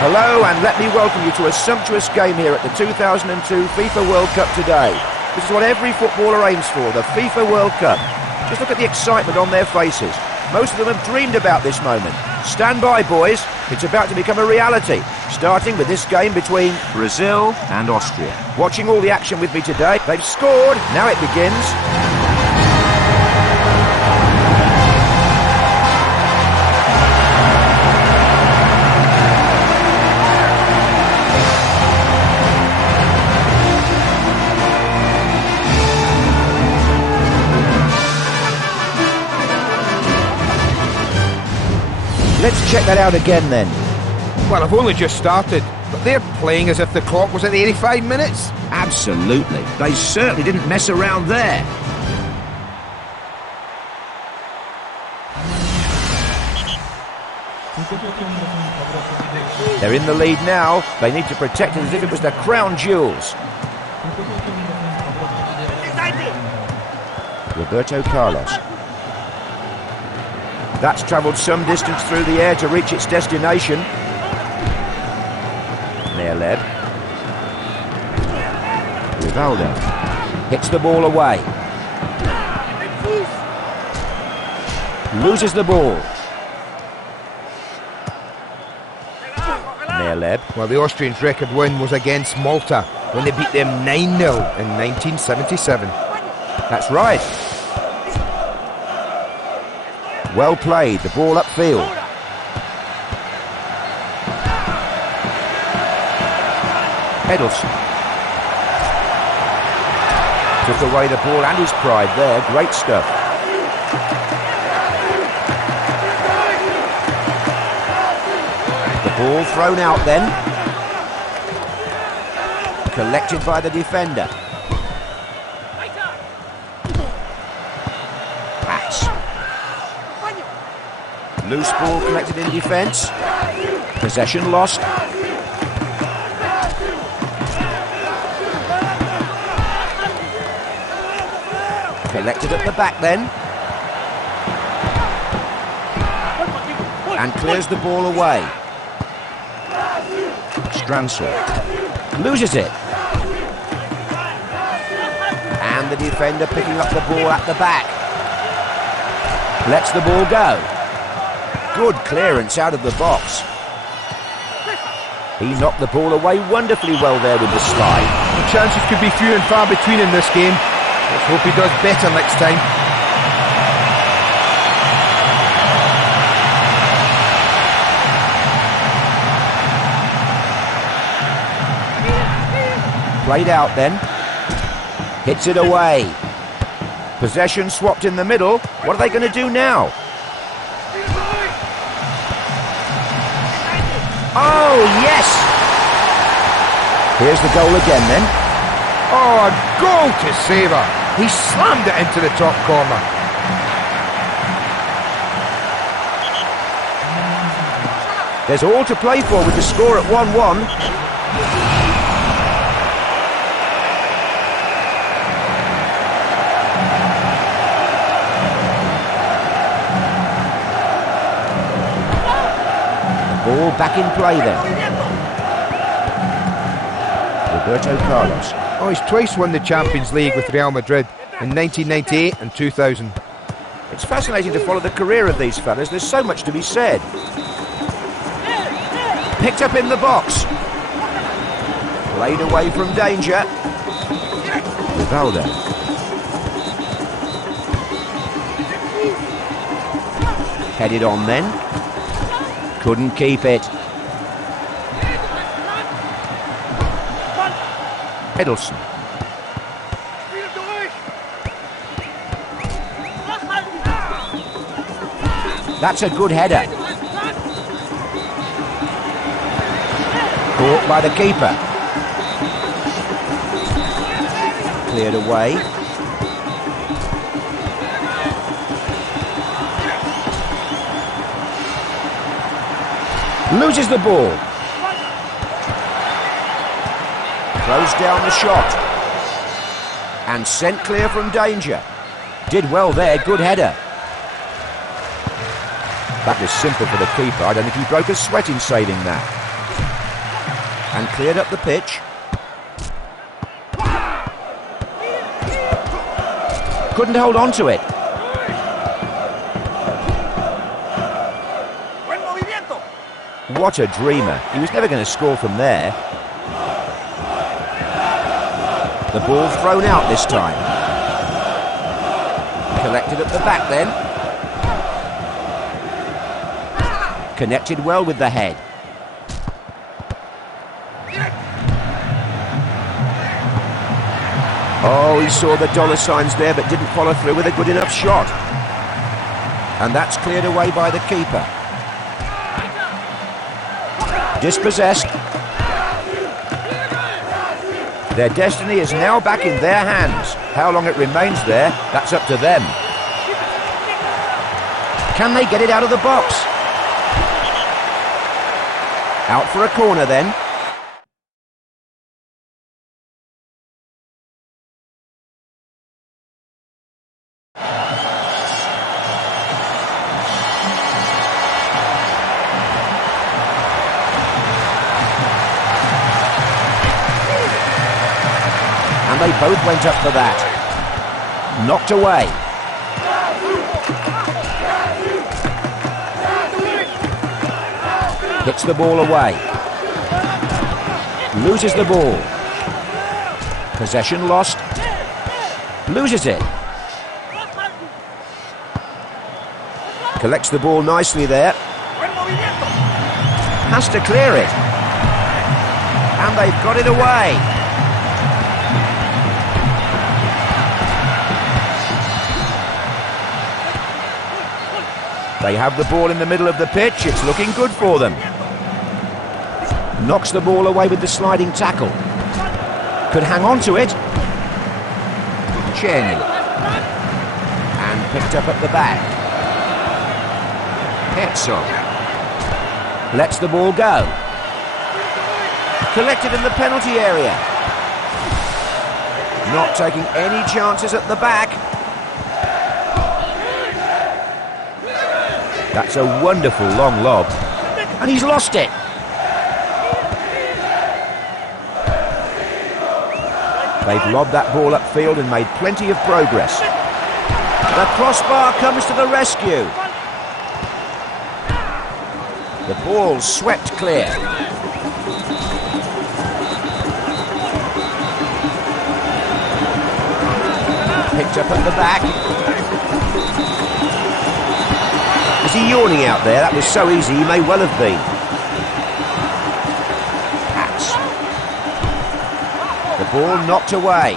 Hello, and let me welcome you to a sumptuous game here at the 2002 FIFA World Cup today. This is what every footballer aims for, the FIFA World Cup. Just look at the excitement on their faces. Most of them have dreamed about this moment. Stand by, boys. It's about to become a reality, starting with this game between Brazil and Austria. Watching all the action with me today, they've scored, now it begins. Let's check that out again then. Well, I've only just started, but they're playing as if the clock was at 85 minutes. Absolutely. They certainly didn't mess around there. They're in the lead now. They need to protect it as if it was the crown jewels. Roberto Carlos. That's travelled some distance through the air to reach its destination. Leb. Rivaldo hits the ball away. Loses the ball. Leb. Well, the Austrians' record win was against Malta when they beat them 9-0 in 1977. That's right. Well played, the ball upfield. Edelson took away the ball and his pride there, great stuff. The ball thrown out then. Collected by the defender. Loose ball collected in defence. Possession lost. Collected at the back then. And clears the ball away. Stransel loses it. And the defender picking up the ball at the back. Lets the ball go. Good clearance out of the box. He knocked the ball away wonderfully well there with the slide. The chances could be few and far between in this game. Let's hope he does better next time. Played out then. Hits it away. Possession swapped in the middle. What are they going to do now? Oh, yes! Here's the goal again then. Oh, a goal to save her. He slammed it into the top corner. There's all to play for with the score at 1-1. Ball back in play then. Roberto Carlos. Oh, he's twice won the Champions League with Real Madrid in 1998 and 2000. It's fascinating to follow the career of these fellas. There's so much to be said. Picked up in the box. Played away from danger. Rivaldo. Headed on then. Couldn't keep it. Hiddleston. That's a good header. Caught by the keeper. Cleared away. Loses the ball. Throws down the shot. And sent clear from danger. Did well there, good header. That was simple for the keeper. I don't think he broke a sweat in saving that. And cleared up the pitch. Couldn't hold on to it. What a dreamer. He was never going to score from there. The ball thrown out this time. Collected at the back then. Connected well with the head. Oh, he saw the dollar signs there but didn't follow through with a good enough shot. And that's cleared away by the keeper. Dispossessed. Their destiny is now back in their hands. How long it remains there, that's up to them. Can they get it out of the box? Out for a corner then. And they both went up for that. Knocked away. Hits the ball away. Loses the ball. Possession lost. Loses it. Collects the ball nicely there. Has to clear it. And they've got it away. They have the ball in the middle of the pitch. It's looking good for them. Knocks the ball away with the sliding tackle. Could hang on to it. Chen. And picked up at the back. Hetzel. Lets the ball go. Collected in the penalty area. Not taking any chances at the back. That's a wonderful long lob. And he's lost it. They've lobbed that ball upfield and made plenty of progress. The crossbar comes to the rescue. The ball swept clear. Picked up at the back. Is he yawning out there? That was so easy, he may well have been. Hats. The ball knocked away.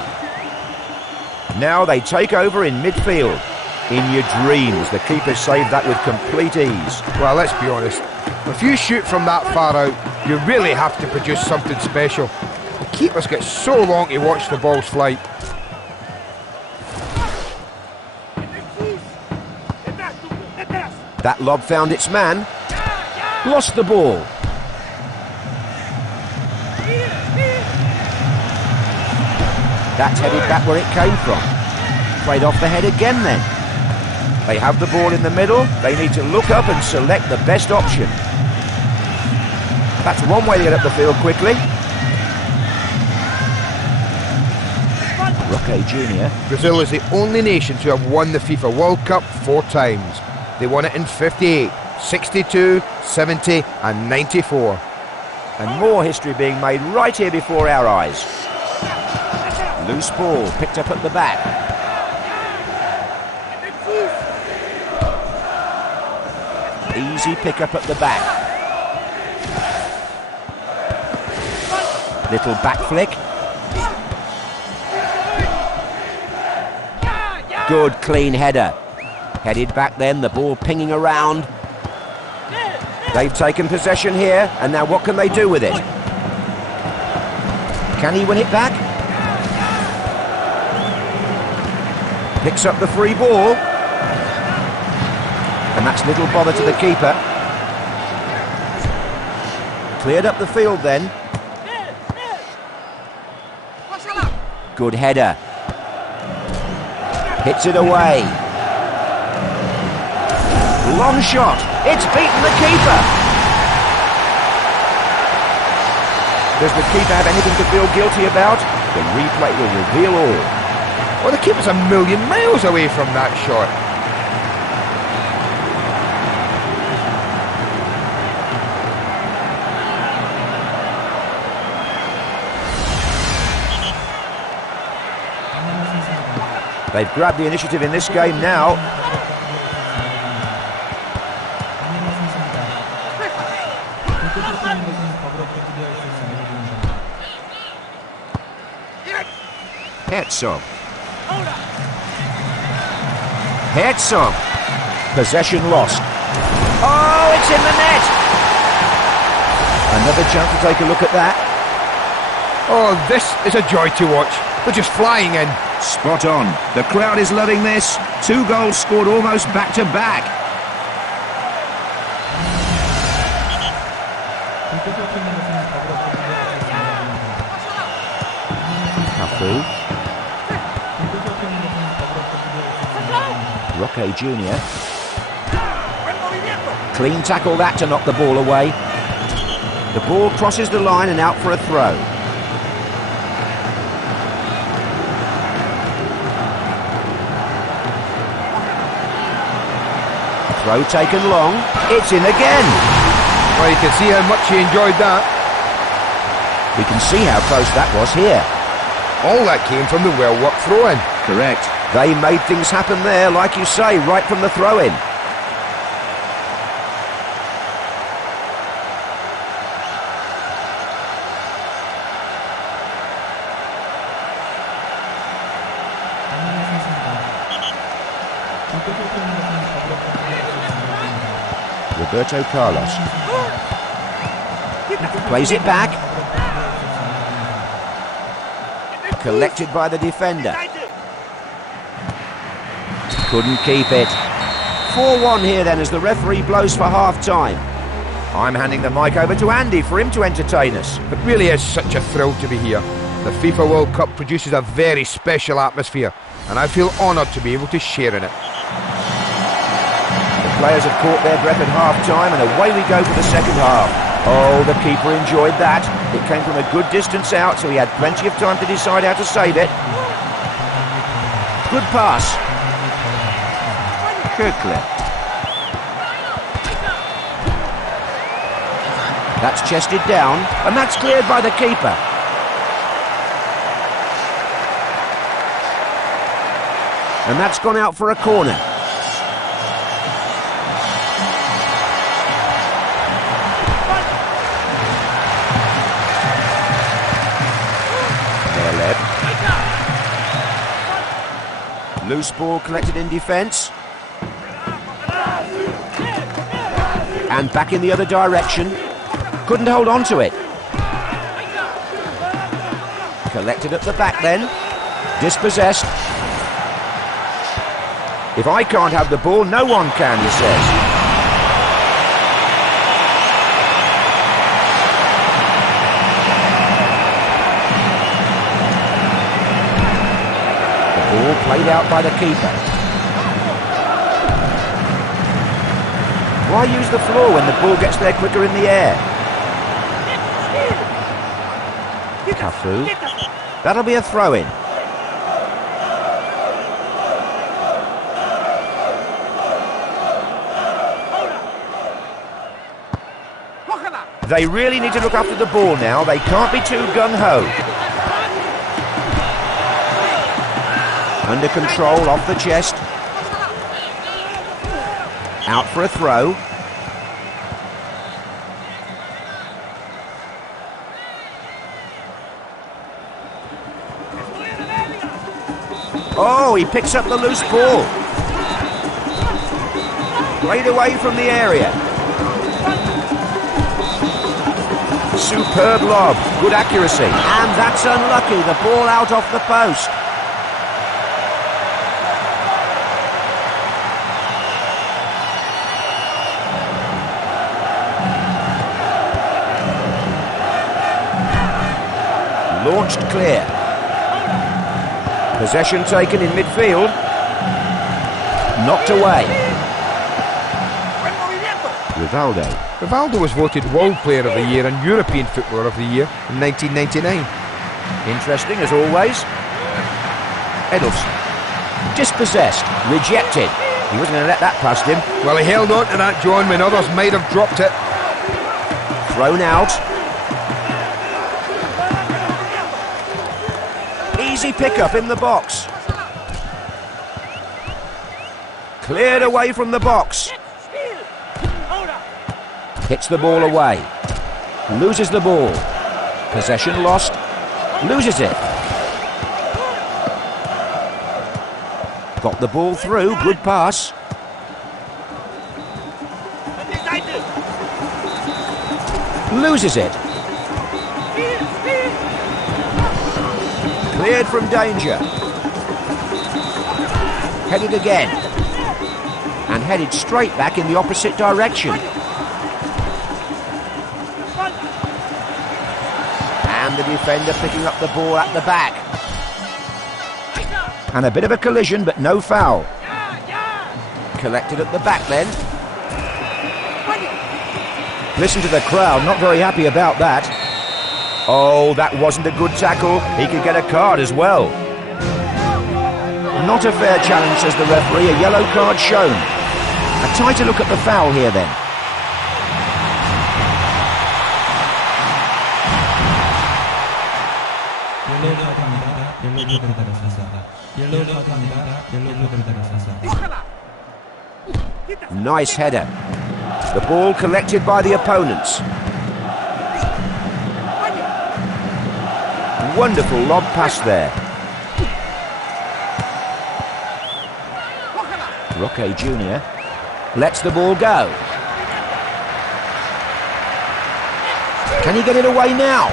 Now they take over in midfield. In your dreams, the keeper saved that with complete ease. Well, let's be honest. If you shoot from that far out, you really have to produce something special. The keepers get so long to watch the ball's flight. That lob found its man. Lost the ball. That's headed back where it came from. Played off the head again then. They have the ball in the middle. They need to look up and select the best option. That's one way to get up the field quickly. Roque Jr. Brazil is the only nation to have won the FIFA World Cup 4 times. They won it in 58, 62, 70 and 94. And more history being made right here before our eyes. Loose ball picked up at the back. Easy pick up at the back. Little back flick. Good clean header. Headed back then, the ball pinging around. They've taken possession here, and now what can they do with it? Can he win it back? Picks up the free ball. And that's little bother to the keeper. Cleared up the field then. Good header. Hits it away. Long shot. It's beaten the keeper. Does the keeper have anything to feel guilty about? The replay will reveal all. Well, the keeper's a million miles away from that shot. They've grabbed the initiative in this game now. Herzog. Herzog. Possession lost. Oh, it's in the net! Another chance to take a look at that. Oh, this is a joy to watch. They're just flying in. Spot on. The crowd is loving this. 2 goals scored almost back to back. Cafu. Roque Jr. Clean tackle that to knock the ball away. The ball crosses the line and out for a throw. Throw taken long. It's in again. Well, you can see how much he enjoyed that. We can see how close that was here. All that came from the well-worked throw-in. Correct. They made things happen there, like you say, right from the throw-in. Roberto Carlos plays it back. Collected by the defender. Couldn't keep it. 4-1 here then as the referee blows for half-time. I'm handing the mic over to Andy for him to entertain us. It really is such a thrill to be here. The FIFA World Cup produces a very special atmosphere, and I feel honoured to be able to share in it. The players have caught their breath at half-time, and away we go for the second half. Oh, the keeper enjoyed that. It came from a good distance out, so he had plenty of time to decide how to save it. Good pass. Kirkland. That's chested down, and that's cleared by the keeper. And that's gone out for a corner. They're led. Loose ball collected in defence. And back in the other direction. Couldn't hold on to it. Collected at the back then. Dispossessed. If I can't have the ball, no one can, he says. The ball played out by the keeper. Why use the floor when the ball gets there quicker in the air? Cafu. That'll be a throw-in. They really need to look after the ball now. They can't be too gung-ho. Under control, off the chest. Out for a throw. Oh, he picks up the loose ball. Played away from the area. Superb lob, good accuracy. And that's unlucky, the ball out off the post. Launched clear. Possession taken in midfield. Knocked away. Rivaldo. Rivaldo was voted World Player of the Year and European Footballer of the Year in 1999. Interesting as always. Edelson. Dispossessed. Rejected. He wasn't going to let that past him. Well, he held on to that, John, when others might have dropped it. Thrown out. Easy pickup in the box. Cleared away from the box. Hits the ball away. Loses the ball. Possession lost. Loses it. Got the ball through. Good pass. Loses it. Cleared from danger. Headed again. And headed straight back in the opposite direction. And the defender picking up the ball at the back. And a bit of a collision, but no foul. Collected at the back then. Listen to the crowd, not very happy about that. Oh, that wasn't a good tackle. He could get a card as well. Not a fair challenge, says the referee. A yellow card shown. A tighter look at the foul here then. Nice header. The ball collected by the opponents. Wonderful lob pass there. Roque Jr. lets the ball go. Can he get it away now?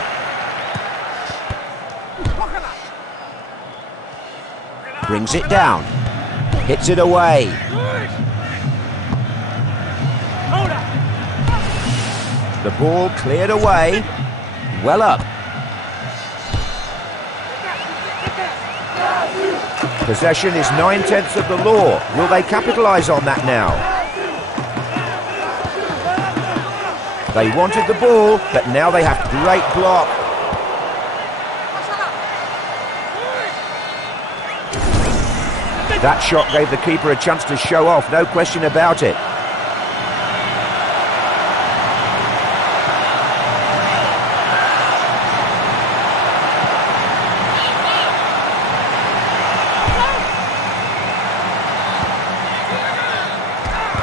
Brings it down. Hits it away. The ball cleared away. Well up. Possession is 9/10 of the law. Will they capitalise on that now? They wanted the ball, but now they have great block. That shot gave the keeper a chance to show off, no question about it.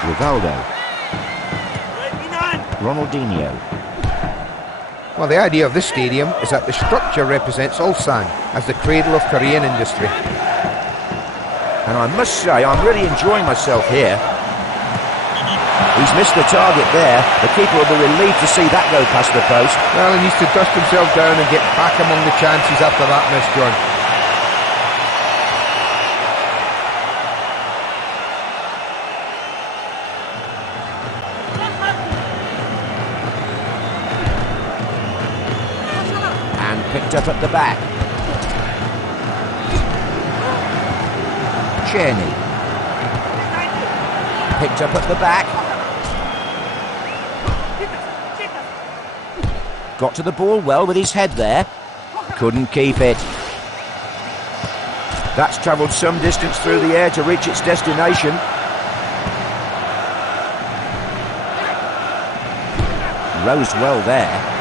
Rivaldo. Ronaldinho. Well, the idea of this stadium is that the structure represents Ulsan as the cradle of Korean industry. And I must say, I'm really enjoying myself here. He's missed the target there. The keeper will be relieved to see that go past the post. Well, he needs to dust himself down and get back among the chances after that miss, John. Picked up at the back. Czerny. Picked up at the back. Got to the ball well with his head there. Couldn't keep it. That's travelled some distance through the air to reach its destination. Rose well there.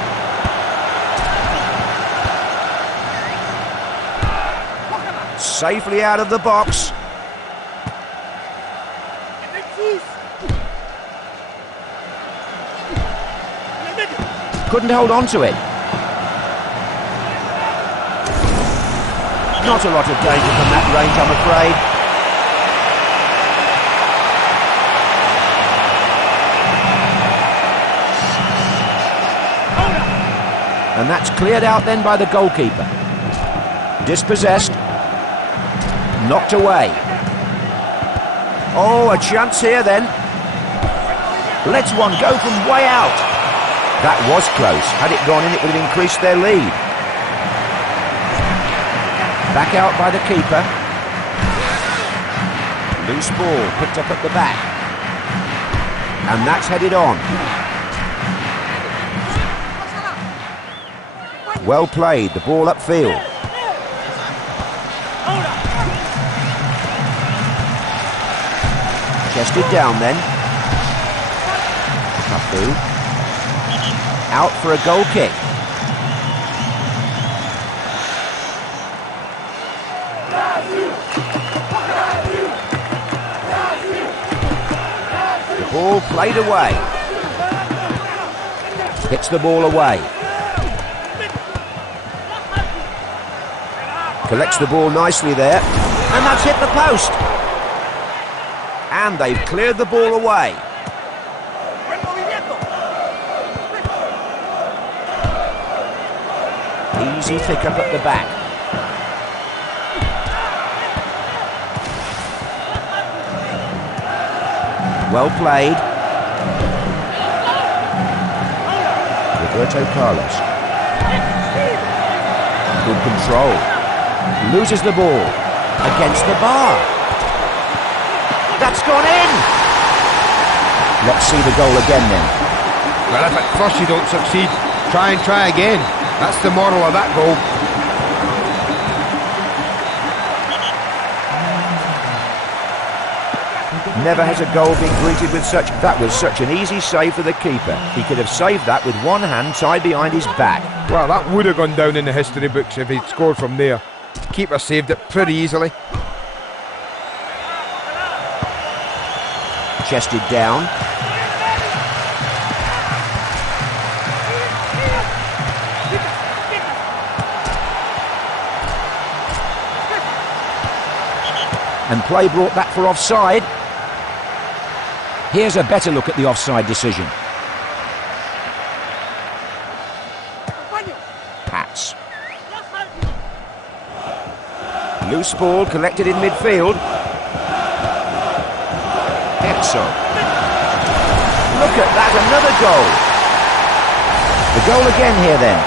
Safely out of the box. Couldn't hold on to it. Not a lot of danger from that range, I'm afraid. And that's cleared out then by the goalkeeper. Dispossessed. Knocked away. Oh, a chance here then. Lets one go from way out. That was close. Had it gone in, it would have increased their lead. Back out by the keeper. Loose ball picked up at the back. And that's headed on. Well played, the ball upfield. Chested down then. Cafu. Out for a goal kick. The ball played away. Hits the ball away. Collects the ball nicely there. And that's hit the post. And they've cleared the ball away. Easy pick up at the back. Well played. Roberto Carlos. Good control. Loses the ball. Against the bar. That's gone in! Let's see the goal again then. Well, if at first you don't succeed, try and try again. That's the moral of that goal. Never has a goal been greeted with such... That was such an easy save for the keeper. He could have saved that with one hand tied behind his back. Well, that would have gone down in the history books if he'd scored from there. Keeper saved it pretty easily. Chested down. And play brought back for offside. Here's a better look at the offside decision. Pats. Loose ball collected in midfield. Exo. Look at that, another goal. The goal again here then.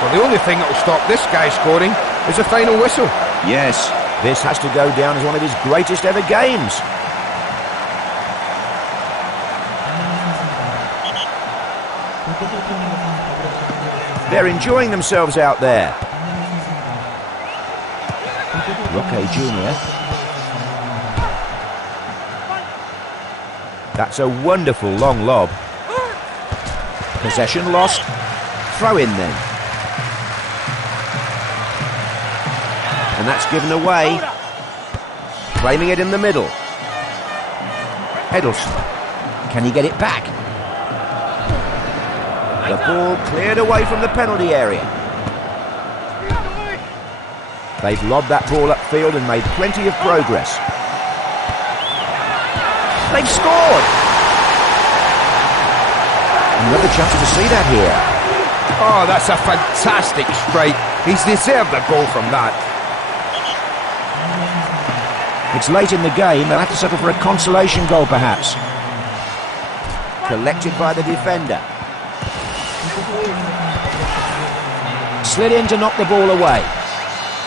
Well, the only thing that will stop this guy scoring is a final whistle. Yes, this has to go down as one of his greatest ever games. They're enjoying themselves out there. Roque Jr. That's a wonderful long lob. Possession lost. Throw in then. And that's given away. Claiming it in the middle. Edelson. Can he get it back? The ball cleared away from the penalty area. They've lobbed that ball upfield and made plenty of progress. They've scored! Another chance to see that here. Oh, that's a fantastic strike. He's deserved a goal from that. It's late in the game. They'll have to settle for a consolation goal, perhaps. Collected by the defender. Slid in to knock the ball away.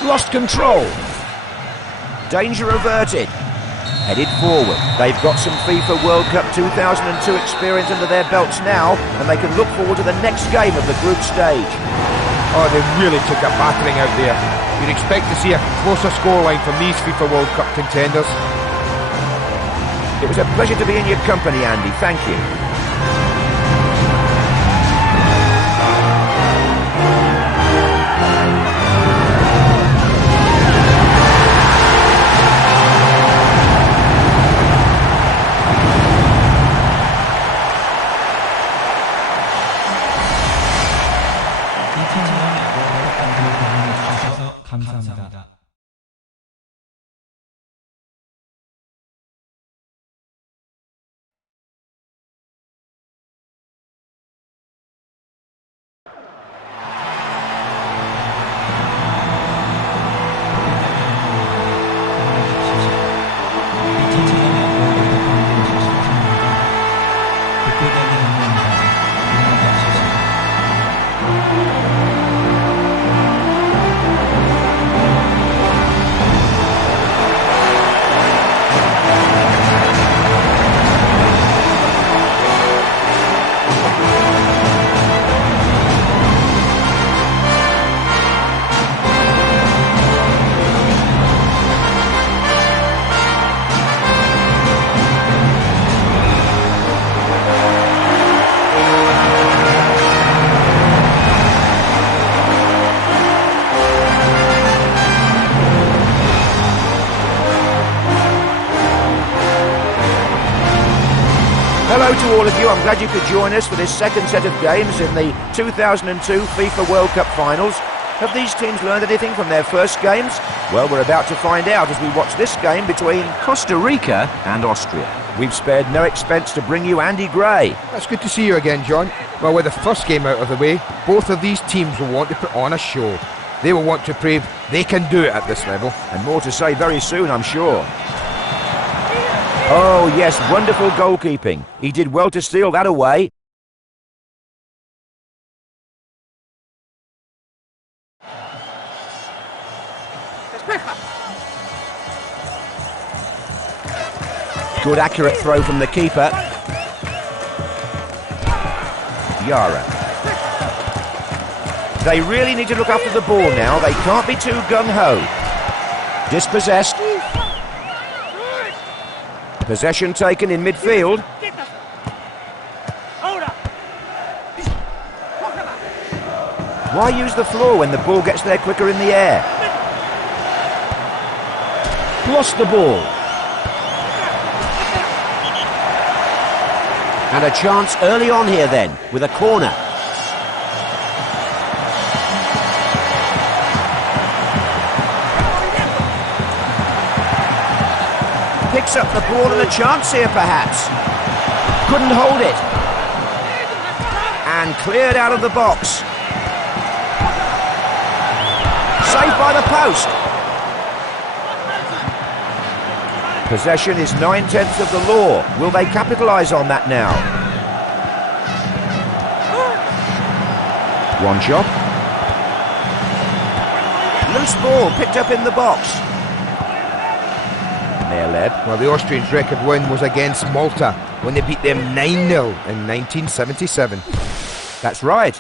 Lost control. Danger averted. Headed forward. They've got some FIFA World Cup 2002 experience under their belts now, and they can look forward to the next game of the group stage. Oh, they really took a battering out there. You'd expect to see a closer scoreline from these FIFA World Cup contenders. It was a pleasure to be in your company, Andy. Thank you. 감사합니다. Hello to all of you. I'm glad you could join us for this second set of games in the 2002 FIFA World Cup finals. Have these teams learned anything from their first games? Well, we're about to find out as we watch this game between Costa Rica and Austria. We've spared no expense to bring you Andy Gray. That's good to see you again, John. Well, with the first game out of the way, both of these teams will want to put on a show. They will want to prove they can do it at this level. And more to say very soon, I'm sure. Oh, yes, wonderful goalkeeping. He did well to steal that away. Good accurate throw from the keeper. Yara. They really need to look after the ball now. They can't be too gung-ho. Dispossessed. Possession taken in midfield. Why use the floor when the ball gets there quicker in the air? Lost the ball. And a chance early on here then, with a corner. Picks up the ball and a chance here perhaps. Couldn't hold it. And cleared out of the box. Saved by the post. Possession is 9/10 of the law. Will they capitalise on that now? One shot. Loose ball picked up in the box. Well, the Austrians' record win was against Malta when they beat them 9-0 in 1977. That's right.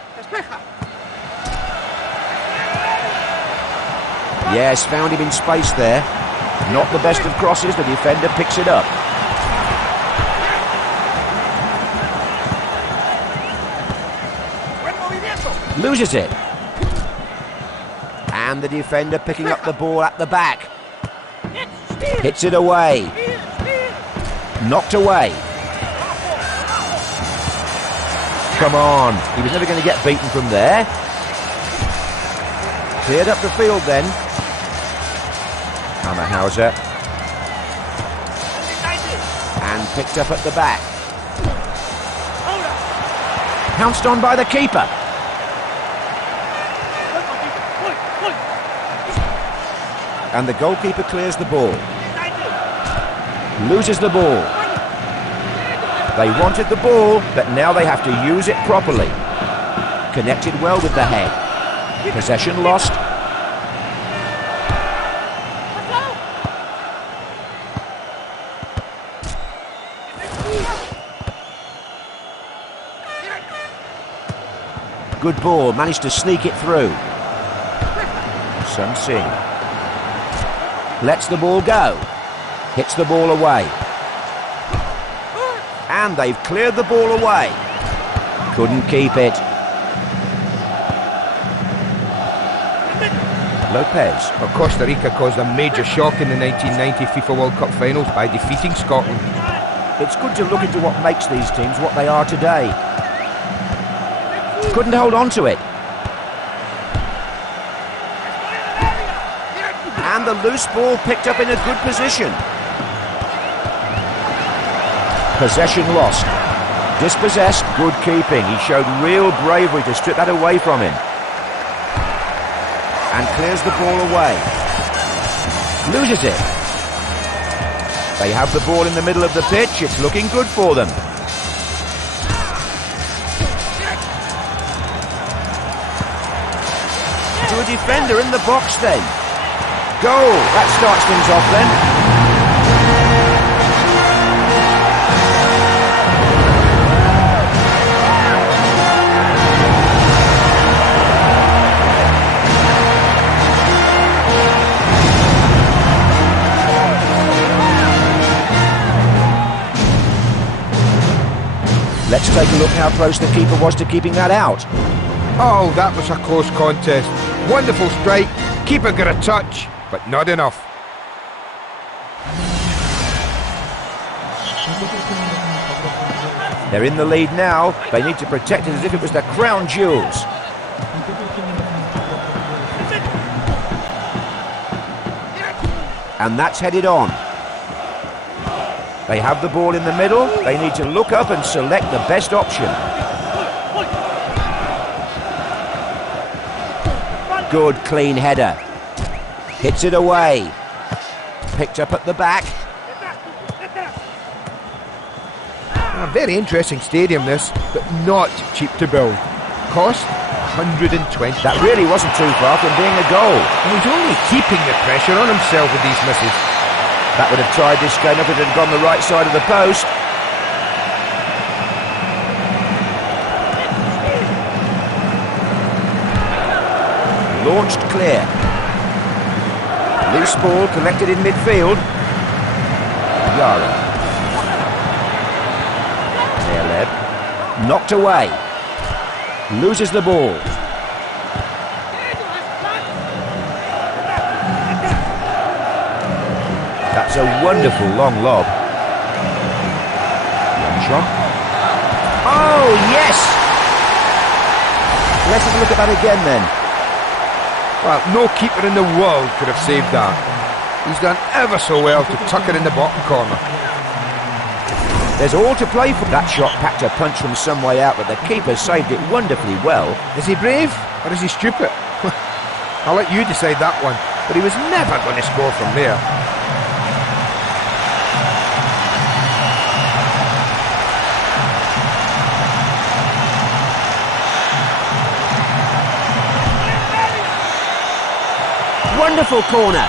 Yes, found him in space there. Not the best of crosses, the defender picks it up. Loses it. And the defender picking up the ball at the back. Hits it away. Knocked away. Come on. He was never going to get beaten from there. Cleared up the field then. Hammerhauser. And picked up at the back. Pounced on by the keeper. And the goalkeeper clears the ball. Loses the ball. They wanted the ball, but now they have to use it properly. Connected well with the head. Possession lost. Good ball, managed to sneak it through. Sun Singh. Lets the ball go. Hits the ball away. And they've cleared the ball away. Couldn't keep it. Lopez. Well, Costa Rica caused a major shock in the 1990 FIFA World Cup finals by defeating Scotland. It's good to look into what makes these teams what they are today. Couldn't hold on to it. And the loose ball picked up in a good position. Possession lost. Dispossessed, good keeping. He showed real bravery to strip that away from him. And clears the ball away. Loses it. They have the ball in the middle of the pitch. It's looking good for them. To a defender in the box then. Goal! That starts things off then. Let's take a look how close the keeper was to keeping that out. Oh, that was a close contest. Wonderful strike. Keeper got a touch, but not enough. They're in the lead now. They need to protect it as if it was their crown jewels. And that's headed on. They have the ball in the middle. They need to look up and select the best option. Good clean header. Hits it away. Picked up at the back. A very interesting stadium this, but not cheap to build. Cost 120. That really wasn't too far from being a goal. He's only keeping the pressure on himself with these misses. That would have tied this game up if it had gone the right side of the post. Launched clear. Loose ball collected in midfield. Yara. Knocked away. Loses the ball. That's a wonderful long lob. Long shot. Oh, yes! Let's have a look at that again then. Well, no keeper in the world could have saved that. He's done ever so well to tuck it in the bottom corner. There's all to play for. That shot packed a punch from some way out, but the keeper saved it wonderfully well. Is he brave or is he stupid? I'll let you decide that one, but he was never going to score from there. Wonderful corner.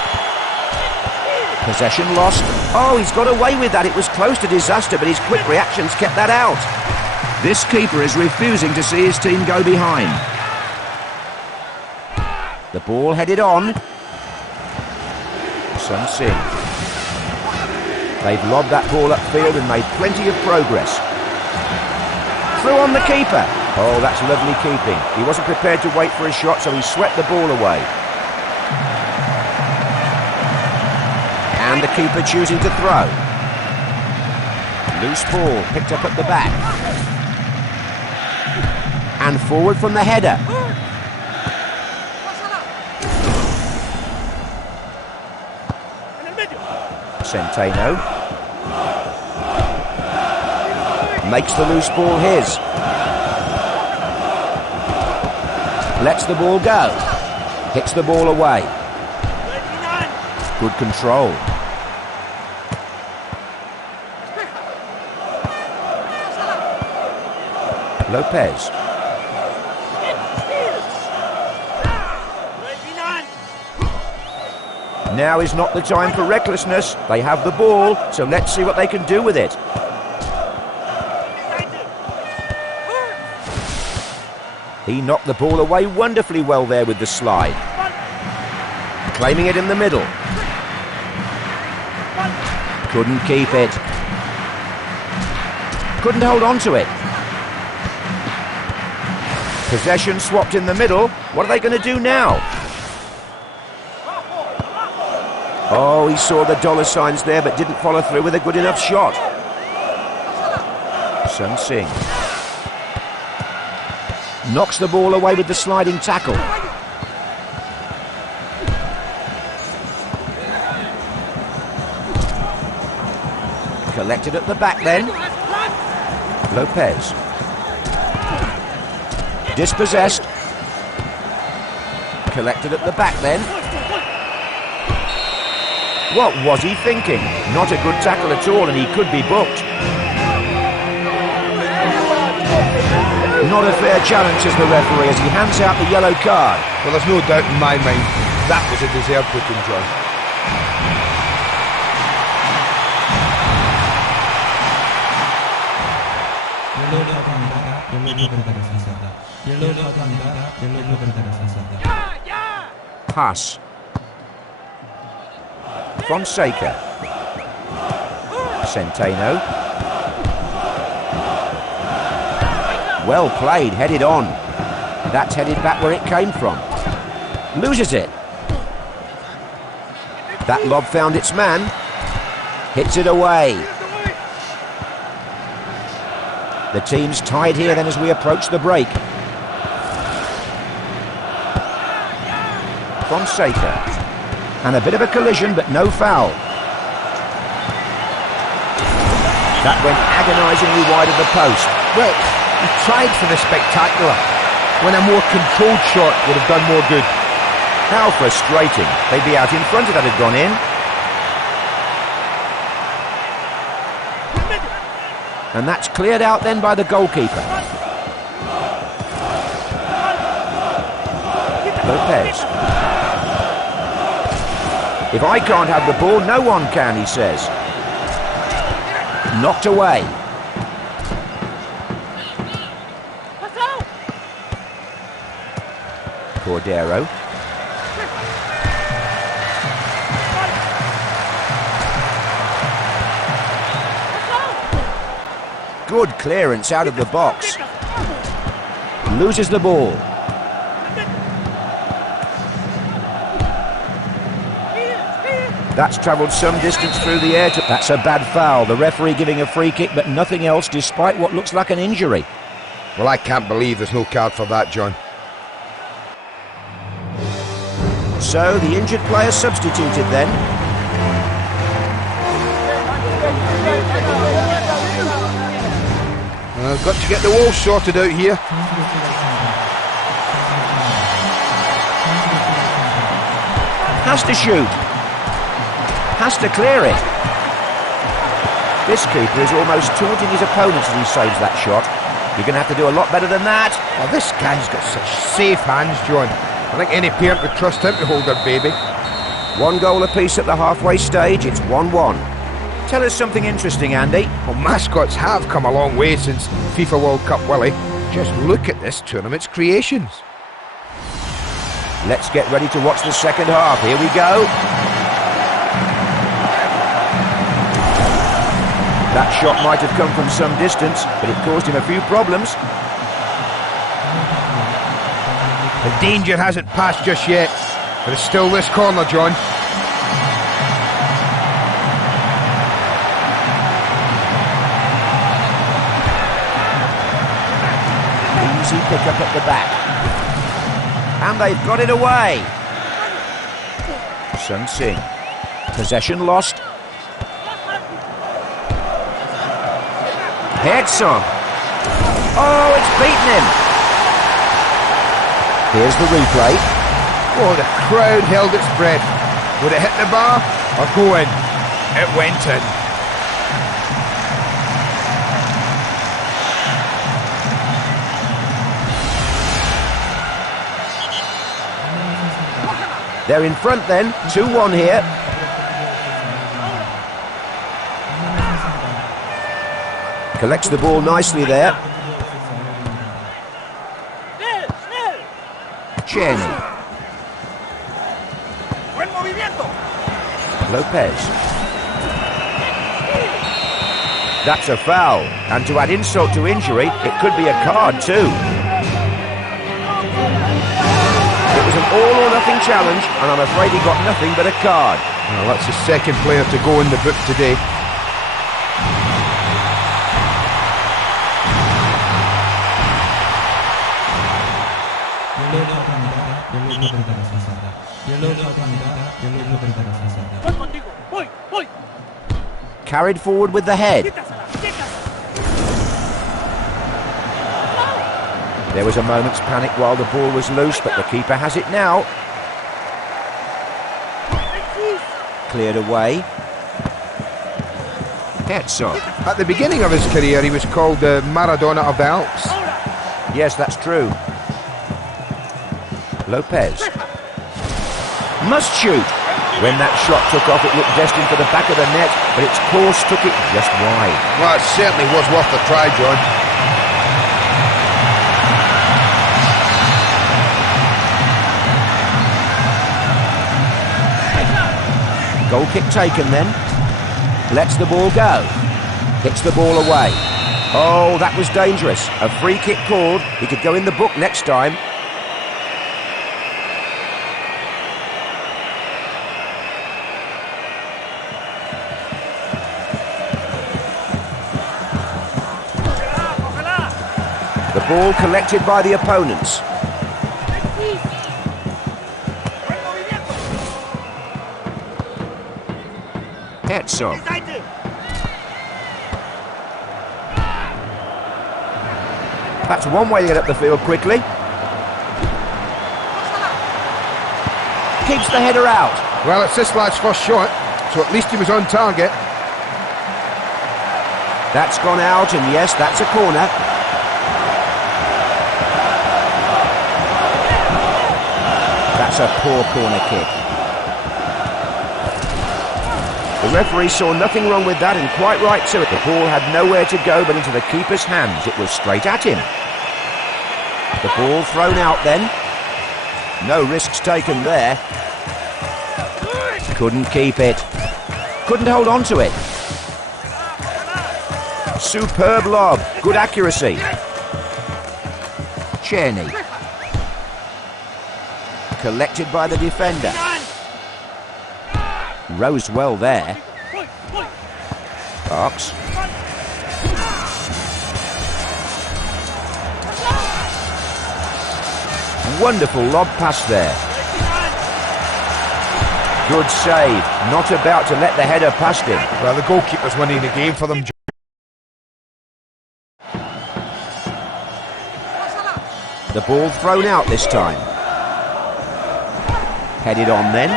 Possession lost. Oh, he's got away with that. It was close to disaster, but his quick reactions kept that out. This keeper is refusing to see his team go behind. The ball headed on. Sun Singh. They've lobbed that ball upfield and made plenty of progress. Through on the keeper. Oh, that's lovely keeping. He wasn't prepared to wait for a shot, so he swept the ball away. And the keeper choosing to throw. Loose ball picked up at the back. And forward from the header. Centeno. Makes the loose ball his. Lets the ball go. Hits the ball away. Good control. Lopez. Now is not the time for recklessness. They have the ball, so let's see what they can do with it. He knocked the ball away wonderfully well there with the slide. Claiming it in the middle. Couldn't keep it. Couldn't hold on to it. Possession swapped in the middle. What are they going to do now? Oh, he saw the dollar signs there, but didn't follow through with a good enough shot. Sun Singh. Knocks the ball away with the sliding tackle. Collected at the back then. Lopez. Dispossessed. Collected at the back then. What was he thinking? Not a good tackle at all, and he could be booked. Not a fair challenge, says the referee, as he hands out the yellow card. Well, there's no doubt in my mind that was a deserved booking, John. Pass. Fonseca. Centeno. Well played, headed on. That's headed back where it came from. Loses it. That lob found its man. Hits it away. The team's tied here then as we approach the break. Fonseca. And a bit of a collision, but no foul. That went agonisingly wide of the post. Well, he tried for the spectacular, when a more controlled shot would have done more good. How frustrating. They'd be out in front if that had gone in. And that's cleared out then by the goalkeeper. Lopez. If I can't have the ball, no one can, he says. Knocked away. Cordero. Good clearance out of the box. Loses the ball. That's travelled some distance through the air. That's a bad foul. The referee giving a free kick, but nothing else despite what looks like an injury. Well, I can't believe there's no card for that, John. So the injured player substituted then. I've got to get the wall sorted out here. Has to shoot. Has to clear it. This keeper is almost taunting his opponents as he saves that shot. You're going to have to do a lot better than that. Well, this guy's got such safe hands, John. I think any parent would trust him to hold their baby. 1 goal apiece at the halfway stage. It's 1-1. Tell us something interesting, Andy. Well, mascots have come a long way since FIFA World Cup Willie. Just look at this tournament's creations. Let's get ready to watch the second half. Here we go. That shot might have come from some distance, but it caused him a few problems. The danger hasn't passed just yet, but it's still this corner, John. Easy pick up at the back. And they've got it away. Sun Singh. Possession lost. Heads on. Oh, it's beaten him. Here's the replay. Oh, the crowd held its breath. Would it hit the bar or go in? It went in. They're in front then, 2-1 here. Collects the ball nicely there. Cheney. Lopez. That's a foul, and to add insult to injury, it could be a card too. It was an all-or-nothing challenge, and I'm afraid he got nothing but a card. Well, that's the second player to go in the book today. Carried forward with the head. There was a moment's panic while the ball was loose, but the keeper has it now. Cleared away. Hetzog. At the beginning of his career, he was called the Maradona of the Alps. Yes, that's true. Lopez. Must shoot. When that shot took off, it looked destined for the back of the net, but its course took it just wide. Well, it certainly was worth a try, John. Goal kick taken then. Lets the ball go. Hits the ball away. Oh, that was dangerous. A free kick called. He could go in the book next time. The ball collected by the opponents. Herzog. That's one way to get up the field quickly. Keeps the header out. Well, it's this lad's first shot, so at least he was on target. That's gone out, and yes, that's a corner. That's a poor corner kick. The referee saw nothing wrong with that, and quite right too. The ball had nowhere to go but into the keeper's hands. It was straight at him. The ball thrown out then. No risks taken there. Couldn't keep it. Couldn't hold on to it. Superb lob. Good accuracy. Czerny. Collected by the defender. Rose well there. Parks. Wonderful lob pass there. Good save. Not about to let the header past him. Well, the goalkeeper's winning the game for them. The ball thrown out this time. Headed on then.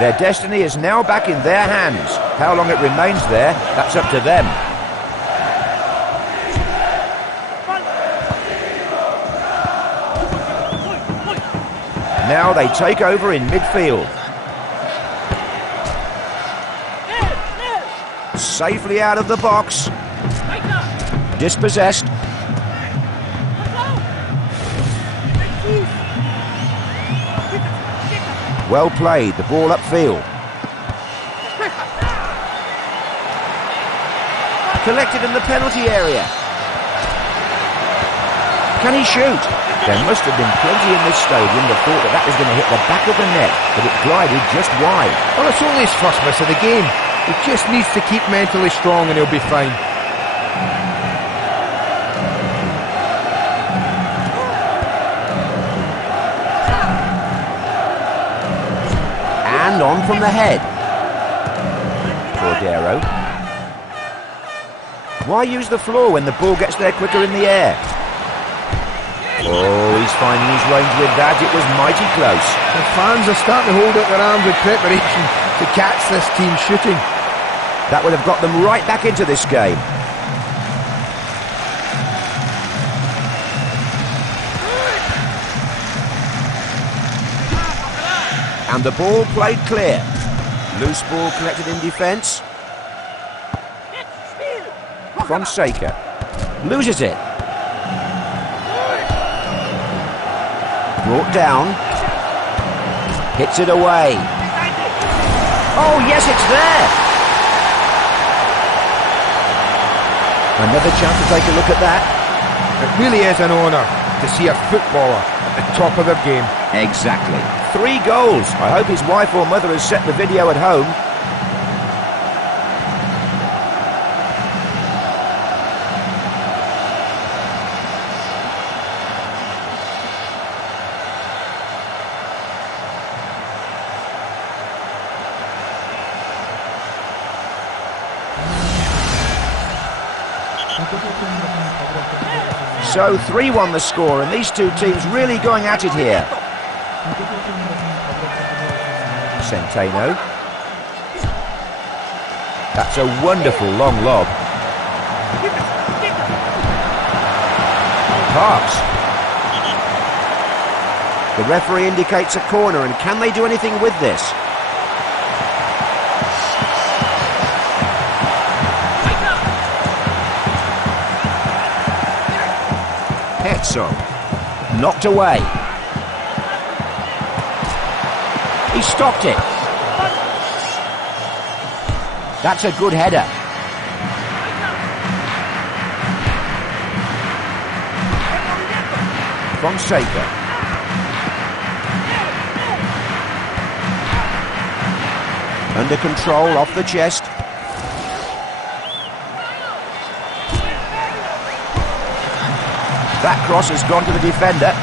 Their destiny is now back in their hands. How long it remains there, that's up to them. Now they take over in midfield. Safely out of the box. Dispossessed. Well played, the ball upfield. Collected in the penalty area. Can he shoot? There must have been plenty in this stadium that thought that was going to hit the back of the net, but it glided just wide. Well, it's only his first miss of the game. He just needs to keep mentally strong and he'll be fine. And on from the head. Cordero. Why use the floor when the ball gets there quicker in the air? Oh, he's finding his range with that. It was mighty close. The fans are starting to hold out their arms with preparation to catch this team shooting. That would have got them right back into this game. And the ball played clear. Loose ball collected in defence. Fonseca loses it. Brought down. Hits it away. Oh yes, it's there. Another chance to take a look at that. It really is an honour to see a footballer at the top of their game. Exactly. 3 goals. I hope his wife or mother has set the video at home. So 3-1 the score, and these two teams really going at it here. Centeno. That's a wonderful long lob. Parks. The referee indicates a corner, and can they do anything with this? Herzog. Knocked away. He stopped it. That's a good header. Fonseca. Under control, off the chest. That cross has gone to the defender.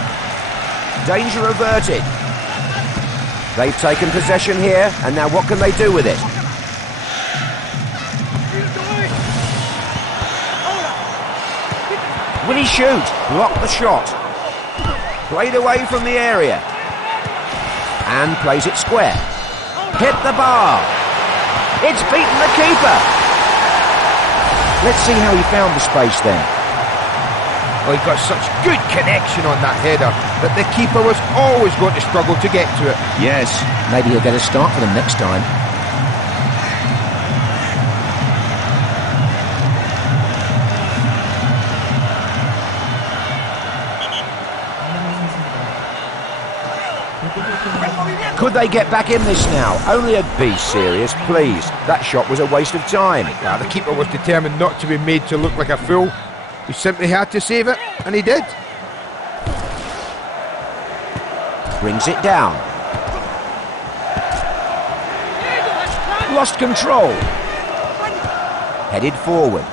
Danger averted. They've taken possession here, and now what can they do with it? Will he shoot? Block the shot. Played away from the area. And plays it square. Hit the bar. It's beaten the keeper. Let's see how he found the space then. Well, he got such good connection on that header that the keeper was always going to struggle to get to it. Yes. Maybe he'll get a start for them next time. Could they get back in this now? Only be serious, please. That shot was a waste of time. Yeah, the keeper was determined not to be made to look like a fool. He simply had to save it, and he did. Brings it down. Lost control. Headed forward.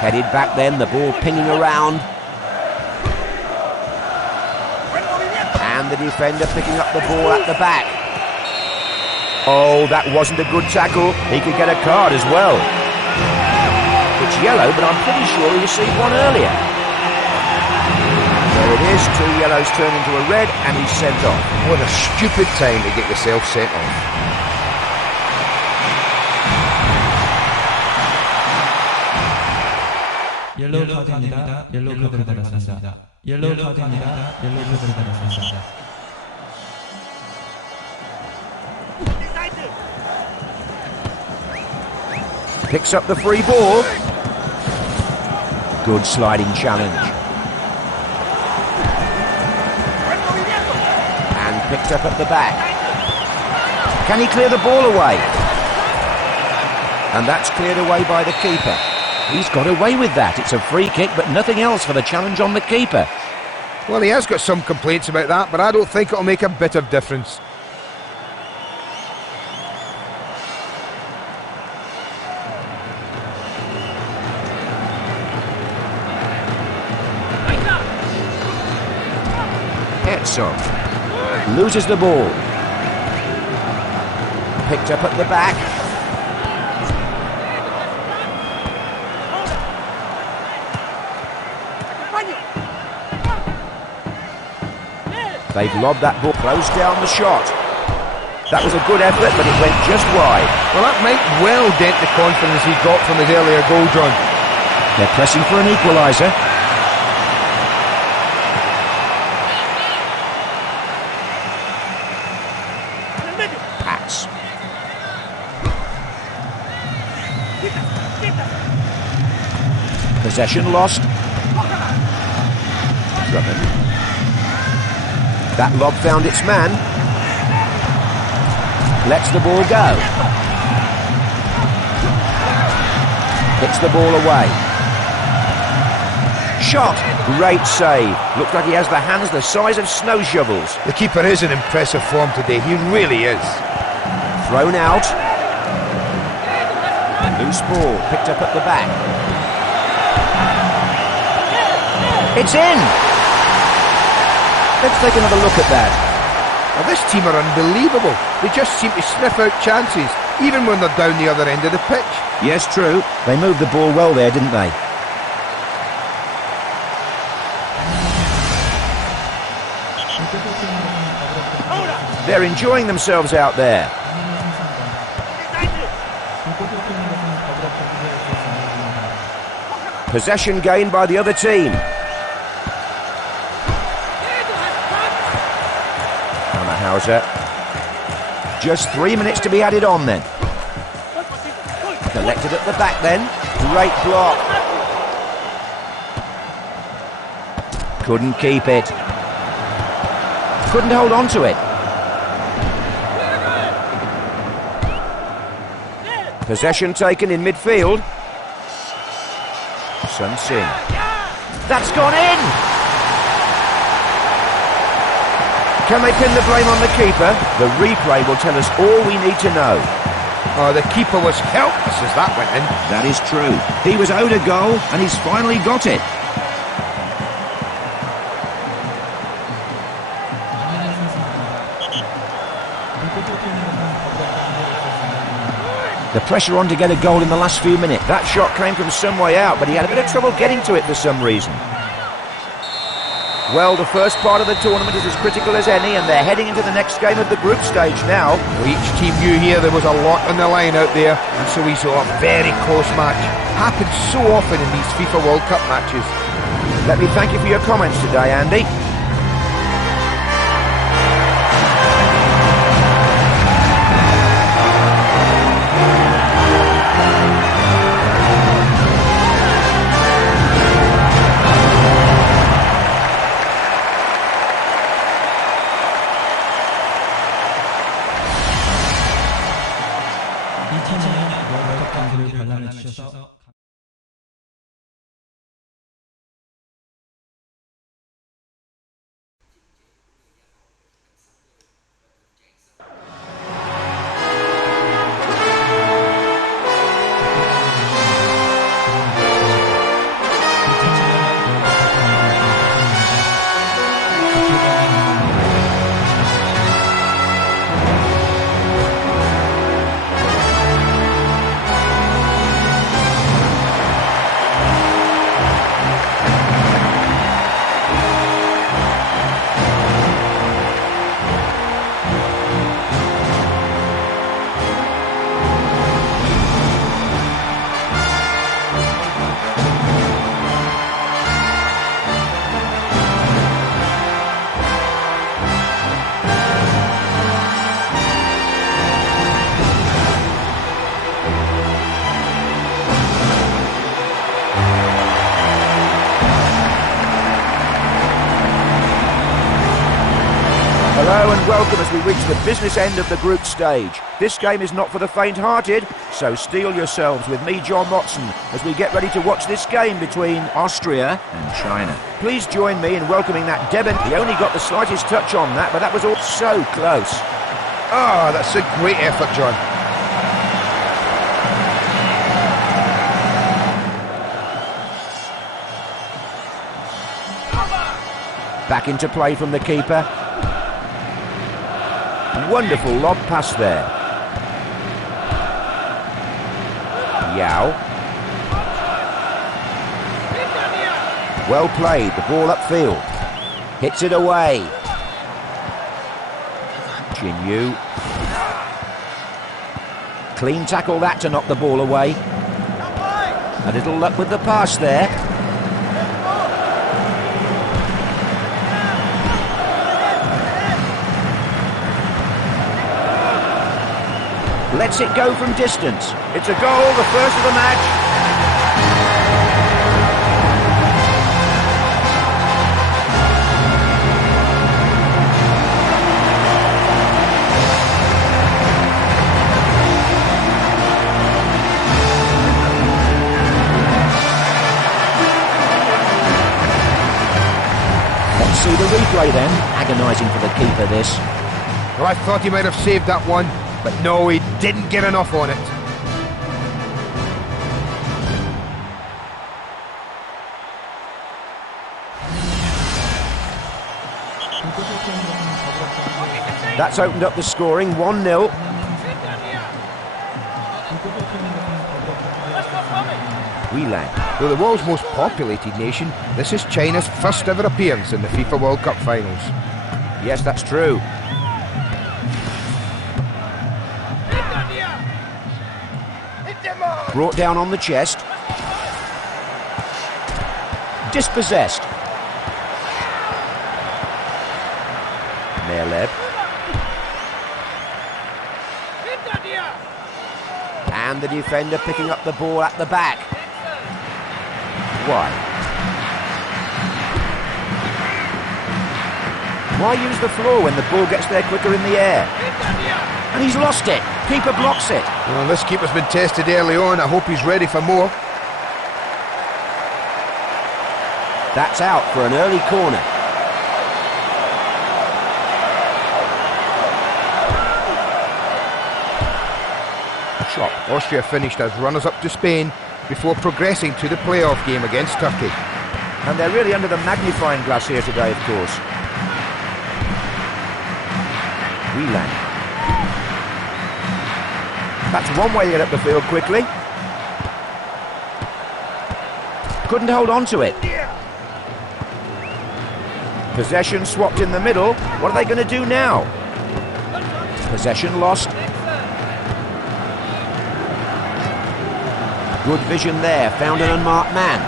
Headed back then, the ball pinging around. And the defender picking up the ball at the back. Oh, that wasn't a good tackle. He could get a card as well. It's yellow, but I'm pretty sure he received one earlier. There it is, 2 yellows turn into a red, and he's sent off. What a stupid time to get yourself sent off. 옐로우 카드입니다. 옐로우 카드를 받았습니다. 옐로우 카드입니다. 옐로우 카드를 받았습니다. Picks up the free ball. Good sliding challenge. And picked up at the back. Can he clear the ball away? And that's cleared away by the keeper. He's got away with that. It's a free kick, but nothing else for the challenge on the keeper. Well, he has got some complaints about that, but I don't think it'll make a bit of difference. Herzog loses the ball. Picked up at the back. They've lobbed that ball close down the shot. That was a good effort, but it went just wide. Well, that might well dent the confidence he got from his earlier goal run. They're pressing for an equaliser. Pass. Possession lost. Drummond. That lob found its man. Lets the ball go. Hits the ball away. Shot. Great save. Looks like he has the hands the size of snow shovels. The keeper is in impressive form today. He really is. Thrown out. Loose ball. Picked up at the back. It's in. Let's take another look at that. Now, this team are unbelievable. They just seem to sniff out chances, even when they're down the other end of the pitch. Yes, true. They moved the ball well there, didn't they? They're enjoying themselves out there. Possession gained by the other team. Just 3 minutes to be added on then. Collected at the back then. Great block. Couldn't keep it. Couldn't hold on to it. Possession taken in midfield. Sun Singh. That's gone in! Can they pin the blame on the keeper? The replay will tell us all we need to know. Oh, the keeper was helpless as that went in. That is true. He was owed a goal, and he's finally got it. The pressure on to get a goal in the last few minutes. That shot came from some way out, but he had a bit of trouble getting to it for some reason. Well, the first part of the tournament is as critical as any, and they're heading into the next game of the group stage now. Well, each team knew here there was a lot on the line out there, and so we saw a very close match. Happens so often in these FIFA World Cup matches. Let me thank you for your comments today, Andy. 이 팀은 월드컵 경기를 관람해 주셔서 Hello and welcome as we reach the business end of the group stage. This game is not for the faint-hearted, so steel yourselves with me, John Motson, as we get ready to watch this game between Austria and China. Please join me in welcoming that Deben. He only got the slightest touch on that, but that was all so close. Ah, that's a great effort, John. Back into play from the keeper. Wonderful lob pass there. Yao. Well played, the ball upfield. Hits it away. Jinyu. Clean tackle that to knock the ball away. A little luck with the pass there. Lets it go from distance. It's a goal, the first of the match. Let's see the replay then. Agonising for the keeper, this. Well, I thought he might have saved that one, but no, he didn't get enough on it. That's opened up the scoring, 1-0. Wheeland. Though the world's most populated nation, this is China's first ever appearance in the FIFA World Cup finals. Yes, that's true. Brought down on the chest. Dispossessed. Merleb. And the defender picking up the ball at the back. Why? Why use the floor when the ball gets there quicker in the air? And he's lost it. Keeper blocks it. Well, this keeper's been tested early on. I hope he's ready for more. That's out for an early corner. Chop. Austria finished as runners-up to Spain before progressing to the playoff game against Turkey. And they're really under the magnifying glass here today, of course. Wheeland. That's one way to get up the field quickly. Couldn't hold on to it. Possession swapped in the middle. What are they going to do now? Possession lost. Good vision there. Found an unmarked man.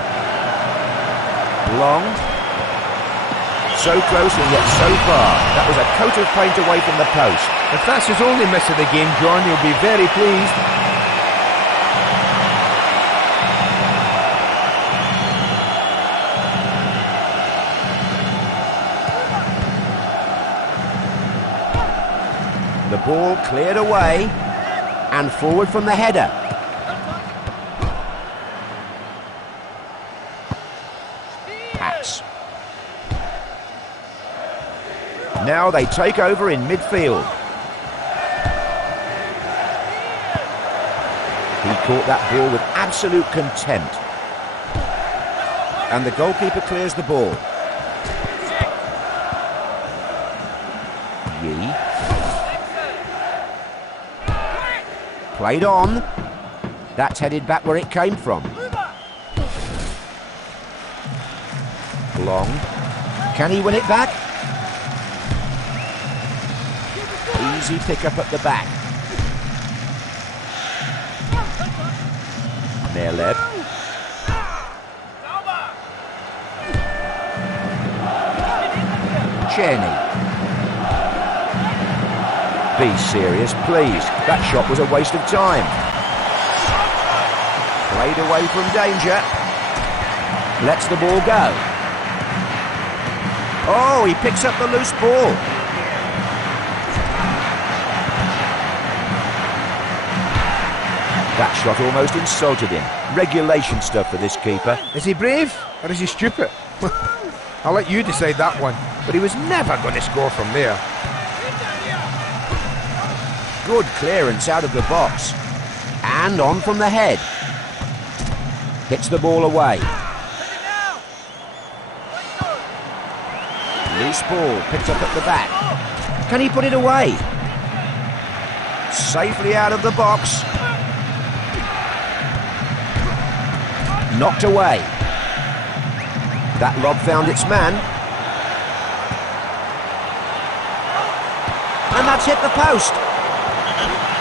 Long. So close and yet so far. That was a coat of paint away from the post. If that's his only miss of the game, John, he'll be very pleased. The ball cleared away and forward from the header. Pass. Now they take over in midfield. He caught that ball with absolute contempt. And the goalkeeper clears the ball. Yee. Played on. That's headed back where it came from. Long. Can he win it back? Easy pick up at the back. Nerleb. Czerny. Be serious, please. That shot was a waste of time. Played away from danger. Lets the ball go. Oh, he picks up the loose ball. That shot almost insulted him. Regulation stuff for this keeper. Is he brave or is he stupid? I'll let you decide that one. But he was never going to score from there. Good clearance out of the box. And on from the head. Hits the ball away. Loose ball picked up at the back. Can he put it away? Safely out of the box. Knocked away. That lob found its man. And that's hit the post.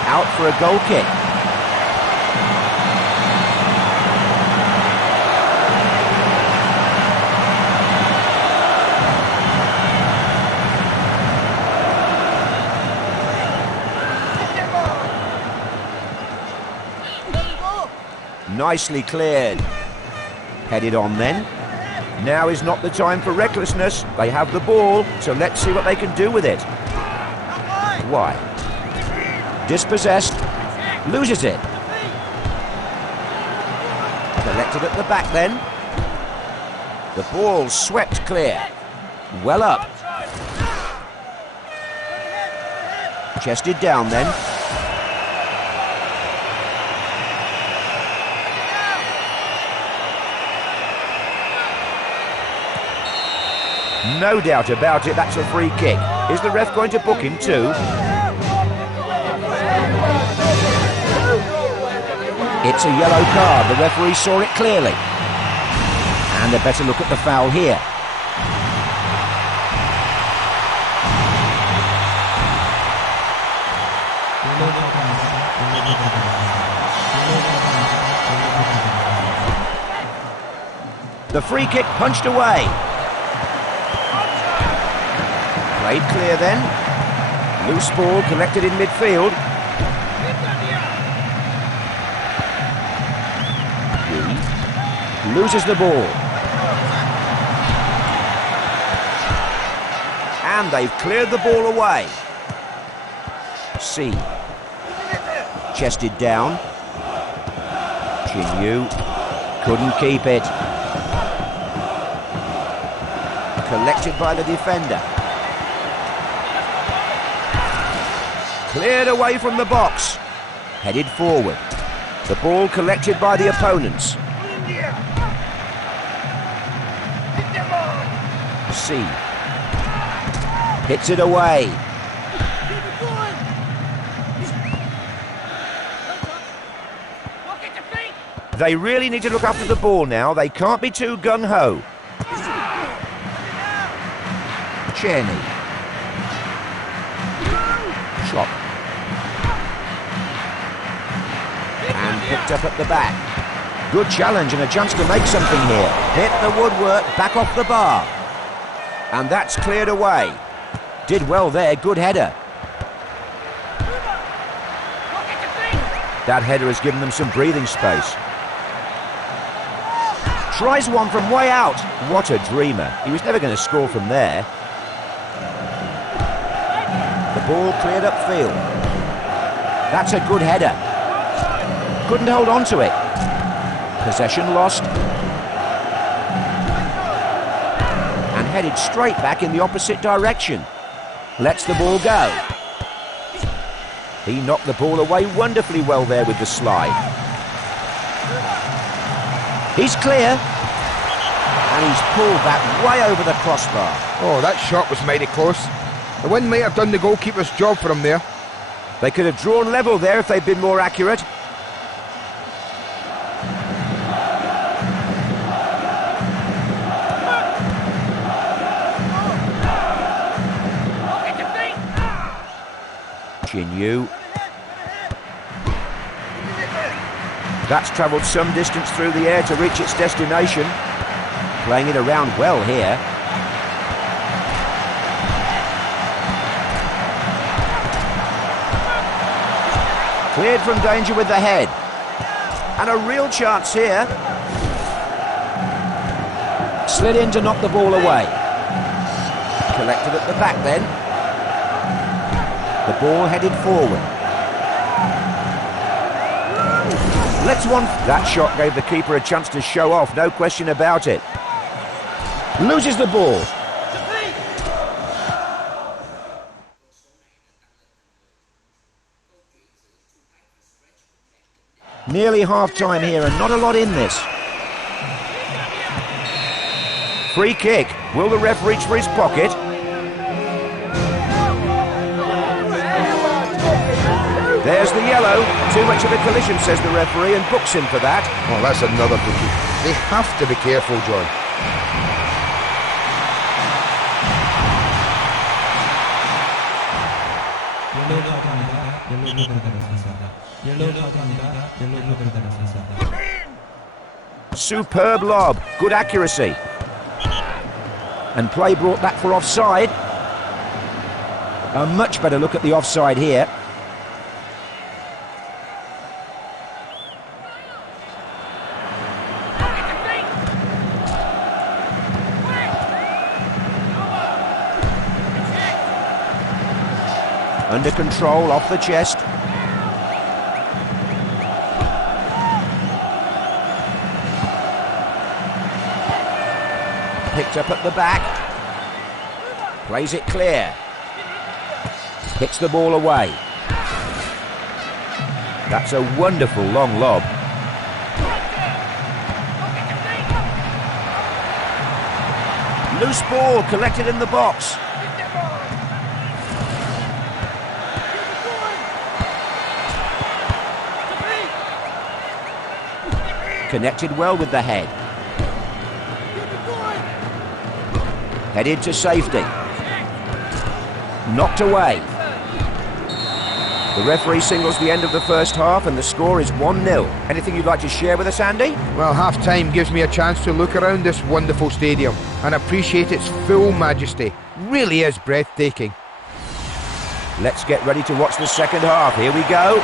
Out for a goal kick. Nicely cleared. Headed on then. Now is not the time for recklessness. They have the ball, so let's see what they can do with it. Why? Dispossessed. Loses it. Collected at the back then. The ball swept clear. Well up. Chested down then. No doubt about it, that's a free kick. Is the ref going to book him too? It's a yellow card. The referee saw it clearly. And a better look at the foul here. The free kick punched away. Played clear then. Loose ball collected in midfield. He loses the ball. And they've cleared the ball away. C. Chested down. Chinyu couldn't keep it. Collected by the defender. Cleared away from the box. Headed forward. The ball collected by the opponents. C. Hits it away. They really need to look after the ball now. They can't be too gung-ho. Czerny. Shot. And picked up at the back. Good challenge and a chance to make something here. Hit the woodwork, back off the bar. And that's cleared away. Did well there, good header. That header has given them some breathing space. Tries one from way out. What a dreamer. He was never going to score from there. The ball cleared upfield. That's a good header. Couldn't hold on to it. Possession lost. And headed straight back in the opposite direction. Lets the ball go. He knocked the ball away wonderfully well there with the slide. He's clear. And he's pulled that way over the crossbar. Oh, that shot was mighty close. The wind might have done the goalkeeper's job for him there. They could have drawn level there if they'd been more accurate. Chinyu. That's travelled some distance through the air to reach its destination. Playing it around well here. Cleared from danger with the head. And a real chance here. Slid in to knock the ball away. Collected at the back then. The ball headed forward. Let's one. That shot gave the keeper a chance to show off, no question about it. Loses the ball. Nearly half-time here and not a lot in this. Free kick. Will the ref reach for his pocket? There's the yellow. Too much of a collision, says the referee, and books him for that. Oh, that's another bookie. They have to be careful, John. Superb lob. Good accuracy. And play brought back for offside. A much better look at the offside here. Under control, off the chest. Picked up at the back. Plays it clear. Hits the ball away. That's a wonderful long lob. Loose ball collected in the box. Connected well with the head. Headed to safety. Knocked away. The referee signals the end of the first half and the score is 1-0. Anything you'd like to share with us, Andy? Well, half-time gives me a chance to look around this wonderful stadium and appreciate its full majesty. Really is breathtaking. Let's get ready to watch the second half. Here we go.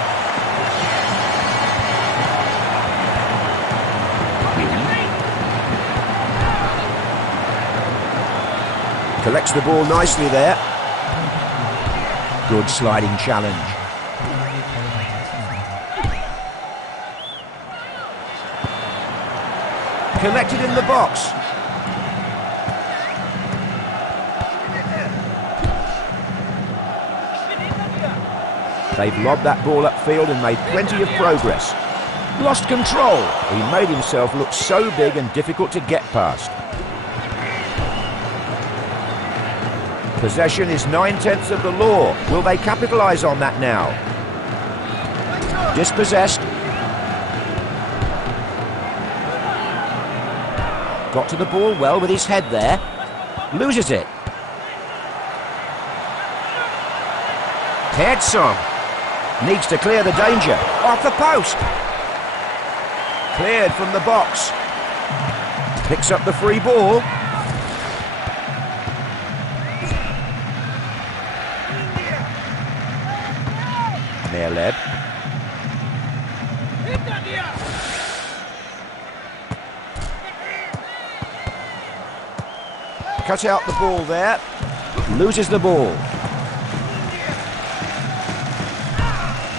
Collects the ball nicely there. Good sliding challenge. Collected in the box. They've lobbed that ball upfield and made plenty of progress. Lost control. He made himself look so big and difficult to get past. Possession is 9/10 of the law. Will they capitalise on that now? Dispossessed. Got to the ball well with his head there. Loses it. Heads on. Needs to clear the danger. Off the post. Cleared from the box. Picks up the free ball. Leb. Cut out the ball there. Loses the ball.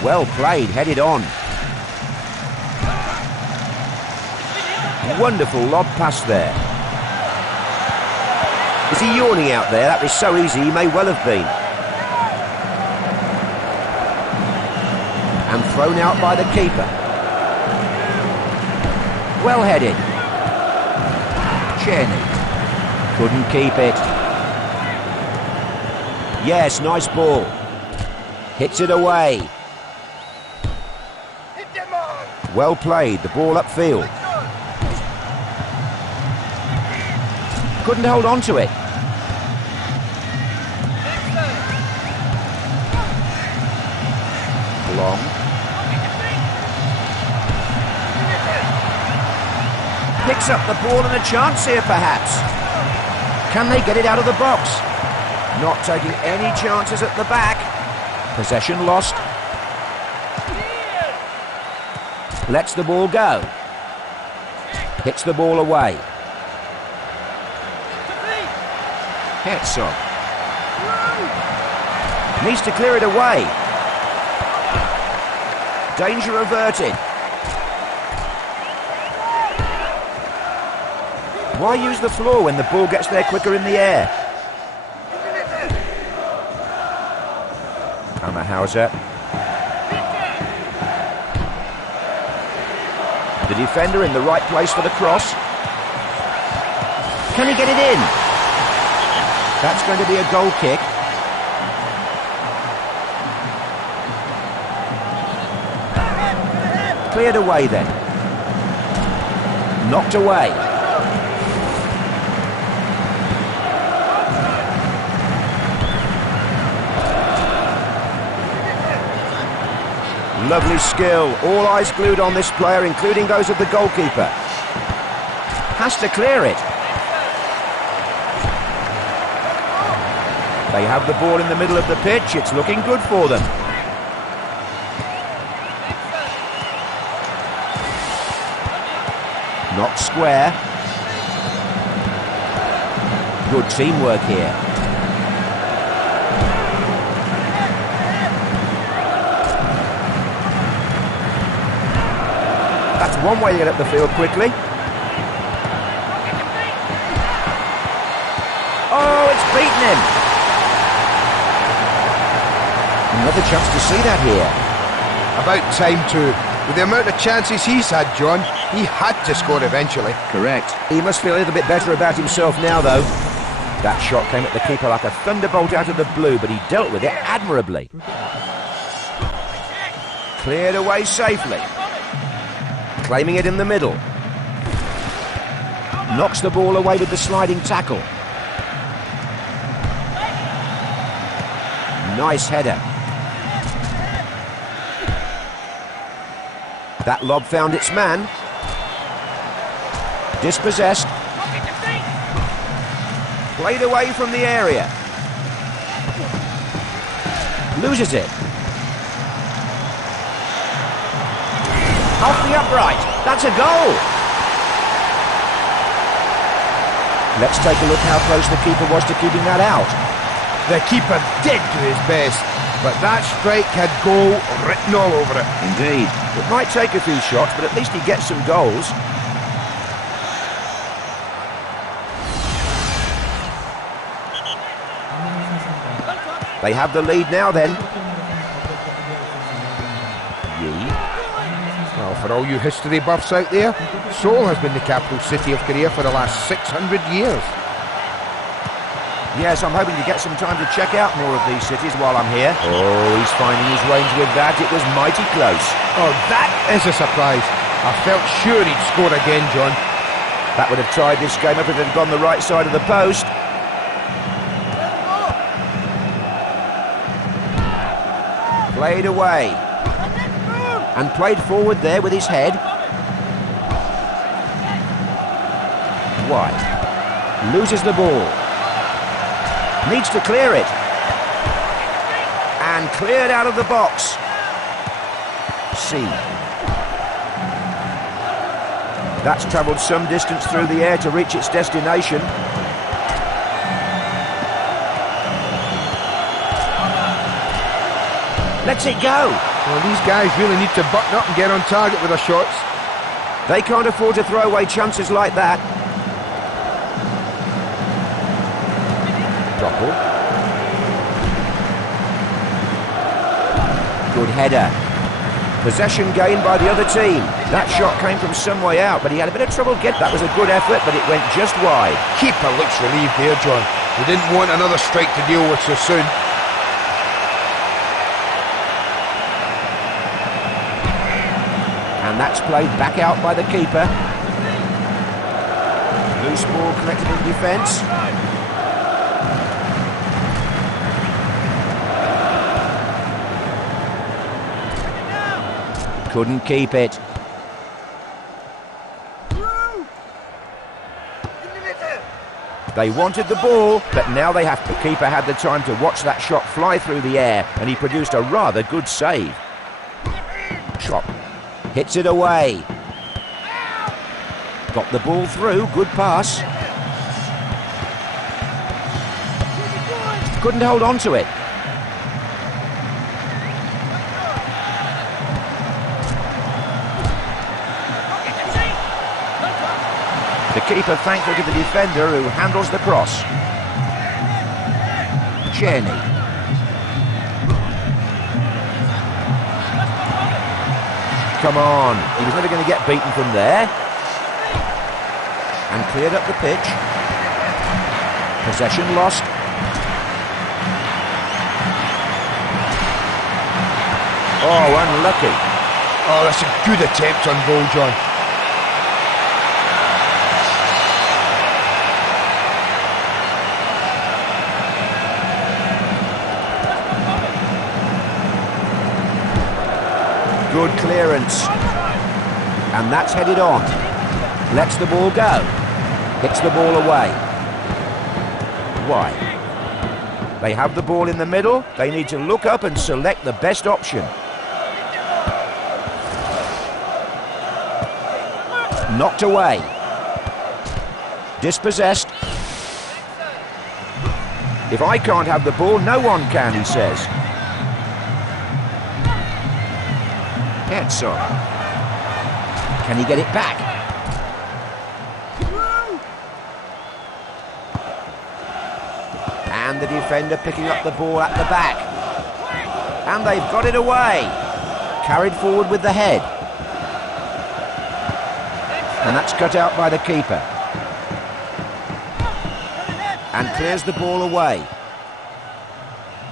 Well played, headed on. Wonderful lob pass there. Is he yawning out there? That was so easy, he may well have been. And thrown out by the keeper. Well headed. Cheney. Couldn't keep it. Yes, nice ball. Hits it away. Well played, the ball upfield. Couldn't hold on to it. Long. Picks up the ball and a chance here perhaps. Can they get it out of the box? Not taking any chances at the back. Possession lost. Lets the ball go. Hits the ball away. Hits on. Needs to clear it away. Danger averted. Why use the floor when the ball gets there quicker in the air? Hammerhauser. The defender in the right place for the cross. Can he get it in? That's going to be a goal kick. Cleared away then. Knocked away. Lovely skill. All eyes glued on this player, including those of the goalkeeper. Has to clear it. They have the ball in the middle of the pitch. It's looking good for them. Not square. Good teamwork here. That's one way to get up the field quickly. Oh, it's beaten him. Another chance to see that here. About time too. With the amount of chances he's had, John, he had to score eventually. Correct. He must feel a little bit better about himself now, though. That shot came at the keeper like a thunderbolt out of the blue, but he dealt with it admirably. Cleared away safely. Claiming it in the middle. Knocks the ball away with the sliding tackle. Nice header. That lob found its man. Dispossessed. Played away from the area. Loses it. Off the upright. That's a goal. Let's take a look how close the keeper was to keeping that out. The keeper did do his best, but that strike had goal written all over it. Indeed. It might take a few shots, but at least he gets some goals. They have the lead now then. Well, for all you history buffs out there, Seoul has been the capital city of Korea for the last 600 years. Yes, I'm hoping to get some time to check out more of these cities while I'm here. Oh, he's finding his range with that. It was mighty close. Oh, that is a surprise. I felt sure he'd score again, John. That would have tied this game up if it had gone the right side of the post. Played away. And played forward there with his head. White. Loses the ball. Needs to clear it. And cleared out of the box. C. That's travelled some distance through the air to reach its destination. Lets it go. Well, these guys really need to button up and get on target with their shots. They can't afford to throw away chances like that. Doppel. Good header. Possession gained by the other team. That shot came from some way out, but he had a bit of trouble getting. That was a good effort, but it went just wide. Keeper looks relieved there, John. He didn't want another strike to deal with so soon. And that's played back out by the keeper. Loose ball collected in defence. Couldn't keep it. They wanted the ball, but now they have to. The keeper had the time to watch that shot fly through the air, and he produced a rather good save. Chop. Hits it away. Got the ball through, good pass. Couldn't hold on to it. The keeper thankful to the defender who handles the cross. Czerny. Come on, he was never going to get beaten from there. And cleared up the pitch. Possession lost. Oh, unlucky. Oh, that's a good attempt on goal, John. Good clearance. And that's headed on. Lets the ball go. Hits the ball away. Why? They have the ball in the middle. They need to look up and select the best option. Knocked away. Dispossessed. If I can't have the ball, no one can, he says. Edson. Can he get it back? And the defender picking up the ball at the back. And they've got it away. Carried forward with the head. And that's cut out by the keeper. And clears the ball away.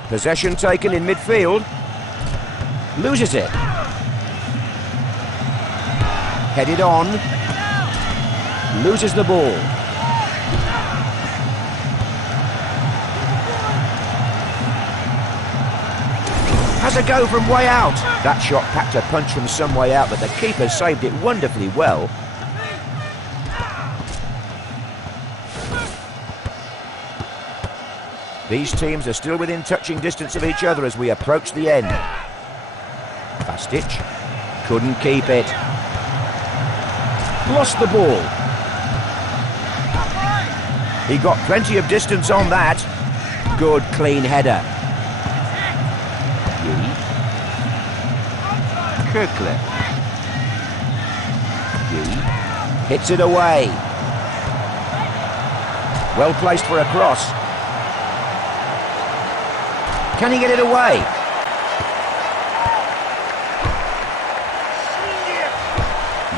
Possession taken in midfield. Loses it. Headed on. Loses the ball. Has a go from way out. That shot packed a punch from some way out, but the keeper saved it wonderfully well. These teams are still within touching distance of each other as we approach the end. Fastic couldn't keep it. Lost the ball. He got plenty of distance on that. Good clean header. Kirkler. Hits it away. Well placed for a cross. Can he get it away?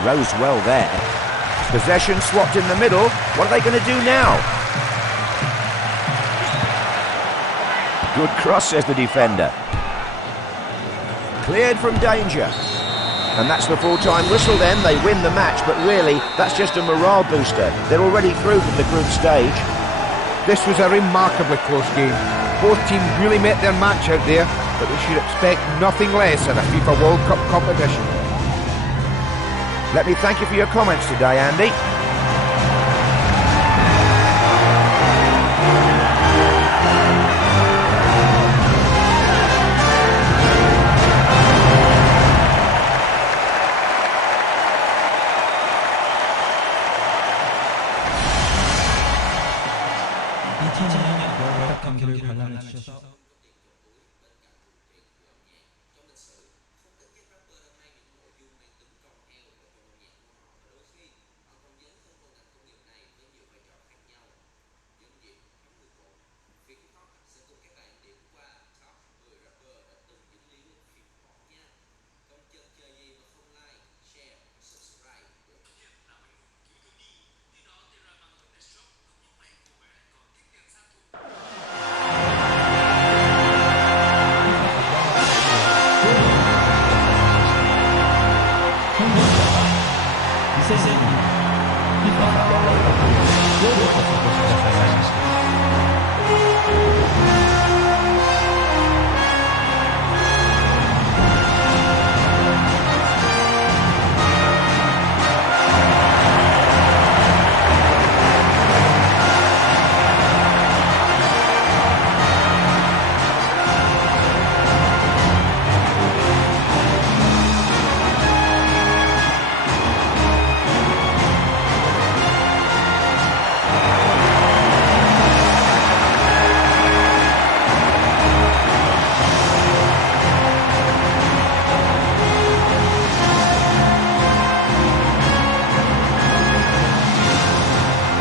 Rose well there. Possession swapped in the middle. What are they going to do now? Good cross, says the defender. Cleared from danger. And that's the full-time whistle then. They win the match, but really, that's just a morale booster. They're already through from the group stage. This was a remarkably close game. Both teams really met their match out there, but we should expect nothing less in a FIFA World Cup competition. Let me thank you for your comments today, Andy. 이 팀은 월드컵 경기를 관람해 주셔서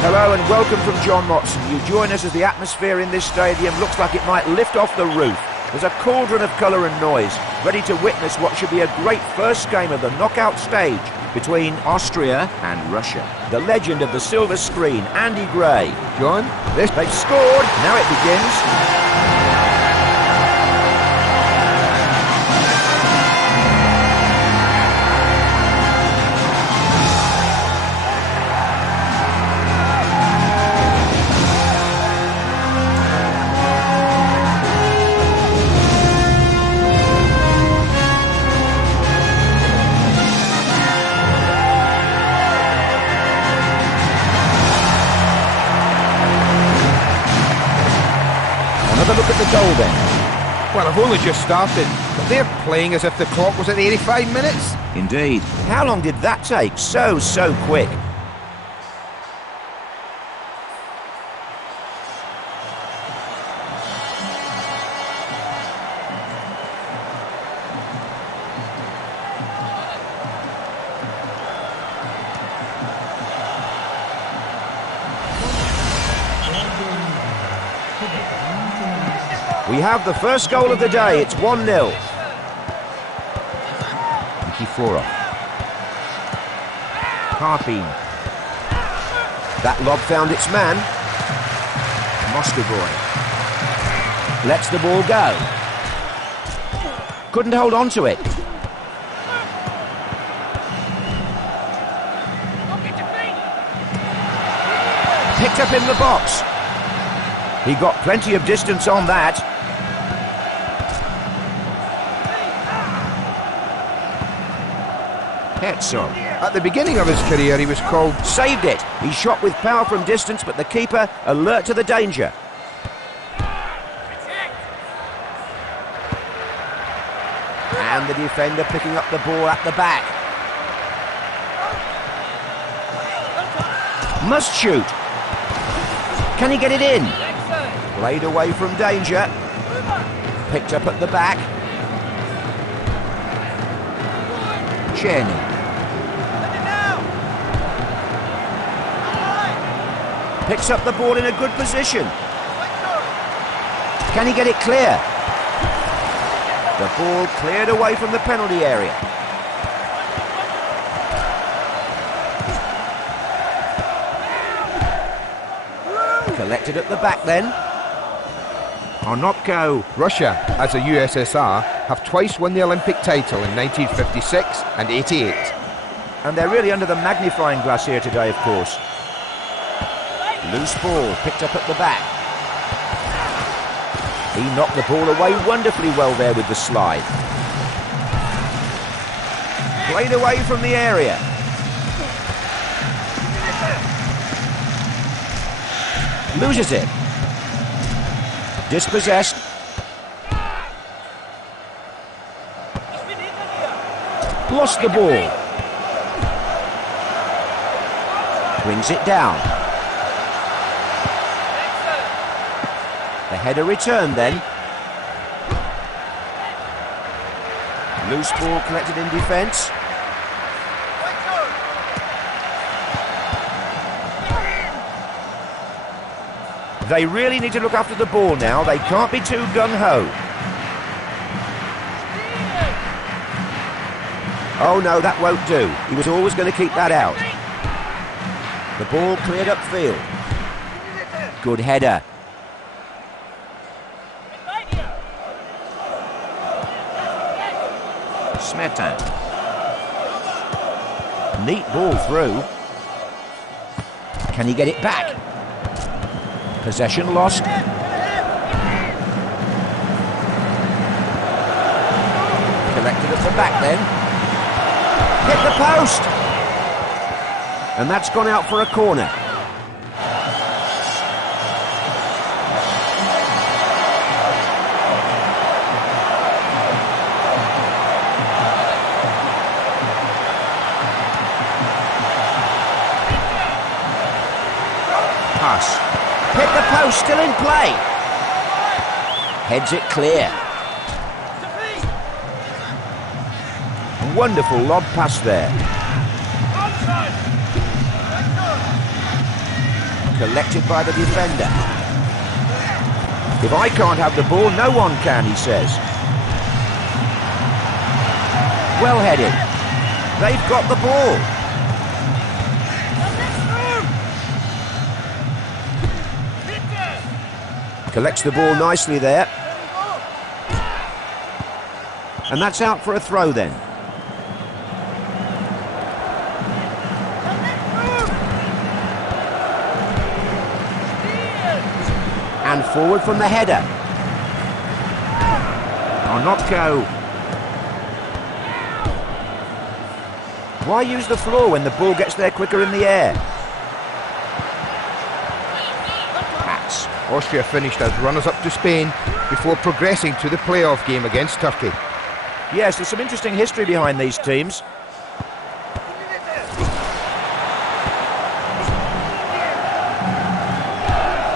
Hello and welcome from John Motson. You join us as the atmosphere in this stadium looks like it might lift off the roof. There's a cauldron of colour and noise, ready to witness what should be a great first game of the knockout stage between Austria and Russia. the legend of the silver screen, Andy Gray. John, They've scored, now it begins. Another look at the goal then. well, I've only just started, but they're playing as if the clock was at 85 minutes. Indeed. How long did that take? So quick. We have the first goal of the day. It's 1-0. Nikiforov. Karpin. That lob found its man. Moskovoy. Lets the ball go. Couldn't hold on to it. Picked up in the box. He got plenty of distance on that. Hetzel. At the beginning of his career, he was called... Saved it. He shot with power from distance, but the keeper alert to the danger. And the defender picking up the ball at the back. Must shoot. Can he get it in? Played away from danger. Picked up at the back. Cherny. Picks up the ball in a good position. Can he get it clear? The ball cleared away from the penalty area. Collected at the back then. Onopko. Russia, as a USSR, have twice won the Olympic title in 1956 and 88. And they're really under the magnifying glass here today, of course. Loose ball picked up at the back. He knocked the ball away wonderfully well there with the slide. Played away from the area. Loses it. Dispossessed. Lost the ball. Brings it down. The header returned then. Loose ball collected in defence. They really need to look after the ball now. They can't be too gung-ho. Oh no, that won't do. He was always going to keep that out. The ball cleared upfield. Good header. Smetan. Neat ball through. Can he get it back? Possession lost. Collected at the back then. Hit the post! And that's gone out for a corner. Pass. Hit the post, still in play. Heads it clear. Wonderful lob pass there. Collected by the defender. If I can't have the ball, no one can, he says. Well headed. They've got the ball. Collects the ball nicely there. And that's out for a throw then. And forward from the header. Onopko. Why use the floor when the ball gets there quicker in the air? Pats. Austria finished as runners-up to Spain before progressing to the playoff game against Turkey. Yes, there's some interesting history behind these teams.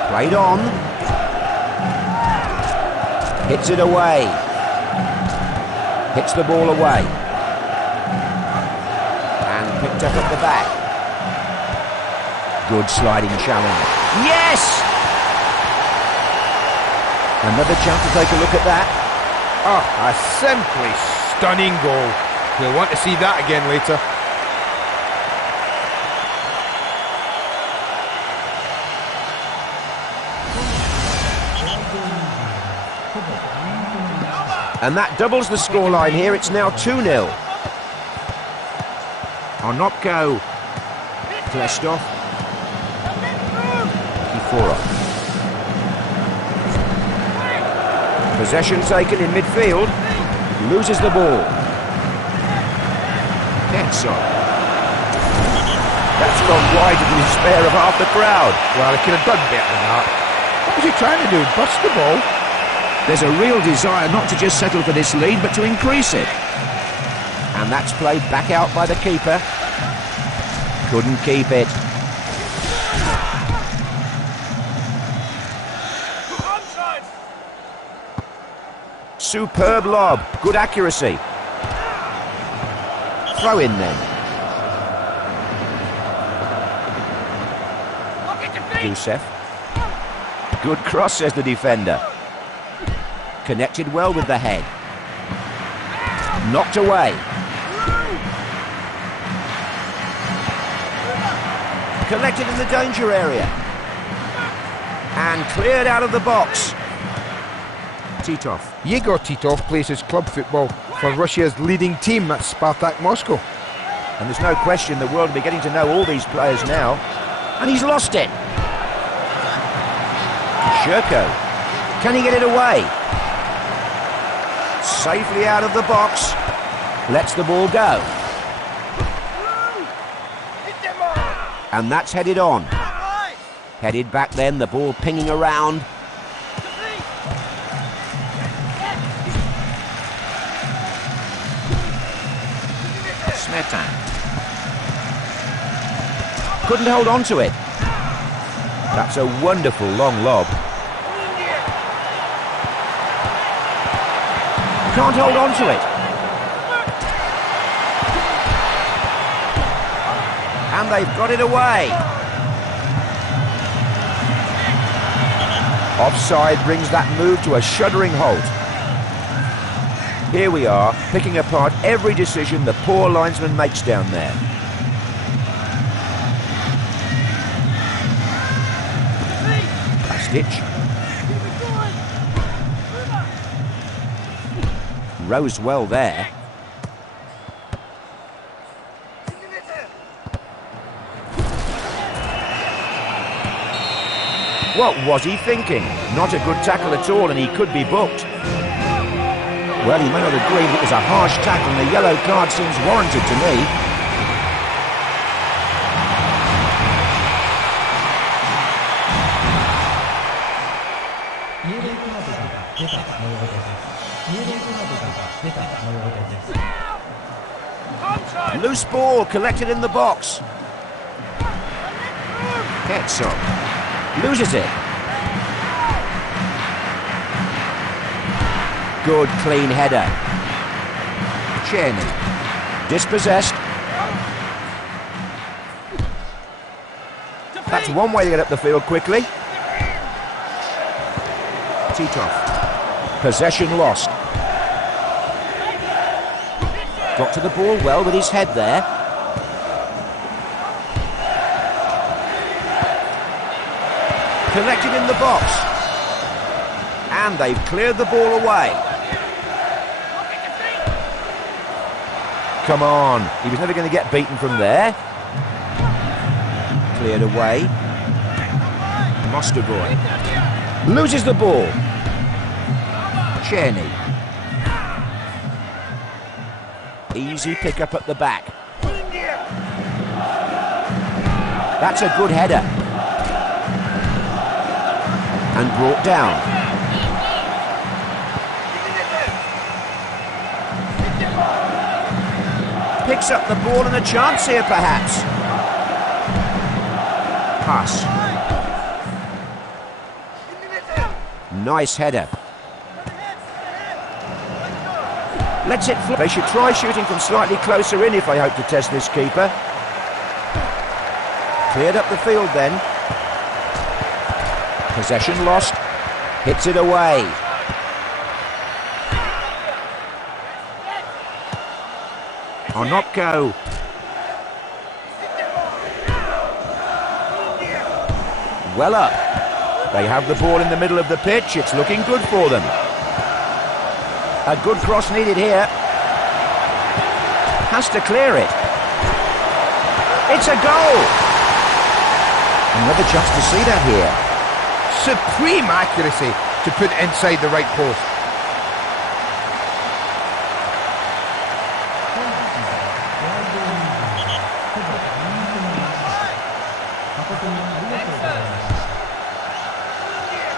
Played on. Hits it away. Hits the ball away. And picked up at the back. Good sliding challenge. Yes! Another chance to take a look at that. Oh, a simply stunning goal. We'll want to see that again later. And that doubles the scoreline here. It's now 2-0. Onopko. Klestov. Kiforov. Possession taken in midfield. Loses the ball. Ketson. That's gone wide to the despair of half the crowd. Well, he could have done better than that. What was he trying to do? Bust the ball? There's a real desire not to just settle for this lead, but to increase it. And that's played back out by the keeper. Couldn't keep it. Superb lob. Good accuracy. Throw in then. Gusev. Good cross, says the defender. Connected well with the head. Knocked away. Collected in the danger area. And cleared out of the box. Titov. Yegor Titov plays his club football for Russia's leading team, that's Spartak Moscow. And there's no question the world will be getting to know all these players now. And he's lost it. Shirko. Can he get it away? Safely out of the box. Lets the ball go. And that's headed on. Headed back then, the ball pinging around. Smetan. Couldn't hold on to it. That's a wonderful long lob. Can't hold on to it. And they've got it away. Offside brings that move to a shuddering halt. Here we are, picking apart every decision the poor linesman makes down there. Stitch. Rose well there. What was he thinking? Not a good tackle at all, and he could be booked. Well, he may not agree, but it was a harsh tackle, and the yellow card seems warranted to me. Loose ball collected in the box. Ketso loses it. Good clean header. Cherny dispossessed. That's one way to get up the field quickly. Titov. Possession lost. Got to the ball well with his head there. Collected in the box. And they've cleared the ball away. Come on, he was never going to get beaten from there. Cleared away. Mostovoy loses the ball. Cherny. Easy pick up at the back. That's a good header. And brought down. Picks up the ball and a chance here perhaps. Pass. Nice header. Lets it fly. They should try shooting from slightly closer in if they hope to test this keeper. Cleared up the field then. Possession lost. Hits it away. Onopko. Well up. They have the ball in the middle of the pitch. It's looking good for them. A good cross needed here. Has to clear it. It's a goal. Another chance to see that here. Supreme accuracy to put inside the right post.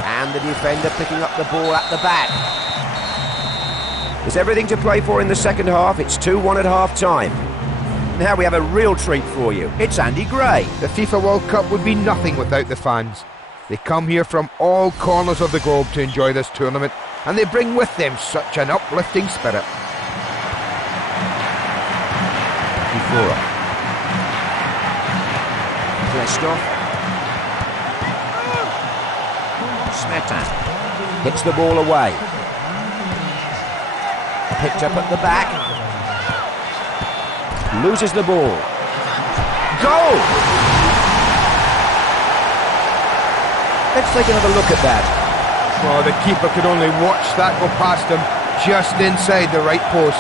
And the defender picking up the ball at the back. There's everything to play for in the second half. It's 2-1 at half-time. Now we have a real treat for you. It's Andy Gray. The FIFA World Cup would be nothing without the fans. They come here from all corners of the globe to enjoy this tournament, and they bring with them such an uplifting spirit. Before Plestov. Smetan. Hits the ball away. Picked up at the back. Loses the ball. Goal! Let's take another look at that. Oh, the keeper could only watch that go past him, just inside the right post.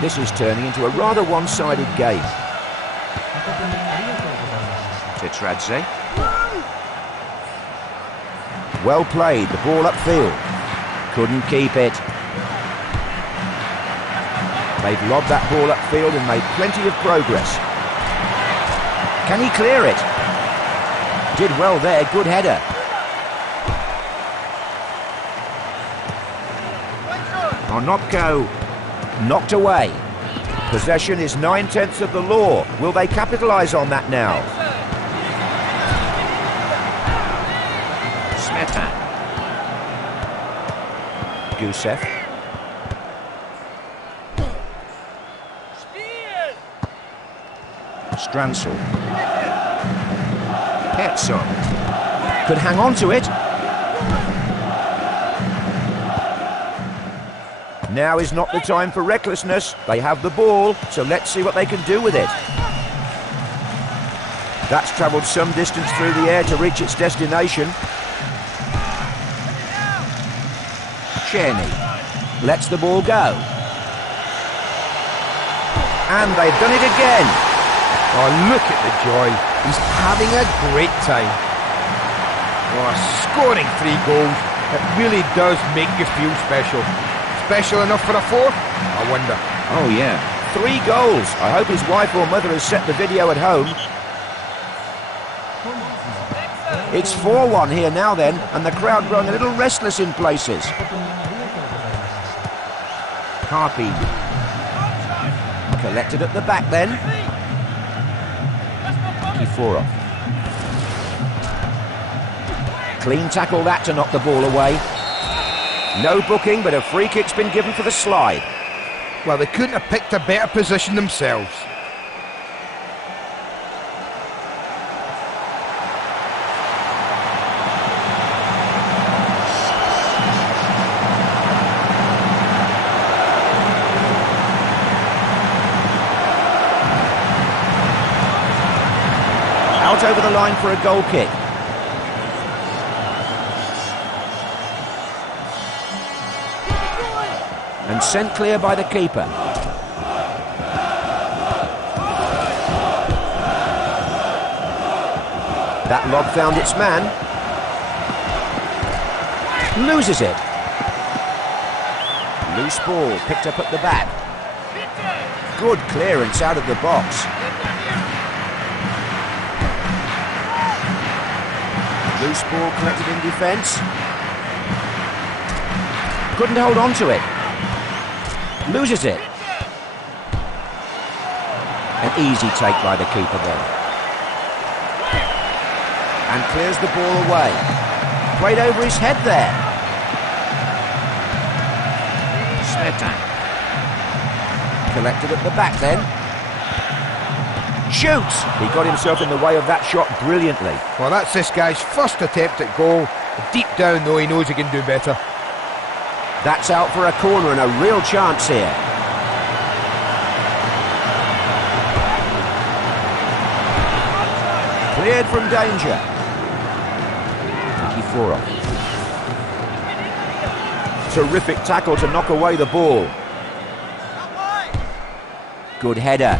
This is turning into a rather one-sided game. Titradze. Well played, the ball upfield. Couldn't keep it. They've lobbed that ball upfield and made plenty of progress. Can he clear it? Did well there, good header. Onopko, knocked away. Possession is 9/10 of the law. Will they capitalise on that now? Smetan. Gusev. Stransel. Petson. Could hang on to it. Now is not the time for recklessness. They have the ball, so let's see what they can do with it. That's travelled some distance through the air to reach its destination. Czerny lets the ball go. And they've done it again. Oh, look at the joy. He's having a great time. Oh, scoring 3 goals. It really does make you feel special. Special enough for a 4th? I wonder. Oh, yeah. 3 goals. I hope his wife or mother has set the video at home. It's 4-1 here now then, and the crowd growing a little restless in places. Harpy. Collected at the back then. Kiforov. Clean tackle that to knock the ball away. No booking, but a free kick's been given for the slide. Well, they couldn't have picked a better position themselves. Out over the line for a goal kick. And sent clear by the keeper. That lob found its man. Loses it. Loose ball picked up at the back. Good clearance out of the box. Loose ball collected in defence. Couldn't hold on to it. Loses it. An easy take by the keeper then. And clears the ball away. Played over his head there. Smetan. Collected at the back then. Shoots! He got himself in the way of that shot brilliantly. Well, that's this guy's first attempt at goal. Deep down, though, he knows he can do better. That's out for a corner and a real chance here. Cleared from danger. Kiforov. Terrific tackle to knock away the ball. Good header.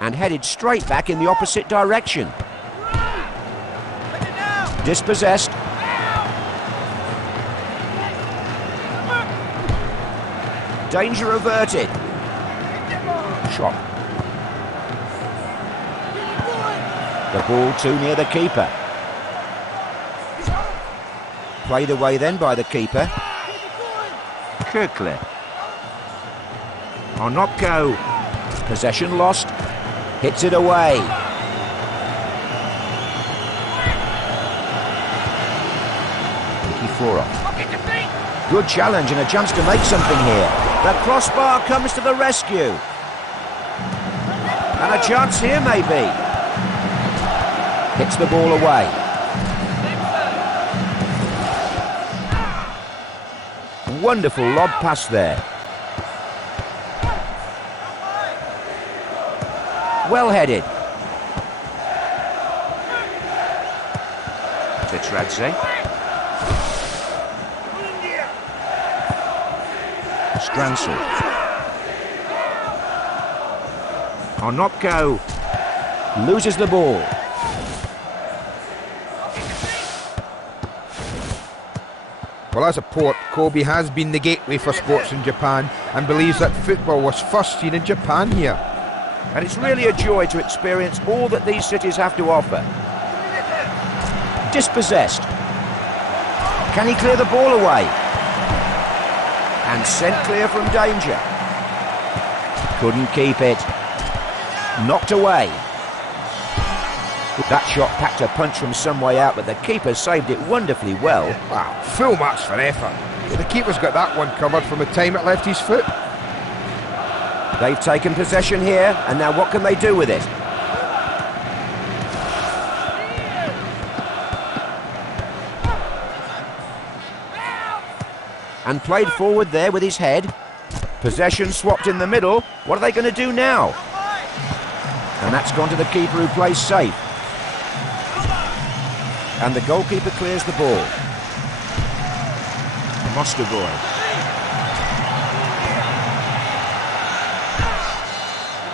And headed straight back in the opposite direction. Dispossessed. Danger averted. Shot. The ball too near the keeper. Played away then by the keeper. Kirkler. Onopko. Possession lost. Hits it away. Kiforov. Good challenge and a chance to make something here. The crossbar comes to the rescue. And a chance here maybe. Hits the ball away. Wonderful lob pass there. Well headed. Tetradze. Stransel. Onopko loses the ball. Well, as a port, Kobe has been the gateway for sports in Japan and believes that football was first seen in Japan here. And it's really a joy to experience all that these cities have to offer. Dispossessed. Can he clear the ball away? And sent clear from danger. Couldn't keep it. Knocked away. That shot packed a punch from some way out, but the keeper saved it wonderfully well. Wow, full marks for effort. The keeper's got that one covered from the time it left his foot. They've taken possession here, and now what can they do with it? And played forward there with his head. Possession swapped in the middle. What are they going to do now? And that's gone to the keeper who plays safe. And the goalkeeper clears the ball. Mostovoy.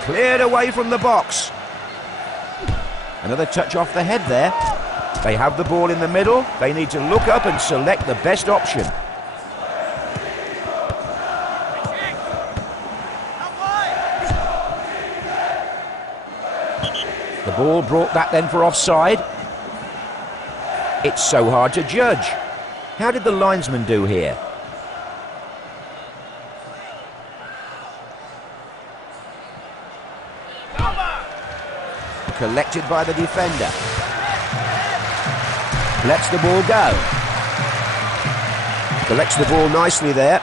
Cleared away from the box. Another touch off the head there. They have the ball in the middle. They need to look up and select the best option. The ball brought back then for offside. It's so hard to judge. How did the linesman do here? Collected by the defender. Lets the ball go. Collects the ball nicely there.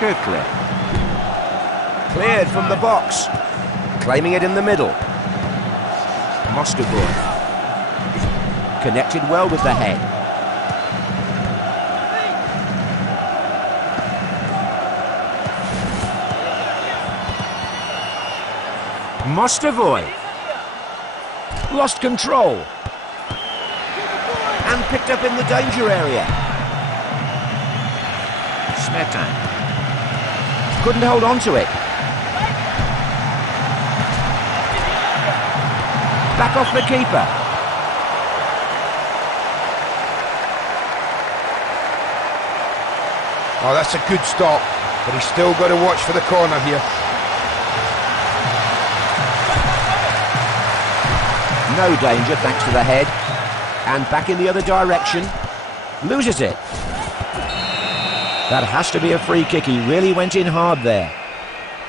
Kirkler. Cleared from the box. Claiming it in the middle. Mostovoy. Connected well with the head. Mostovoy. Lost control. And picked up in the danger area. Smetan. Couldn't hold on to it. Back off the keeper. Oh, that's a good stop, but he's still got to watch for the corner here. No danger thanks to the head. And back in the other direction. Loses it. That has to be a free kick. He really went in hard there.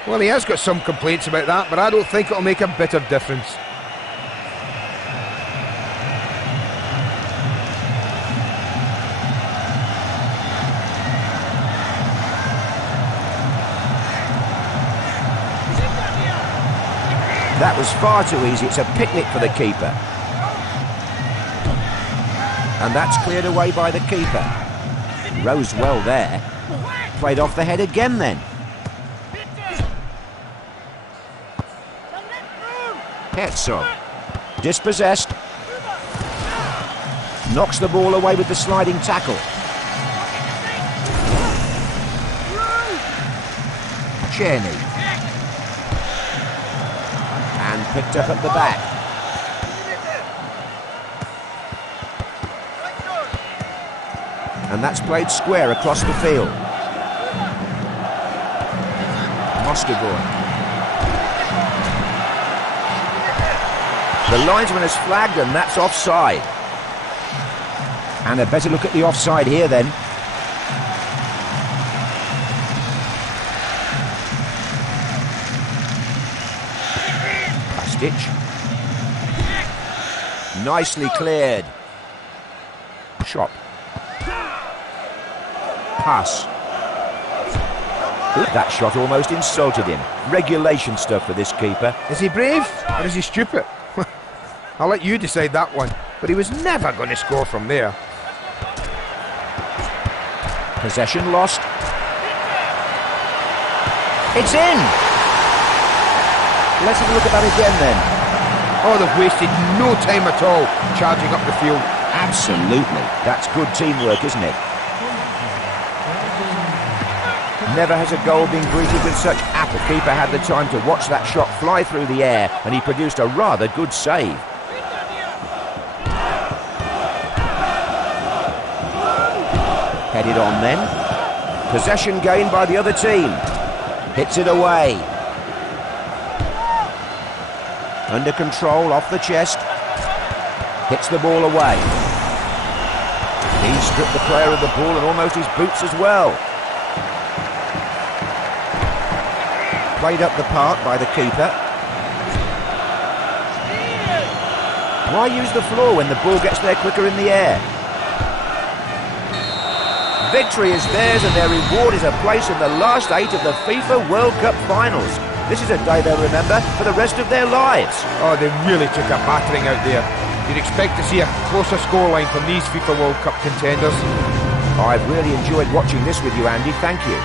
Well, he has got some complaints about that, but I don't think it'll make a bit of difference. That was far too easy. It's a picnic for the keeper. And that's cleared away by the keeper. Rose well there. Played off the head again then. Herzog. Dispossessed. Knocks the ball away with the sliding tackle. Czerny. And picked up at the back. And that's played square across the field. Mostovoy. The linesman has flagged and that's offside. And a better look at the offside here then. Stitch. Nicely cleared. Shot. Pass. That shot almost insulted him. Regulation stuff for this keeper. Is he brave or is he stupid? I'll let you decide that one. But he was never going to score from there. Possession lost. It's in! Let's have a look at that again then. Oh, they've wasted no time at all charging up the field. Absolutely. That's good teamwork, isn't it? Never has a goal been greeted with such aplomb. The keeper had the time to watch that shot fly through the air, and he produced a rather good save. Headed on then. Possession gained by the other team. Hits it away. Under control, off the chest. Hits the ball away. He's stripped the player of the ball and almost his boots as well. Played up the park by the keeper. Why use the floor when the ball gets there quicker in the air? Victory is theirs and their reward is a place in the last 8 of the FIFA World Cup finals. This is a day they'll remember for the rest of their lives. Oh, they really took a battering out there. You'd expect to see a closer scoreline from these FIFA World Cup contenders. I've really enjoyed watching this with you, Andy. Thank you.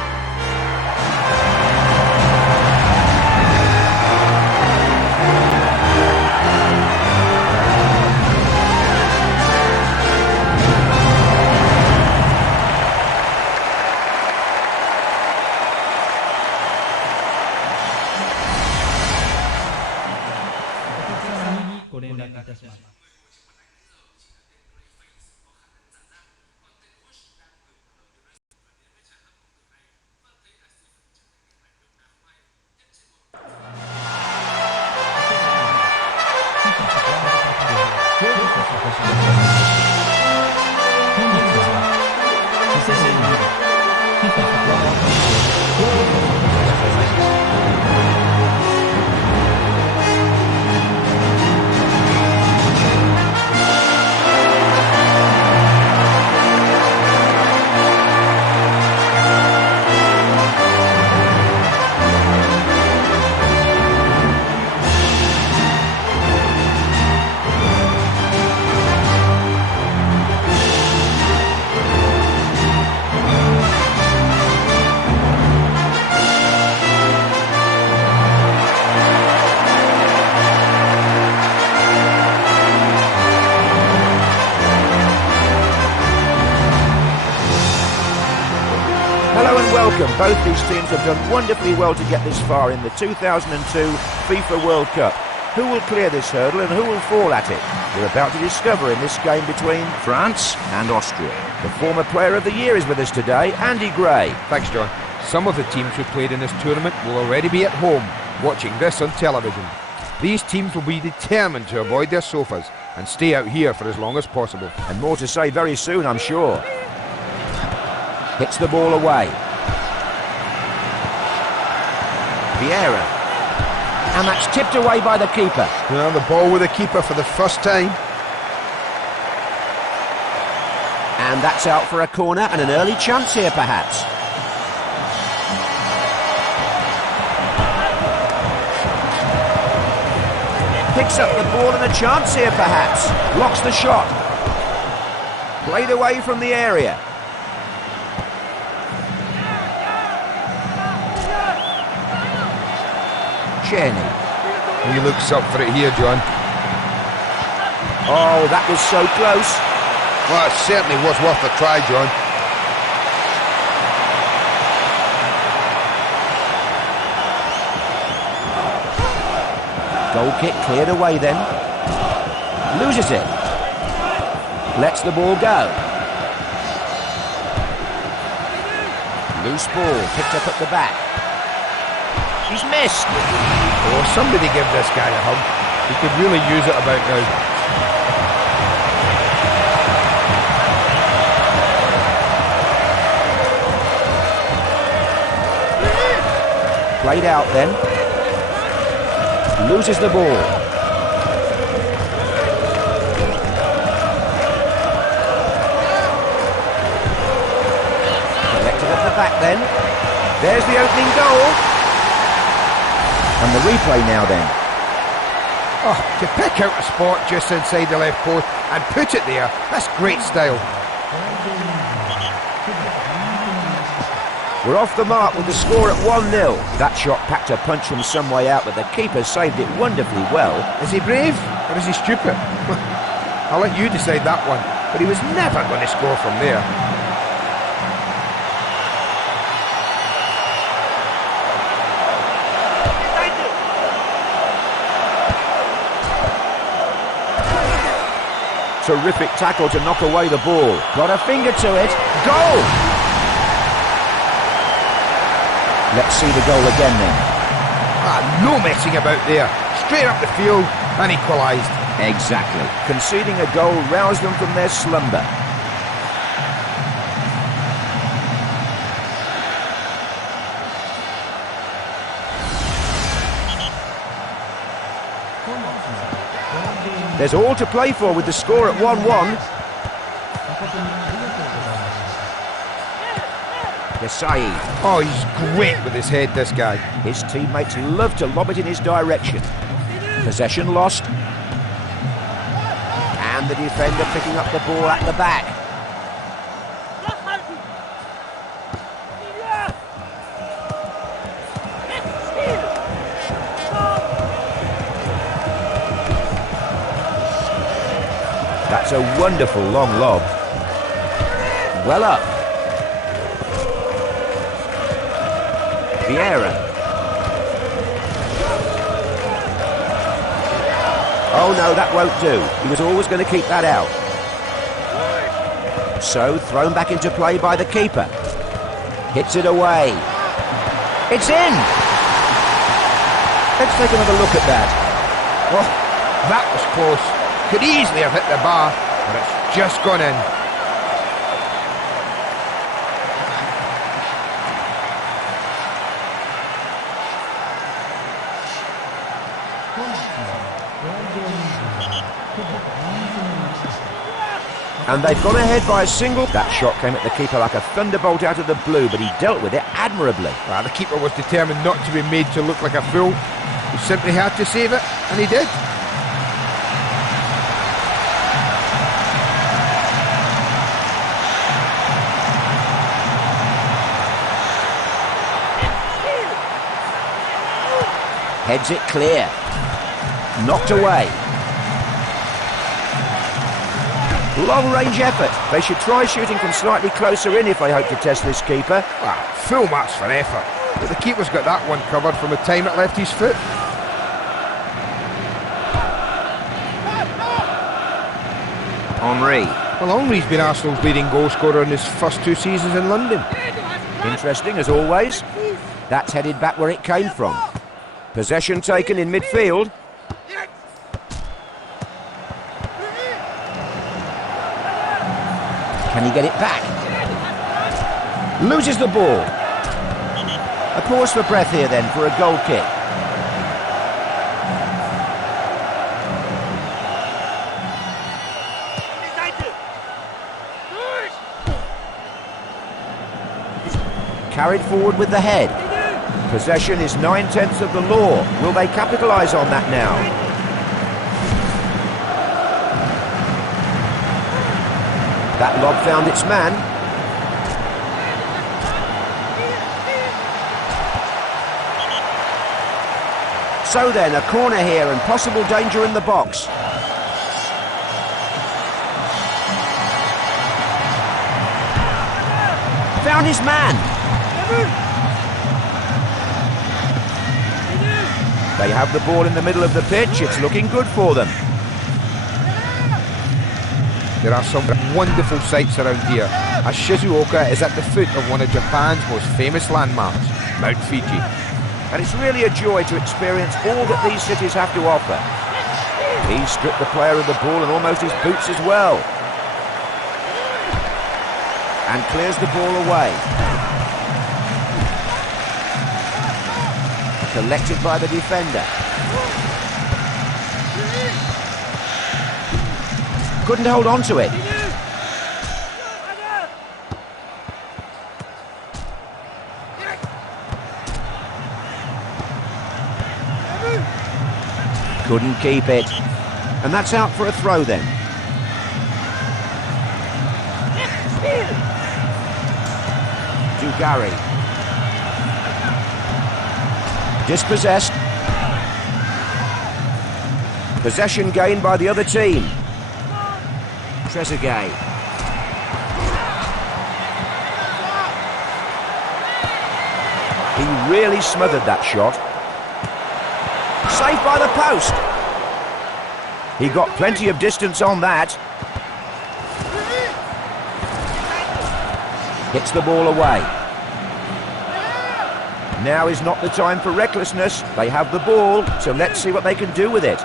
Welcome. Both these teams have done wonderfully well to get this far in the 2002 FIFA World Cup. Who will clear this hurdle and who will fall at it? We're about to discover in this game between France and Austria. The former Player of the Year is with us today, Andy Gray. Thanks, John. Some of the teams who played in this tournament will already be at home watching this on television. These teams will be determined to avoid their sofas and stay out here for as long as possible. And more to say very soon, I'm sure. Hits the ball away. Vieira. And that's tipped away by the keeper. Well, the ball with the keeper for the first time. And that's out for a corner and an early chance here, perhaps. Picks up the ball and a chance here, perhaps. Blocks the shot. Played away from the area. Cheney. He looks up for it here, John. Oh, that was so close. Well, it certainly was worth a try, John. Goal kick cleared away then. Loses it. Lets the ball go. Loose ball picked up at the back. He's missed. Oh, somebody give this guy a hug. He could really use it about now. Played out then. Loses the ball. Collected at the back then. There's the opening goal. And the replay now then. Oh, to pick out a spot just inside the left post and put it there, that's great style. We're off the mark with the score at 1-0. That shot packed a punch from some way out, but the keeper saved it wonderfully well. Is he brave or is he stupid? I'll let you decide that one. But he was never going to score from there. Terrific tackle to knock away the ball. Got a finger to it. Goal! Let's see the goal again then. No messing about there. Straight up the field and equalised. Exactly. Conceding a goal roused them from their slumber. There's all to play for with the score at 1-1. Desai. Oh, he's great with his head, this guy. His teammates love to lob it in his direction. Possession lost. And the defender picking up the ball at the back. That's a wonderful long lob. Well up. Vieira. Oh no, that won't do. He was always going to keep that out. So, thrown back into play by the keeper. Hits it away. It's in! Let's take another look at that. Oh, that was close. Could easily have hit the bar, but it's just gone in. And they've gone ahead by a single. That shot came at the keeper like a thunderbolt out of the blue, but he dealt with it admirably. Well, the keeper was determined not to be made to look like a fool. He simply had to save it, and he did. Heads it clear. Knocked away. Long-range effort. They should try shooting from slightly closer in if they hope to test this keeper. Well, full marks for effort. But the keeper's got that one covered from the time it left his foot. Henri. Well, Henri's been Arsenal's leading goal scorer in his first 2 seasons in London. Interesting as always. That's headed back where it came from. Possession taken in midfield. Can he get it back? Loses the ball. A pause for breath here then for a goal kick. Carried forward with the head. Possession is 9/10 of the law. Will they capitalise on that now? That lob found its man. So then, a corner here and possible danger in the box. Found his man. They have the ball in the middle of the pitch. It's looking good for them. There are some wonderful sights around here, as Shizuoka is at the foot of one of Japan's most famous landmarks, Mount Fuji. And it's really a joy to experience all that these cities have to offer. He stripped the player of the ball and almost his boots as well. And clears the ball away. Collected by the defender. Couldn't hold on to it. Couldn't keep it. And that's out for a throw then. Dugari. Dispossessed. Possession gained by the other team. Trezeguet. He really smothered that shot. Saved by the post. He got plenty of distance on that. Hits the ball away. Now is not the time for recklessness. They have the ball, so let's see what they can do with it.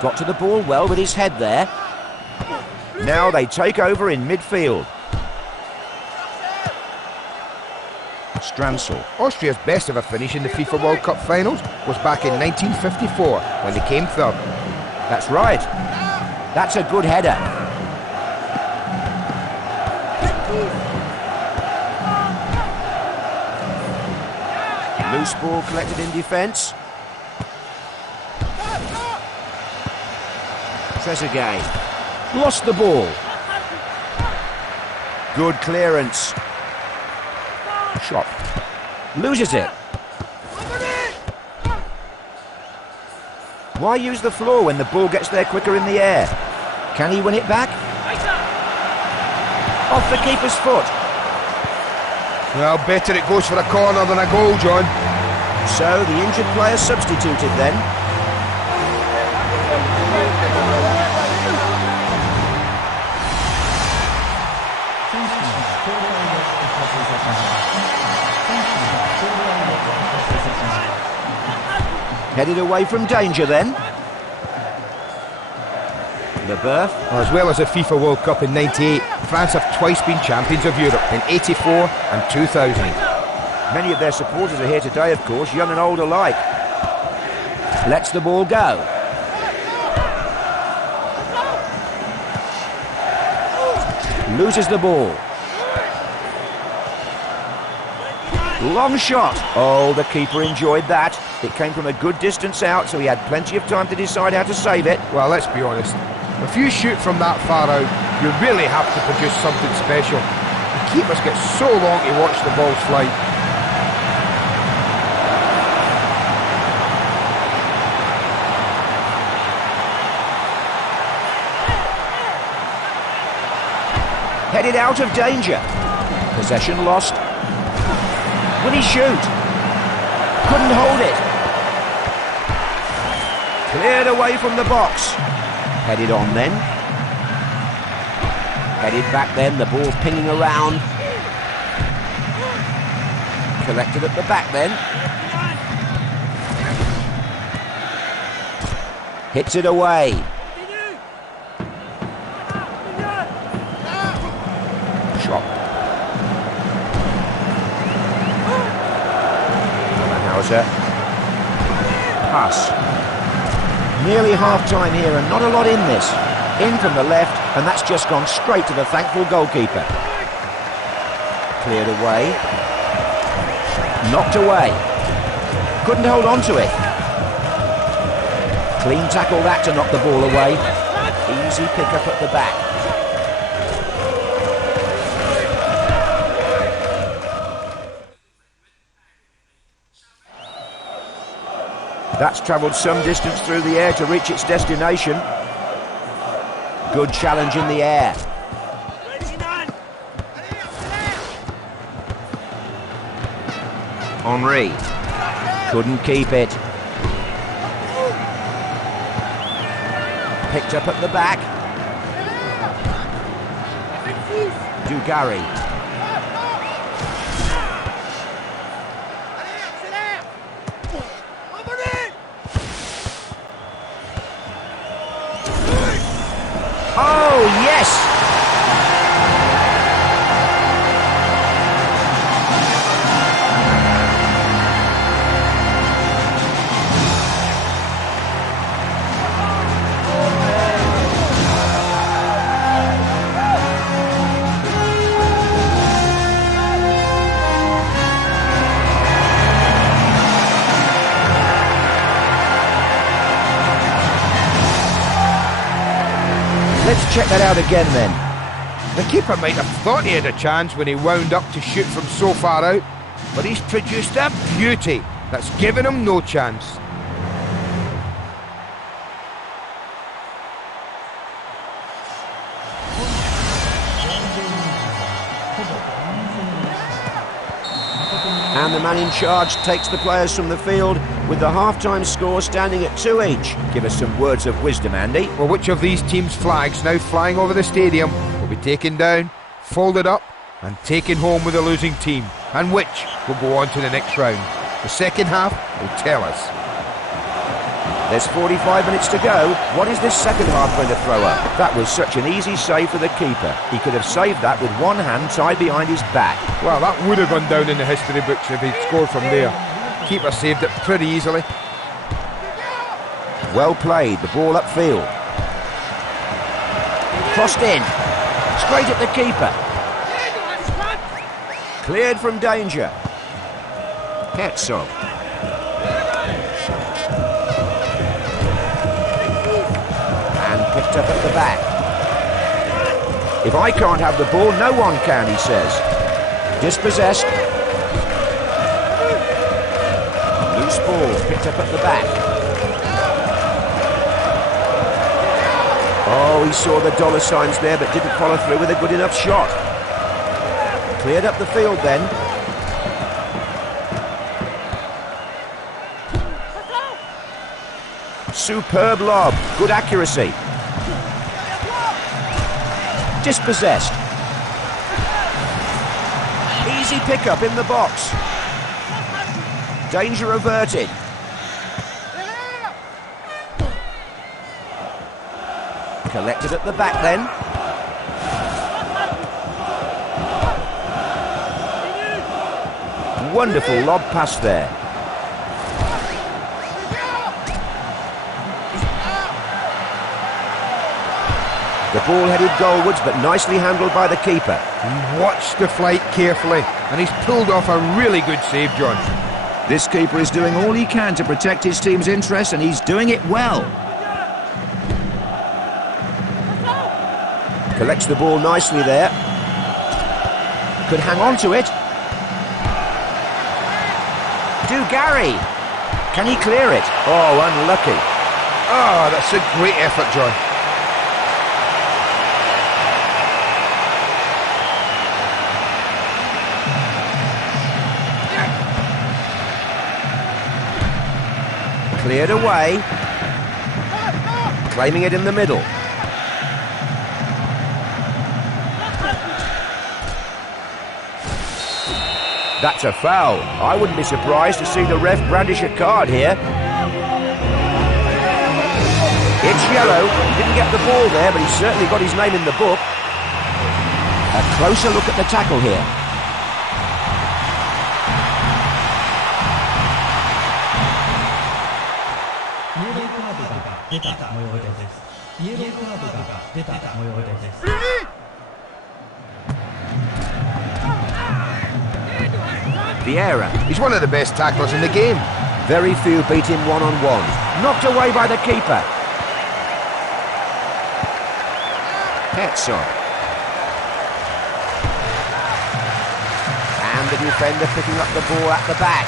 Got to the ball well with his head there. Now they take over in midfield. Stransel. Austria's best ever finish in the FIFA World Cup finals was back in 1954 when they came third. That's right. That's a good header. Loose ball collected in defence. Trezeguet. Lost the ball. Good clearance. Shot. Loses it. Why use the floor when the ball gets there quicker in the air? Can he win it back? Off the keeper's foot. Well, better it goes for a corner than a goal, John. So the injured player substituted then. Headed away from danger then. Leboeuf. As well as the FIFA World Cup in '98, France have twice been champions of Europe, in '84 and 2000. Many of their supporters are here today, of course, young and old alike. Lets the ball go. Loses the ball. Long shot. Oh, the keeper enjoyed that. It came from a good distance out, so he had plenty of time to decide how to save it. Well, let's be honest. If you shoot from that far out, you really have to produce something special. The keepers get so long to watch the ball's flight. Headed out of danger. Possession lost. Will he shoot? Couldn't hold it. Cleared away from the box. Headed on then. Headed back then, the ball pinging around. Collected at the back then. Hits it away. Shot. Pass. Nearly half-time here and not a lot in this. In from the left, and that's just gone straight to the thankful goalkeeper. Cleared away. Knocked away. Couldn't hold on to it. Clean tackle that to knock the ball away. Easy pick up at the back. That's travelled some distance through the air to reach its destination. Good challenge in the air. Henry. Couldn't keep it. Picked up at the back. Dugarry. Oh, yes! Let's check that out again then. The keeper might have thought he had a chance when he wound up to shoot from so far out, but he's produced a beauty. That's given him no chance. And the man in charge takes the players from the field with the half-time score standing at 2 each. Give us some words of wisdom, Andy. Well, which of these teams' flags now flying over the stadium will be taken down, folded up and taken home with the losing team, and which will go on to the next round? The second half will tell us. There's 45 minutes to go. What is this second half going to throw up? That was such an easy save for the keeper. He could have saved that with one hand tied behind his back. Well, that would have gone down in the history books if he'd scored from there. Keeper saved it pretty easily. Well played, the ball upfield. Crossed in. Straight at the keeper. Cleared from danger. Herzog. Picked up at the back. If I can't have the ball, no one can, he says. Dispossessed. Loose ball, picked up at the back. Oh, he saw the dollar signs there, but didn't follow through with a good enough shot. Cleared up the field then. Superb lob, good accuracy. Dispossessed. Easy pickup in the box. Danger averted. Collected at the back then. Wonderful lob pass there. The ball headed goalwards, but nicely handled by the keeper. He watched the flight carefully, and he's pulled off a really good save, John. This keeper is doing all he can to protect his team's interests, and he's doing it well. Collects the ball nicely there. Could hang on to it. Do Gary. Can he clear it? Oh, unlucky. Oh, that's a great effort, John. Cleared away. Claiming it in the middle. That's a foul. I wouldn't be surprised to see the ref brandish a card here. It's yellow. He didn't get the ball there, but he's certainly got his name in the book. A closer look at the tackle here. Vieira. He's one of the best tacklers in the game. Very few beat him one-on-one. Knocked away by the keeper. Herzog. And the defender picking up the ball at the back.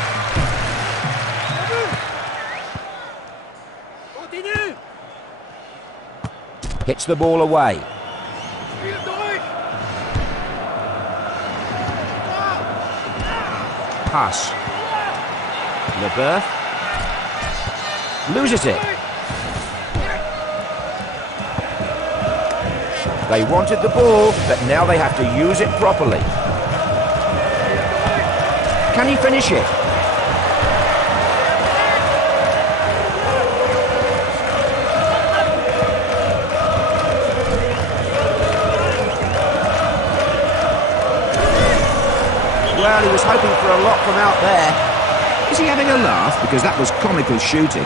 Hits the ball away. Pass. Leboeuf. Loses it. They wanted the ball, but now they have to use it properly. Can he finish it? Well, he was hoping for a lot from out there. Is he having a laugh? Because that was comical shooting.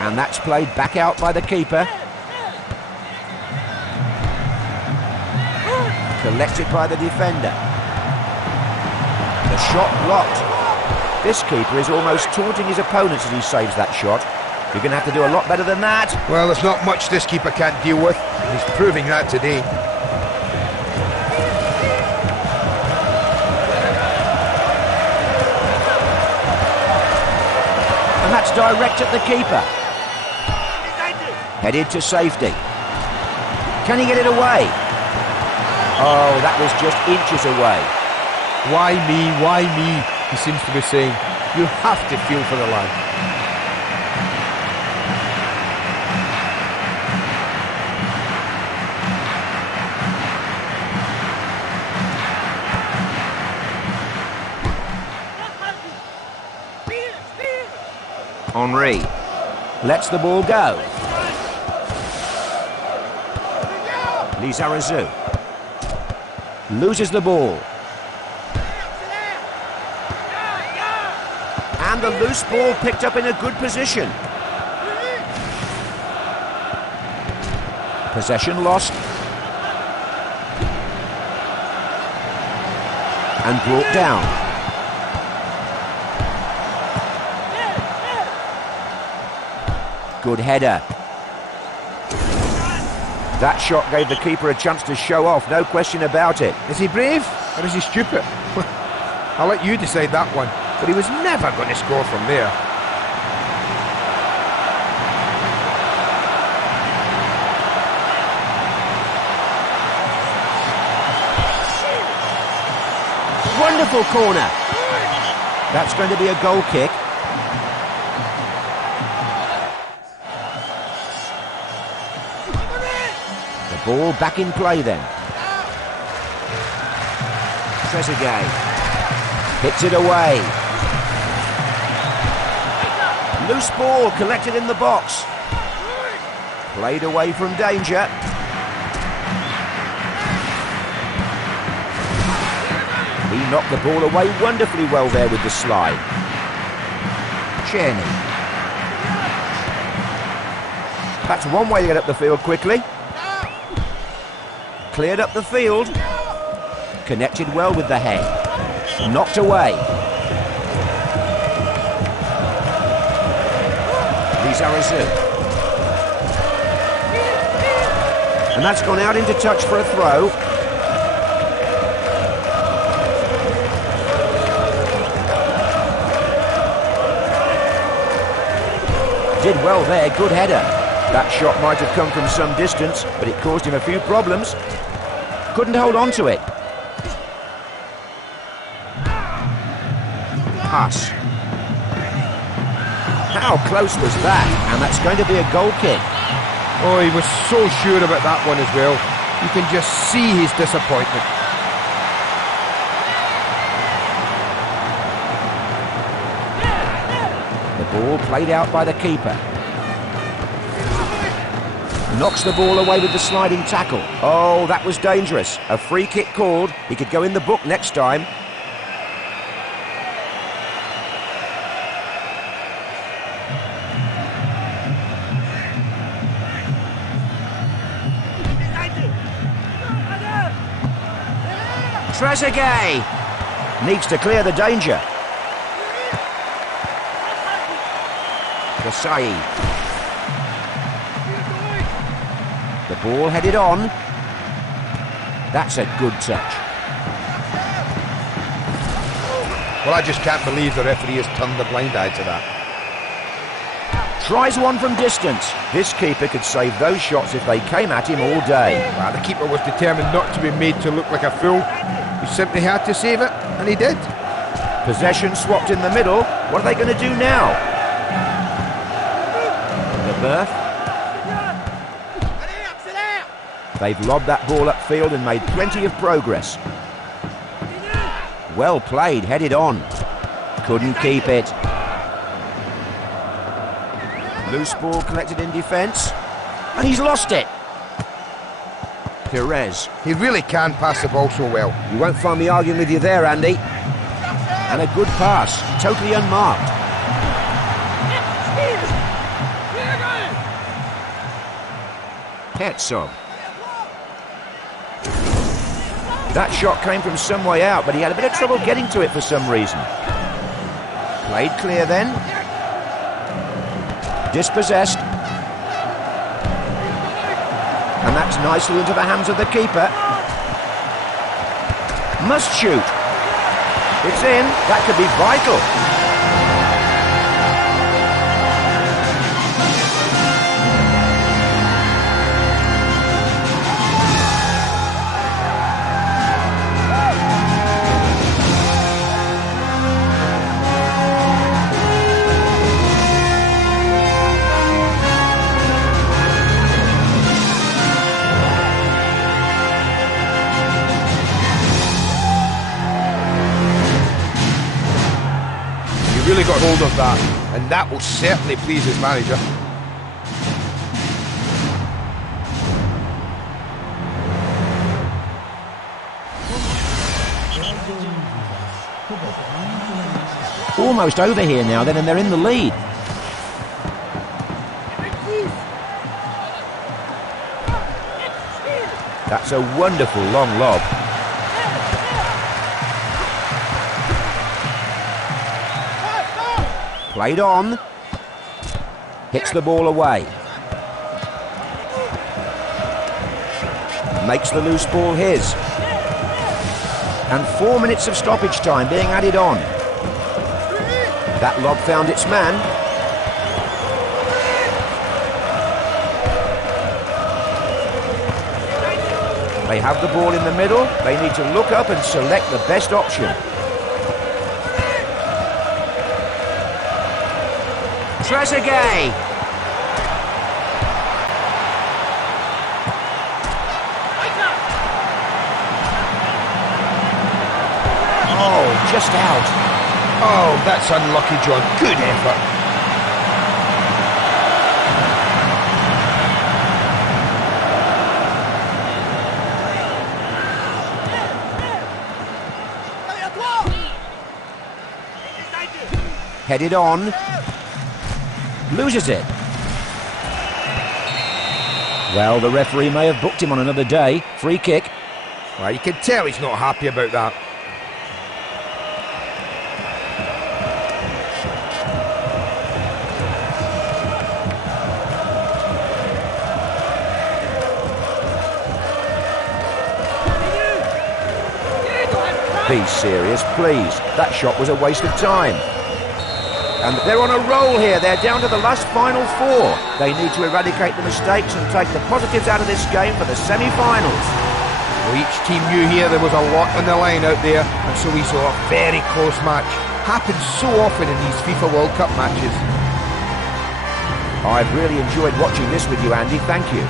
And that's played back out by the keeper. Collected by the defender. The shot blocked. This keeper is almost taunting his opponents as he saves that shot. You're going to have to do a lot better than that. Well, there's not much this keeper can't deal with. He's proving that today. that's direct at the keeper. Headed to safety. Can he get it away? Oh, that was just inches away. Why me? Why me? He seems to be saying. You have to feel for the lad. Henri lets the ball go. Lizarazu loses the ball. And the loose ball picked up in a good position. Possession lost. And brought down. Good header. That shot gave the keeper a chance to show off, no question about it. Is he brave or is he stupid? I'll let you decide that one. But he was never going to score from there. Wonderful corner. That's going to be a goal kick. The ball back in play then. Trezeguet hits it away. Loose ball collected in the box. Played away from danger. He knocked the ball away wonderfully well there with the slide. Czerny. That's one way to get up the field quickly. Cleared up the field. Connected well with the head. Knocked away. Lizarazu. And that's gone out into touch for a throw. Did well there, good header. That shot might have come from some distance, but it caused him a few problems. Couldn't hold on to it. Pass. How close was that? And that's going to be a goal kick. Oh, he was so sure about that one as well. You can just see his disappointment. The ball played out by the keeper. Knocks the ball away with the sliding tackle. Oh, that was dangerous. A free kick called. He could go in the book next time. Trezeguet needs to clear the danger. Kasai. The ball headed on. That's a good touch. Well, I just can't believe the referee has turned the blind eye to that. Tries one from distance. This keeper could save those shots if they came at him all day. Well, the keeper was determined not to be made to look like a fool. He simply had to save it, and he did. Possession swapped in the middle. What are they going to do now? The birth. They've lobbed that ball upfield and made plenty of progress. Well played, headed on. Couldn't keep it. Loose ball collected in defence. And he's lost it. Perez. He really can pass the ball so well. You won't find me arguing with you there, Andy. And a good pass, totally unmarked. Herzog. That shot came from some way out, but he had a bit of trouble getting to it for some reason. Played clear then. Dispossessed. And that's nicely into the hands of the keeper. Must shoot. It's in. That could be vital. really got hold of that, and that will certainly please his manager. Almost over here now then, and they're in the lead. That's a wonderful long lob. Played on. Hits the ball away. Makes the loose ball his. And 4 minutes of stoppage time being added on. That lob found its man. They have the ball in the middle. They need to look up and select the best option. Trezeguet. Oh, just out. Oh, that's unlucky, John. Good effort. Headed on. Loses it. Well, the referee may have booked him on another day. Free kick. Well, you can tell he's not happy about that. Be serious, please. That shot was a waste of time. And they're on a roll here. They're down to the last final four. They need to eradicate the mistakes and take the positives out of this game for the semi-finals. Well, each team knew here there was a lot on the line out there, and so we saw a very close match. Happens so often in these FIFA World Cup matches. I've really enjoyed watching this with you, Andy. Thank you.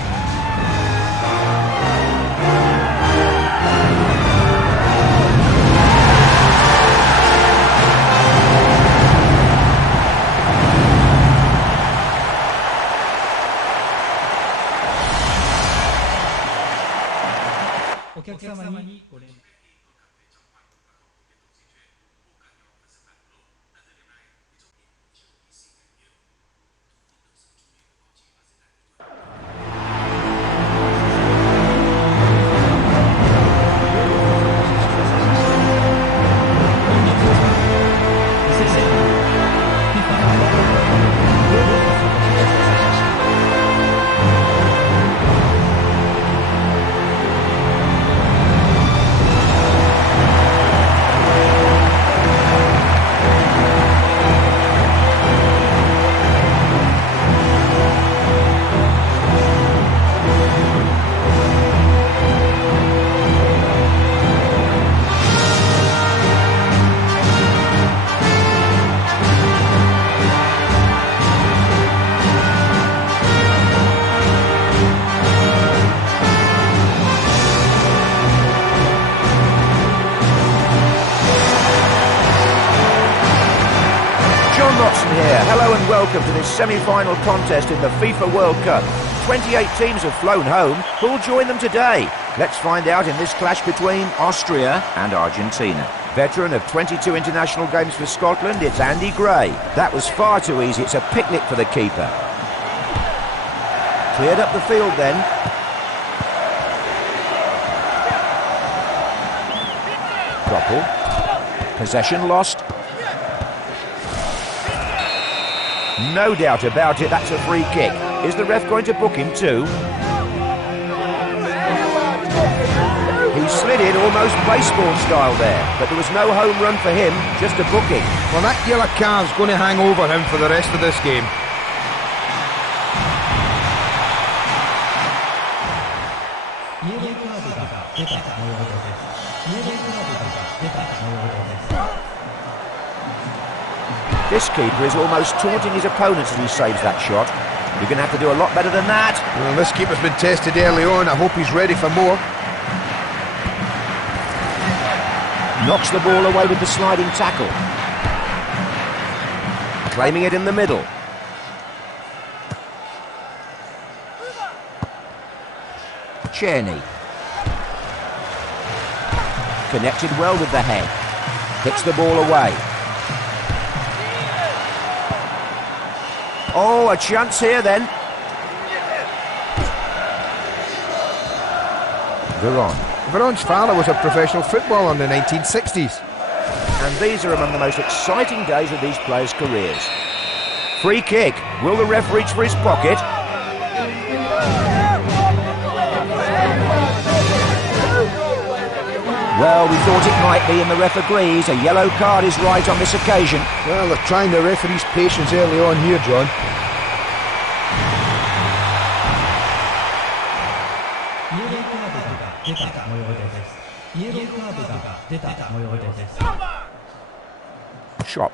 Hello and welcome to this semi-final contest in the FIFA World Cup. 28 teams have flown home. Who'll join them today? Let's find out in this clash between Austria and Argentina. Veteran of 22 international games for Scotland, it's Andy Gray. That was far too easy. It's a picnic for the keeper. Cleared up the field then. Doppel. Possession lost. No doubt about it, that's a free kick. Is the ref going to book him too? He slid it almost baseball style there, but there was no home run for him, just a booking. Well, that yellow card's going to hang over him for the rest of this game. This keeper is almost taunting his opponents as he saves that shot. You're going to have to do a lot better than that. Well, this keeper's been tested early on. I hope he's ready for more. Knocks the ball away with the sliding tackle. Claiming it in the middle. Czerny. Connected well with the head. Hits the ball away. Oh, a chance here then. Veron. Veron's father was a professional footballer in the 1960s. And these are among the most exciting days of these players' careers. Free kick. Will the ref reach for his pocket? Well, we thought it might be, and the ref agrees. A yellow card is right on this occasion. Well, they're trying the referee's patience early on here, John. Chop.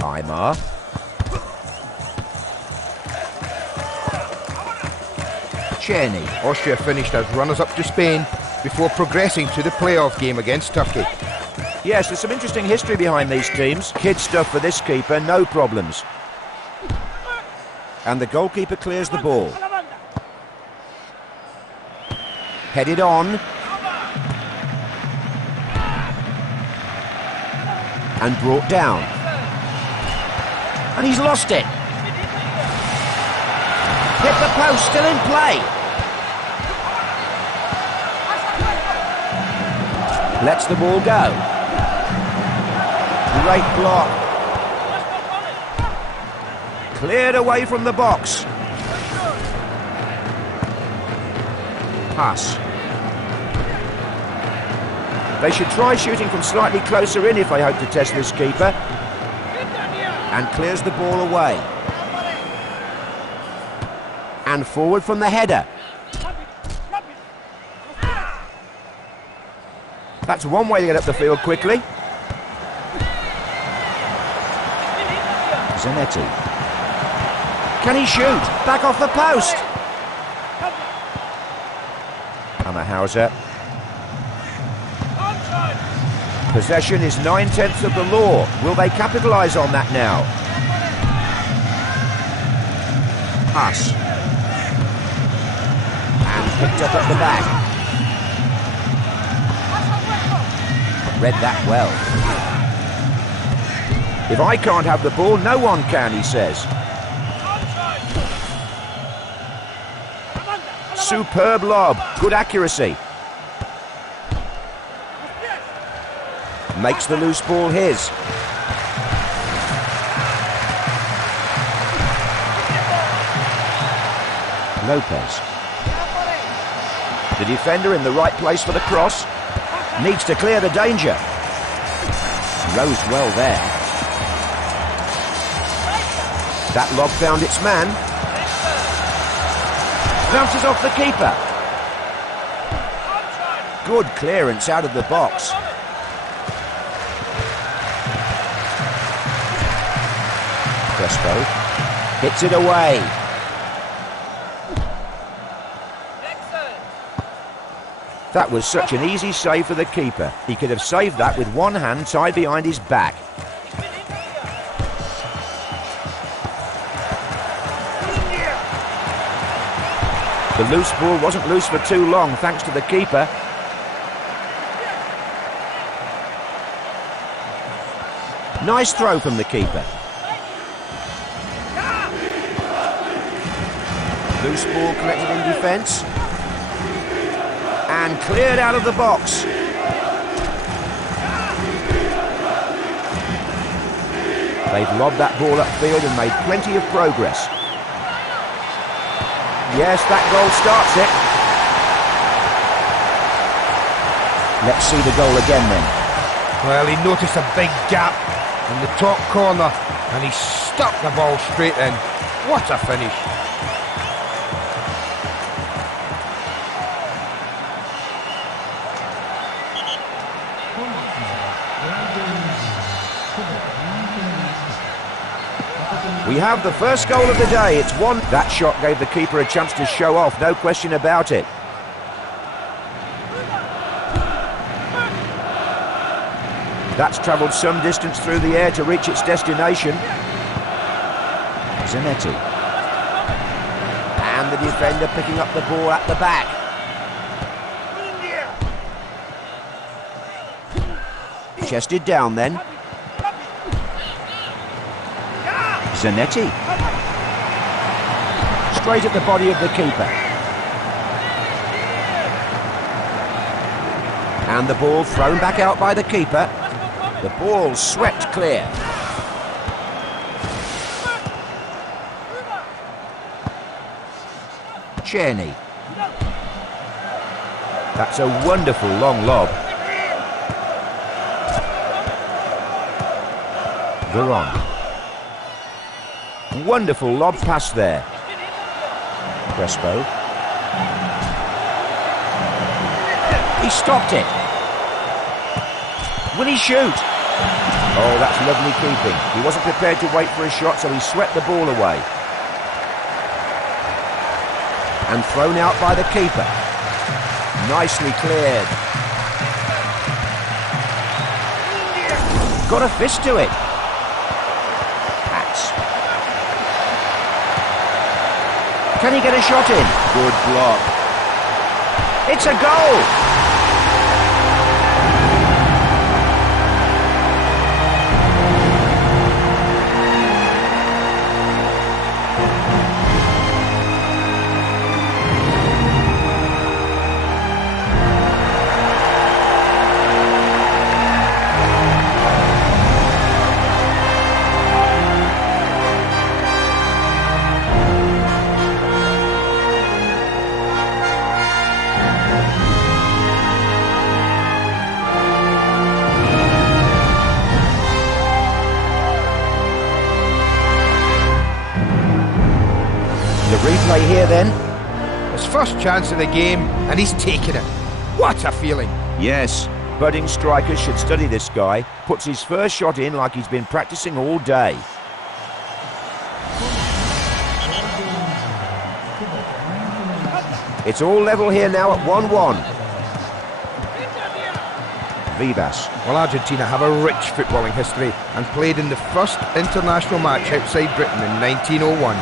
Aymar. Czerny. Austria finished as runners-up to Spain before progressing to the playoff game against Turkey. Yes, there's some interesting history behind these teams. Kid stuff for this keeper, no problems. And the goalkeeper clears the ball. Headed on. And brought down. And he's lost it. Hit the post, still in play. Lets the ball go. Great block. Cleared away from the box. Pass. They should try shooting from slightly closer in if they hope to test this keeper. And clears the ball away. And forward from the header. That's one way to get up the field quickly. Zanetti. Can he shoot? Back off the post. Hammerhauser. Possession is 9/10 of the law. Will they capitalise on that now? Pass. And picked up at the back. Read that well. If I can't have the ball, no one can, he says. Superb lob. Good accuracy. Makes the loose ball his. Lopez. The defender in the right place for the cross. Needs to clear the danger. Rose well there. That lob found its man. Bounces off the keeper. Good clearance out of the box. Crespo hits it away. That was such an easy save for the keeper. He could have saved that with one hand tied behind his back. The loose ball wasn't loose for too long, thanks to the keeper. Nice throw from the keeper. Loose ball collected in defence. And cleared out of the box. They've lobbed that ball upfield and made plenty of progress. Yes, that goal starts it. Let's see the goal again then. Well, he noticed a big gap in the top corner and he stuck the ball straight in. What a finish. We have the first goal of the day. It's one. That shot gave the keeper a chance to show off, no question about it. That's travelled some distance through the air to reach its destination. Zanetti. And the defender picking up the ball at the back. Chested down then. Zanetti. Straight at the body of the keeper. And the ball thrown back out by the keeper. The ball swept clear. Czerny. That's a wonderful long lob. Veron. Wonderful lob pass there. Crespo. He stopped it. Will he shoot? Oh, that's lovely keeping. He wasn't prepared to wait for a shot, so he swept the ball away. And thrown out by the keeper. Nicely cleared. Got a fist to it. Pats. Can he get a shot in? Good block. It's a goal! Replay here then. His first chance of the game, and he's taken it. What a feeling. Yes, budding strikers should study this guy. Puts his first shot in like he's been practicing all day. It's all level here now at 1-1. Vivas. Well, Argentina have a rich footballing history and played in the first international match outside Britain in 1901.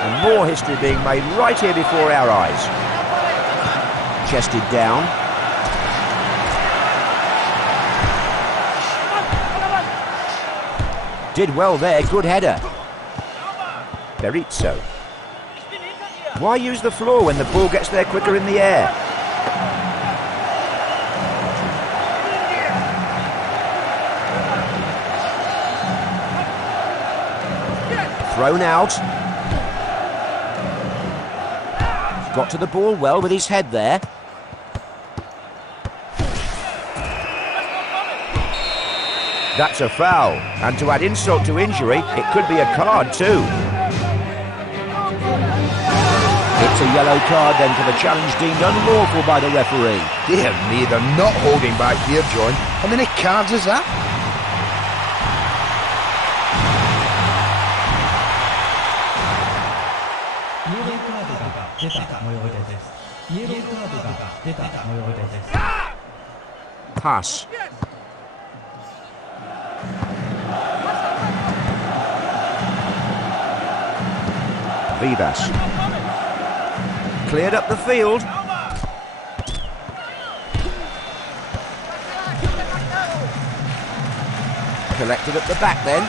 And more history being made right here before our eyes. Chested down. Did well there, good header. Berizzo. Why use the floor when the ball gets there quicker in the air? Thrown out. Got to the ball well with his head there. That's a foul, and to add insult to injury, it could be a card too. It's a yellow card then for the challenge deemed unlawful by the referee. Dear me, they're not holding back here, John. How many cards is that? Pass. Vivas. Cleared up the field. Collected at the back then.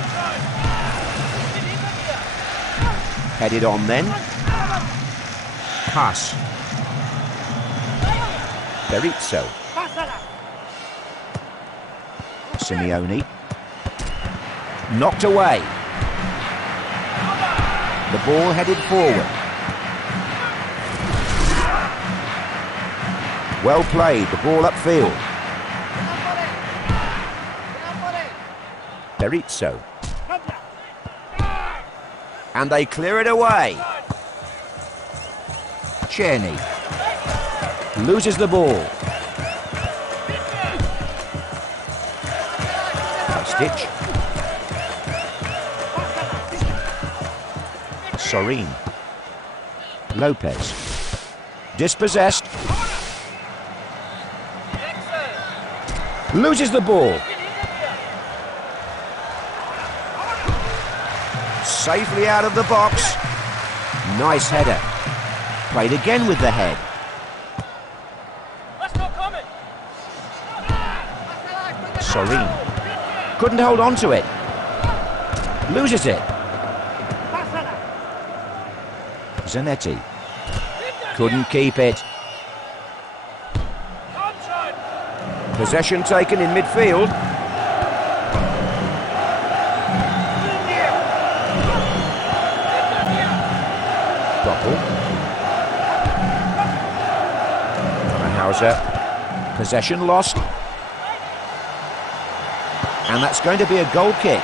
Headed on then. Pass. Berizzo. Simeone. Knocked away. The ball headed forward. Well played, the ball upfield. Berizzo. And they clear it away. Czerny. Loses the ball. Stitch. Sorin. Lopez. Dispossessed. Loses the ball. Safely out of the box. Nice header. Played again with the head. Serene. Couldn't hold on to it. Loses it. Zanetti. Couldn't keep it. Possession taken in midfield. Doppel. Hauser. Possession lost. And that's going to be a goal kick.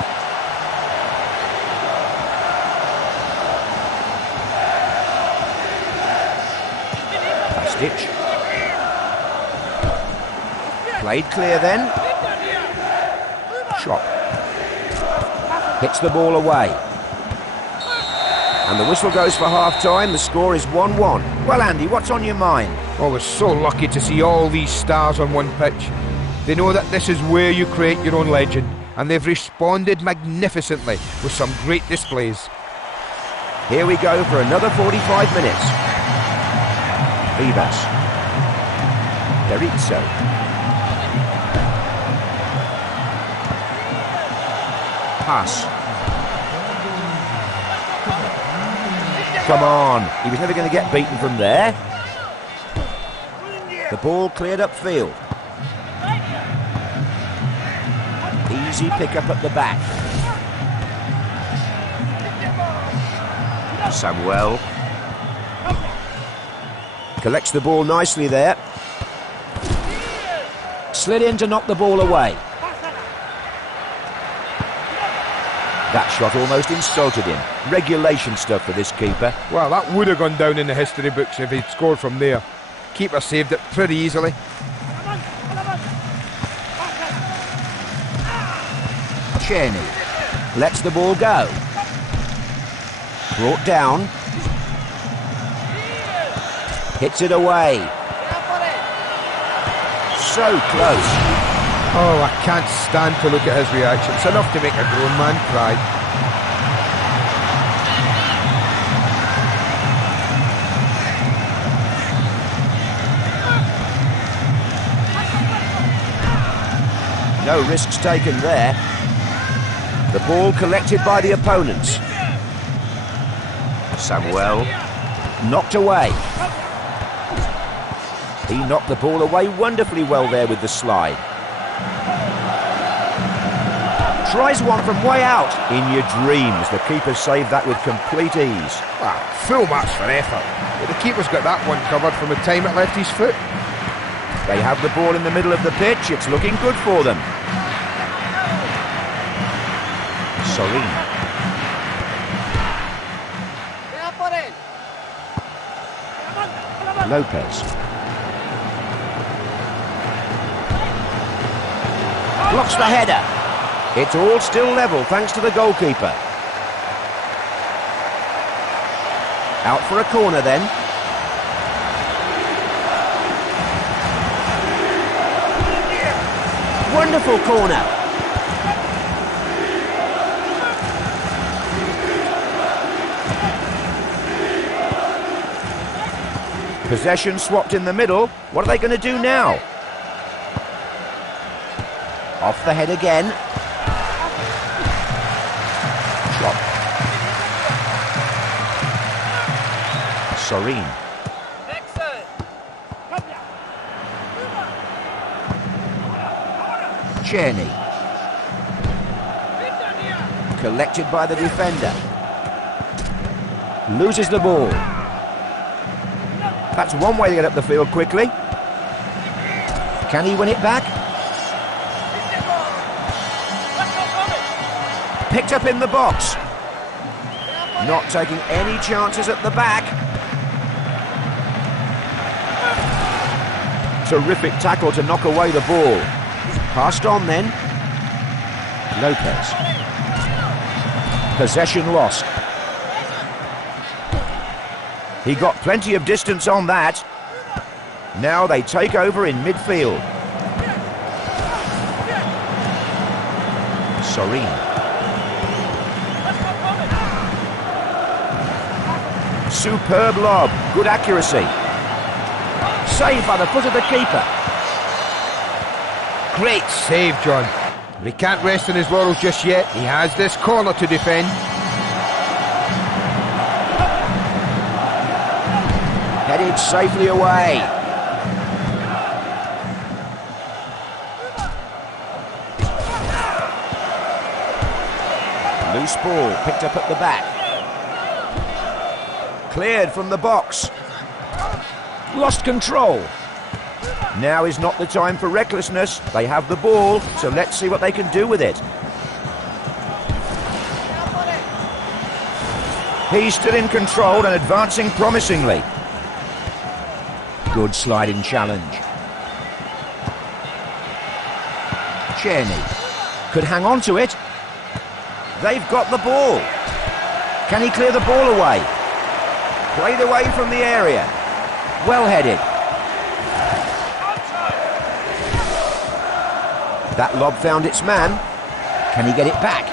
Stitch. Played clear then. Shot. Hits the ball away. And the whistle goes for half-time. The score is 1-1. Well, Andy, what's on your mind? Oh, we're so lucky to see all these stars on one pitch. They know that this is where you create your own legend, and they've responded magnificently with some great displays. Here we go for another 45 minutes. Vivas. Berizzo. Pass. Come on, he was never going to get beaten from there. The ball cleared upfield. Easy pick up at the back. Samuel. Collects the ball nicely there. Slid in to knock the ball away. That shot almost insulted him. Regulation stuff for this keeper. Well, that would have gone down in the history books if he'd scored from there. Keeper saved it pretty easily. Cheney lets the ball go. Brought down. Hits it away. So close. Oh, I can't stand to look at his reaction. It's enough to make a grown man cry. No risks taken there. The ball collected by the opponents. Samuel knocked away. He knocked the ball away wonderfully well there with the slide. Tries one from way out. In your dreams, the keeper saved that with complete ease. Ah, full match for effort. But the keeper's got that one covered from the time it left his foot. They have the ball in the middle of the pitch. It's looking good for them. Serene. Lopez. Blocks the header. It's all still level thanks to the goalkeeper. Out for a corner then. Wonderful corner. Possession swapped in the middle. What are they going to do now? Off the head again. Shot. Serene. Cheney. Collected by the defender. Loses the ball. That's one way to get up the field quickly. Can he win it back? Picked up in the box. Not taking any chances at the back. Terrific tackle to knock away the ball. Passed on then. Lopez. Possession lost. He got plenty of distance on that. Now they take over in midfield. Serene. Superb lob. Good accuracy. Saved by the foot of the keeper. Great save, John. But he can't rest on his laurels just yet. He has this corner to defend. Headed safely away. Loose ball picked up at the back. Cleared from the box. Lost control. Now is not the time for recklessness. They have the ball, so let's see what they can do with it. He's still in control and advancing promisingly. Good sliding challenge. Czerny could hang on to it. They've got the ball. Can he clear the ball away? Played away from the area. Well headed. That lob found its man. Can he get it back?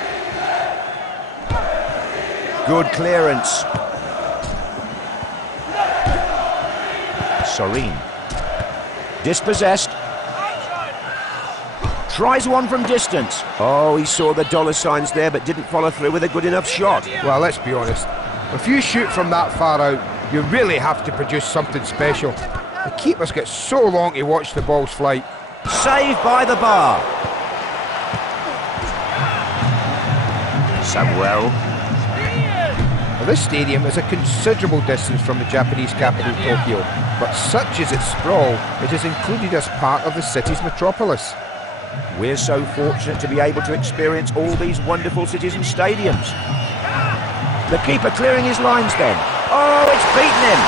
Good clearance. Serene. Dispossessed. Tries one from distance. Oh, he saw the dollar signs there but didn't follow through with a good enough shot. Well, let's be honest. If you shoot from that far out, you really have to produce something special. The keepers get so long to watch the ball's flight. Saved by the bar. Samuel. Well, this stadium is a considerable distance from the Japanese capital, Tokyo, but such is its sprawl, it is included as part of the city's metropolis. We're so fortunate to be able to experience all these wonderful cities and stadiums. The keeper clearing his lines then. Oh, it's beaten him.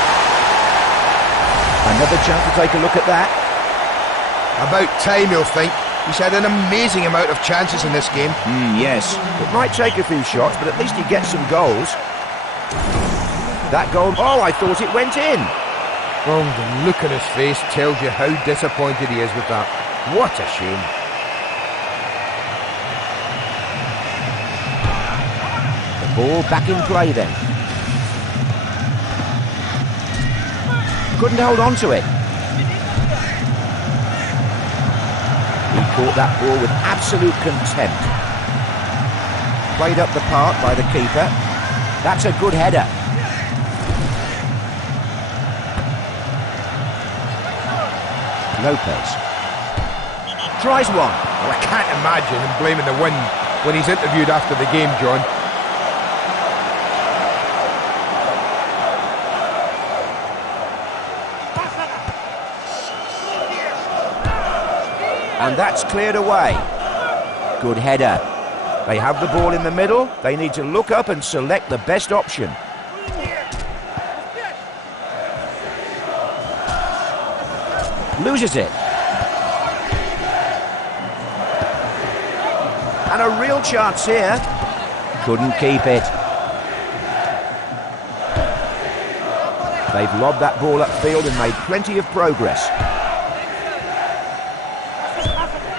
Another chance to take a look at that. About time, he'll think. He's had an amazing amount of chances in this game. Yes. It might take a few shots, but at least he gets some goals. That goal... Oh, I thought it went in. Oh, the look on his face tells you how disappointed he is with that. What a shame. The ball back in play then. Couldn't hold on to it. He caught that ball with absolute contempt. Played up the park by the keeper. That's a good header. Lopez. Tries one. Well, I can't imagine him blaming the wind when he's interviewed after the game, John. And that's cleared away. Good header. They have the ball in the middle. They need to look up and select the best option. Loses it. And a real chance here. Couldn't keep it. They've lobbed that ball upfield and made plenty of progress.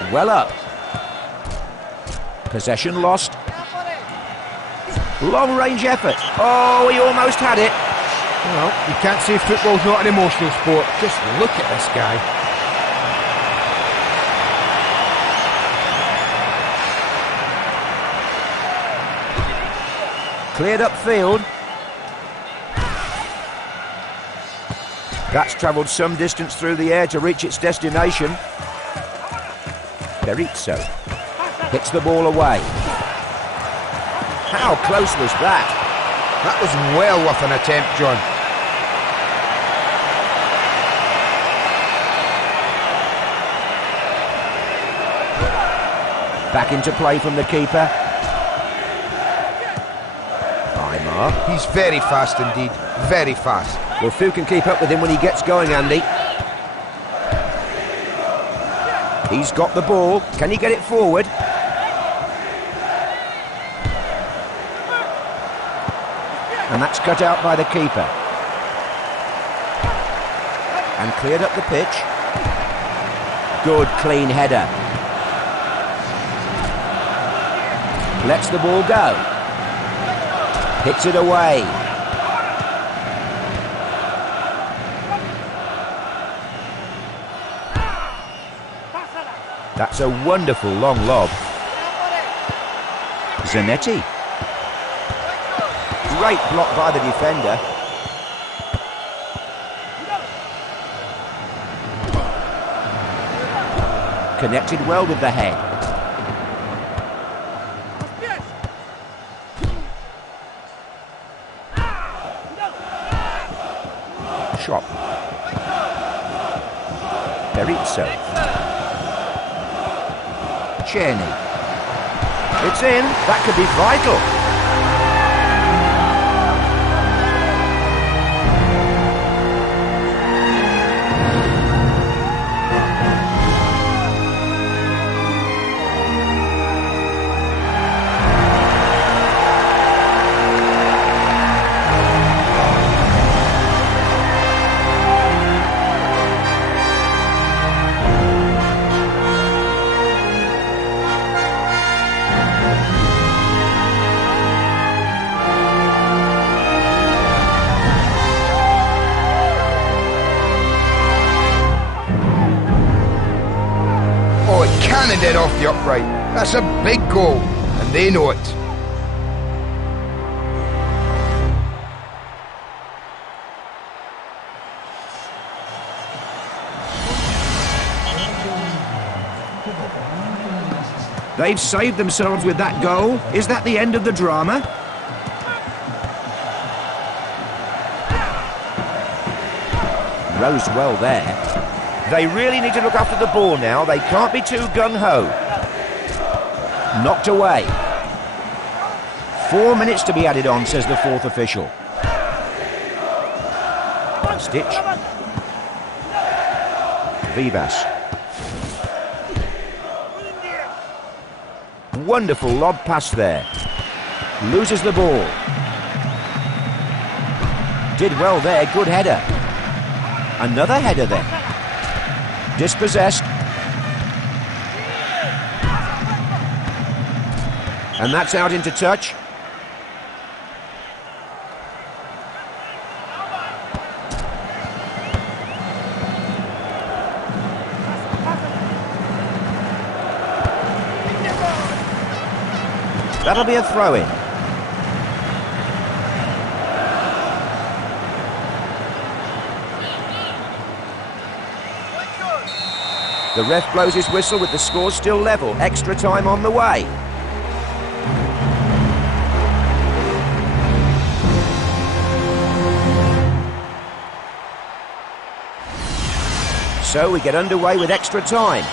Well up. Possession lost. Long range effort. Oh, he almost had it. Well, you can't say football's not an emotional sport. Just look at this guy. Cleared upfield. That's travelled some distance through the air to reach its destination. Berizzo hits the ball away. How close was that? That was well worth an attempt, John. Back into play from the keeper. Aymar. He's very fast indeed, very fast. Well, few can keep up with him when he gets going, Andy. He's got the ball. Can he get it forward? And that's cut out by the keeper. And cleared up the pitch. Good, clean header. Lets the ball go. Hits it away. That's a wonderful long lob. Zanetti. Great block by the defender. Connected well with the head. Shot. Berizzo. Czerny. It's in. That could be vital. Cannoned off the upright. That's a big goal, and they know it. They've saved themselves with that goal. Is that the end of the drama? Rose well there. They really need to look after the ball now. They can't be too gung-ho. Knocked away. 4 minutes to be added on, says the fourth official. Stitch. Vivas. Wonderful lob pass there. Loses the ball. Did well there, good header. Another header then. Dispossessed. And that's out into touch. That'll be a throw-in. The ref blows his whistle with the score still level. Extra time on the way. So we get underway with extra time.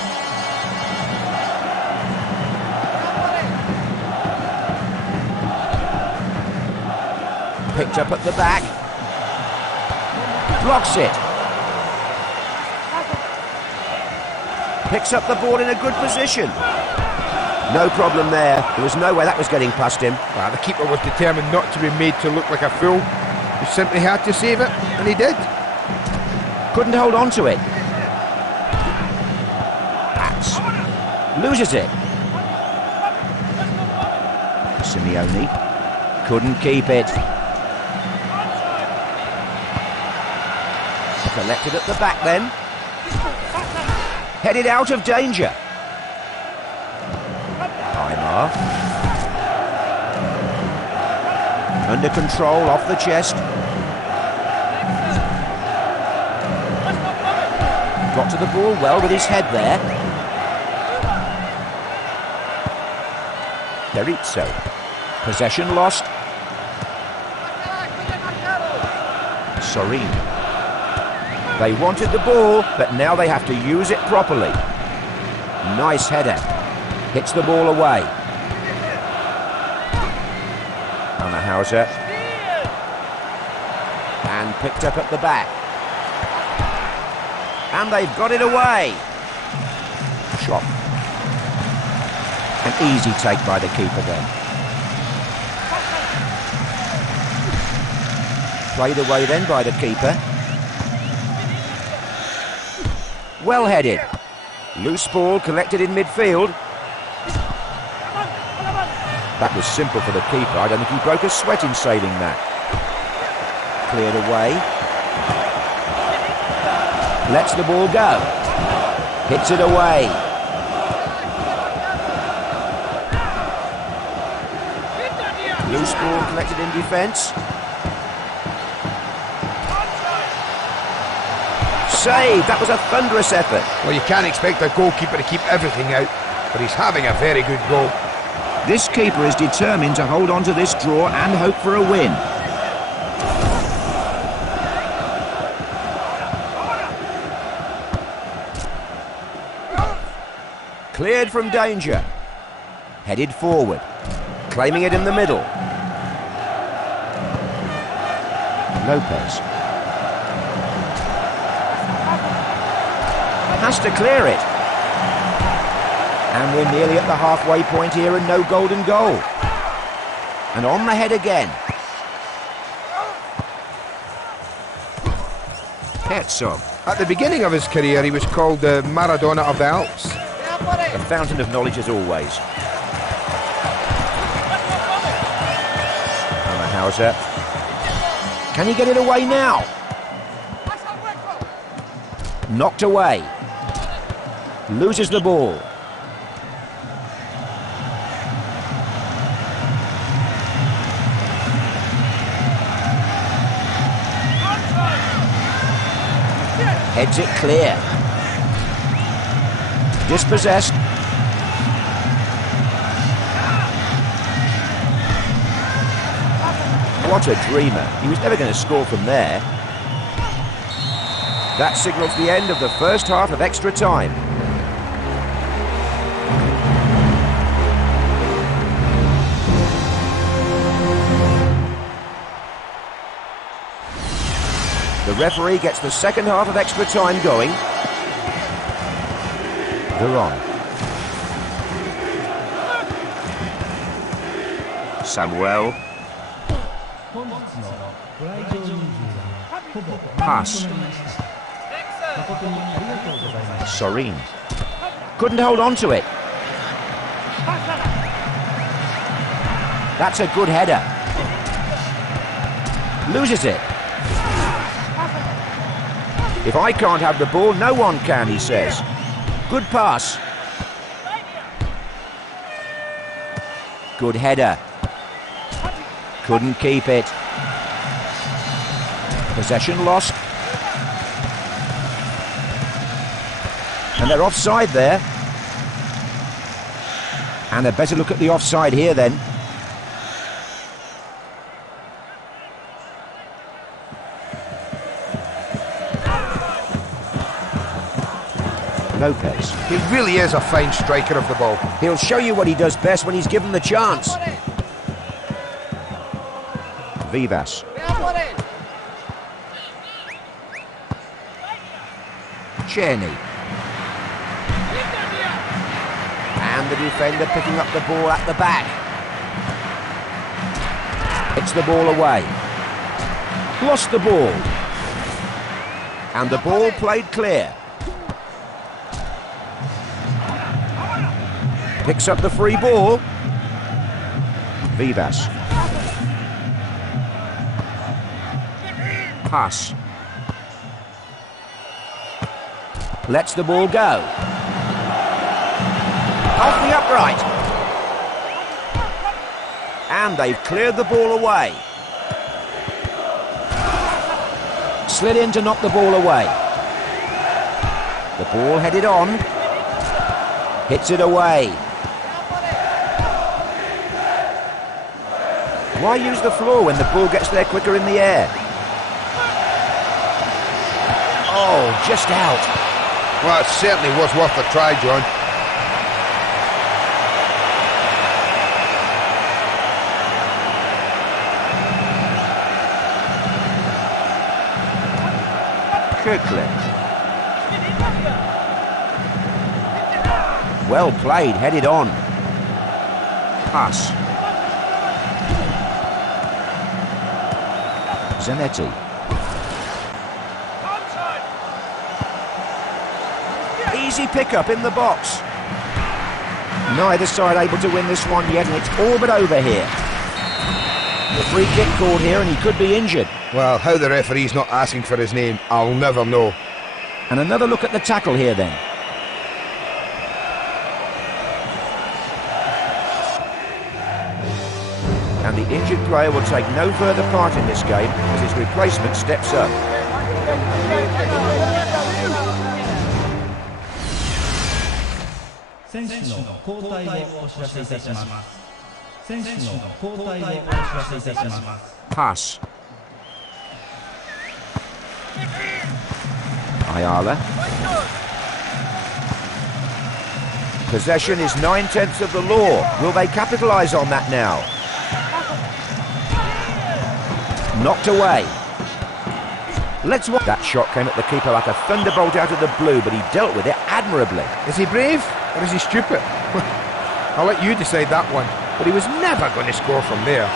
Picked up at the back. Blocks it. Picks up the ball in a good position. No problem there. There was no way that was getting past him. Well, the keeper was determined not to be made to look like a fool. He simply had to save it, and he did. Couldn't hold on to it. Bats. Loses it. Simeone. Couldn't keep it. Collected at the back then. Headed out of danger. Aymar. Under control, off the chest. Got to the ball well with his head there. Berizzo. Possession lost. Soreen. They wanted the ball, but now they have to use it properly. Nice header. Hits the ball away. Hauser. And picked up at the back. And they've got it away. Shot. An easy take by the keeper then. Played away then by the keeper. Well headed. Loose ball collected in midfield. That was simple for the keeper. I don't think he broke a sweat in saving that. Cleared away. Lets the ball go. Hits it away. Loose ball collected in defence. Save! That was a thunderous effort. Well, you can't expect a goalkeeper to keep everything out, but he's having a very good goal. This keeper is determined to hold on to this draw and hope for a win. Cleared from danger. Headed forward. Claiming it in the middle. Lopez. Has to clear it. And we're nearly at the halfway point here and no golden goal. And on the head again. Herzog. At the beginning of his career, he was called the Maradona of the Alps. A fountain of knowledge as always. Hauser. Can he get it away now? Knocked away. Loses the ball. Heads it clear. Dispossessed. What a dreamer. He was never going to score from there. That signals the end of the first half of extra time. The referee gets the second half of extra time going. Veron. Samuel. Pass. Sorin. Couldn't hold on to it. That's a good header. Loses it. If I can't have the ball, no one can, he says. Good pass. Good header. Couldn't keep it. Possession lost. And they're offside there. And a better look at the offside here then. Lopez. He really is a fine striker of the ball. He'll show you what he does best when he's given the chance. Vivas. Czerny. And the defender picking up the ball at the back. It's the ball away. Lost the ball. And the ball played clear. Picks up the free ball. Vivas. Pass. Lets the ball go. Off the upright. And they've cleared the ball away. Slid in to knock the ball away. The ball headed on. Hits it away. Why use the floor when the ball gets there quicker in the air? Oh, just out. Well, it certainly was worth a try, John. Kirkland. Well played, headed on. Pass. Zanetti. Easy pickup in the box. Neither side able to win this one yet, and it's all but over here. The free kick called here, and he could be injured. Well, how the referee's not asking for his name, I'll never know. And another look at the tackle here then. and the injured player will take no further part in this game as his replacement steps up. 選手の交代をお知らせいたします。選手の交代をお知らせいたします。 Pass. Ayala. Possession is 9/10 of the law. Will they capitalise on that now? Knocked away. Let's watch. That shot came at the keeper like a thunderbolt out of the blue, but he dealt with it admirably. Is he brave or is he stupid? I'll let you decide that one. But he was never going to score from there.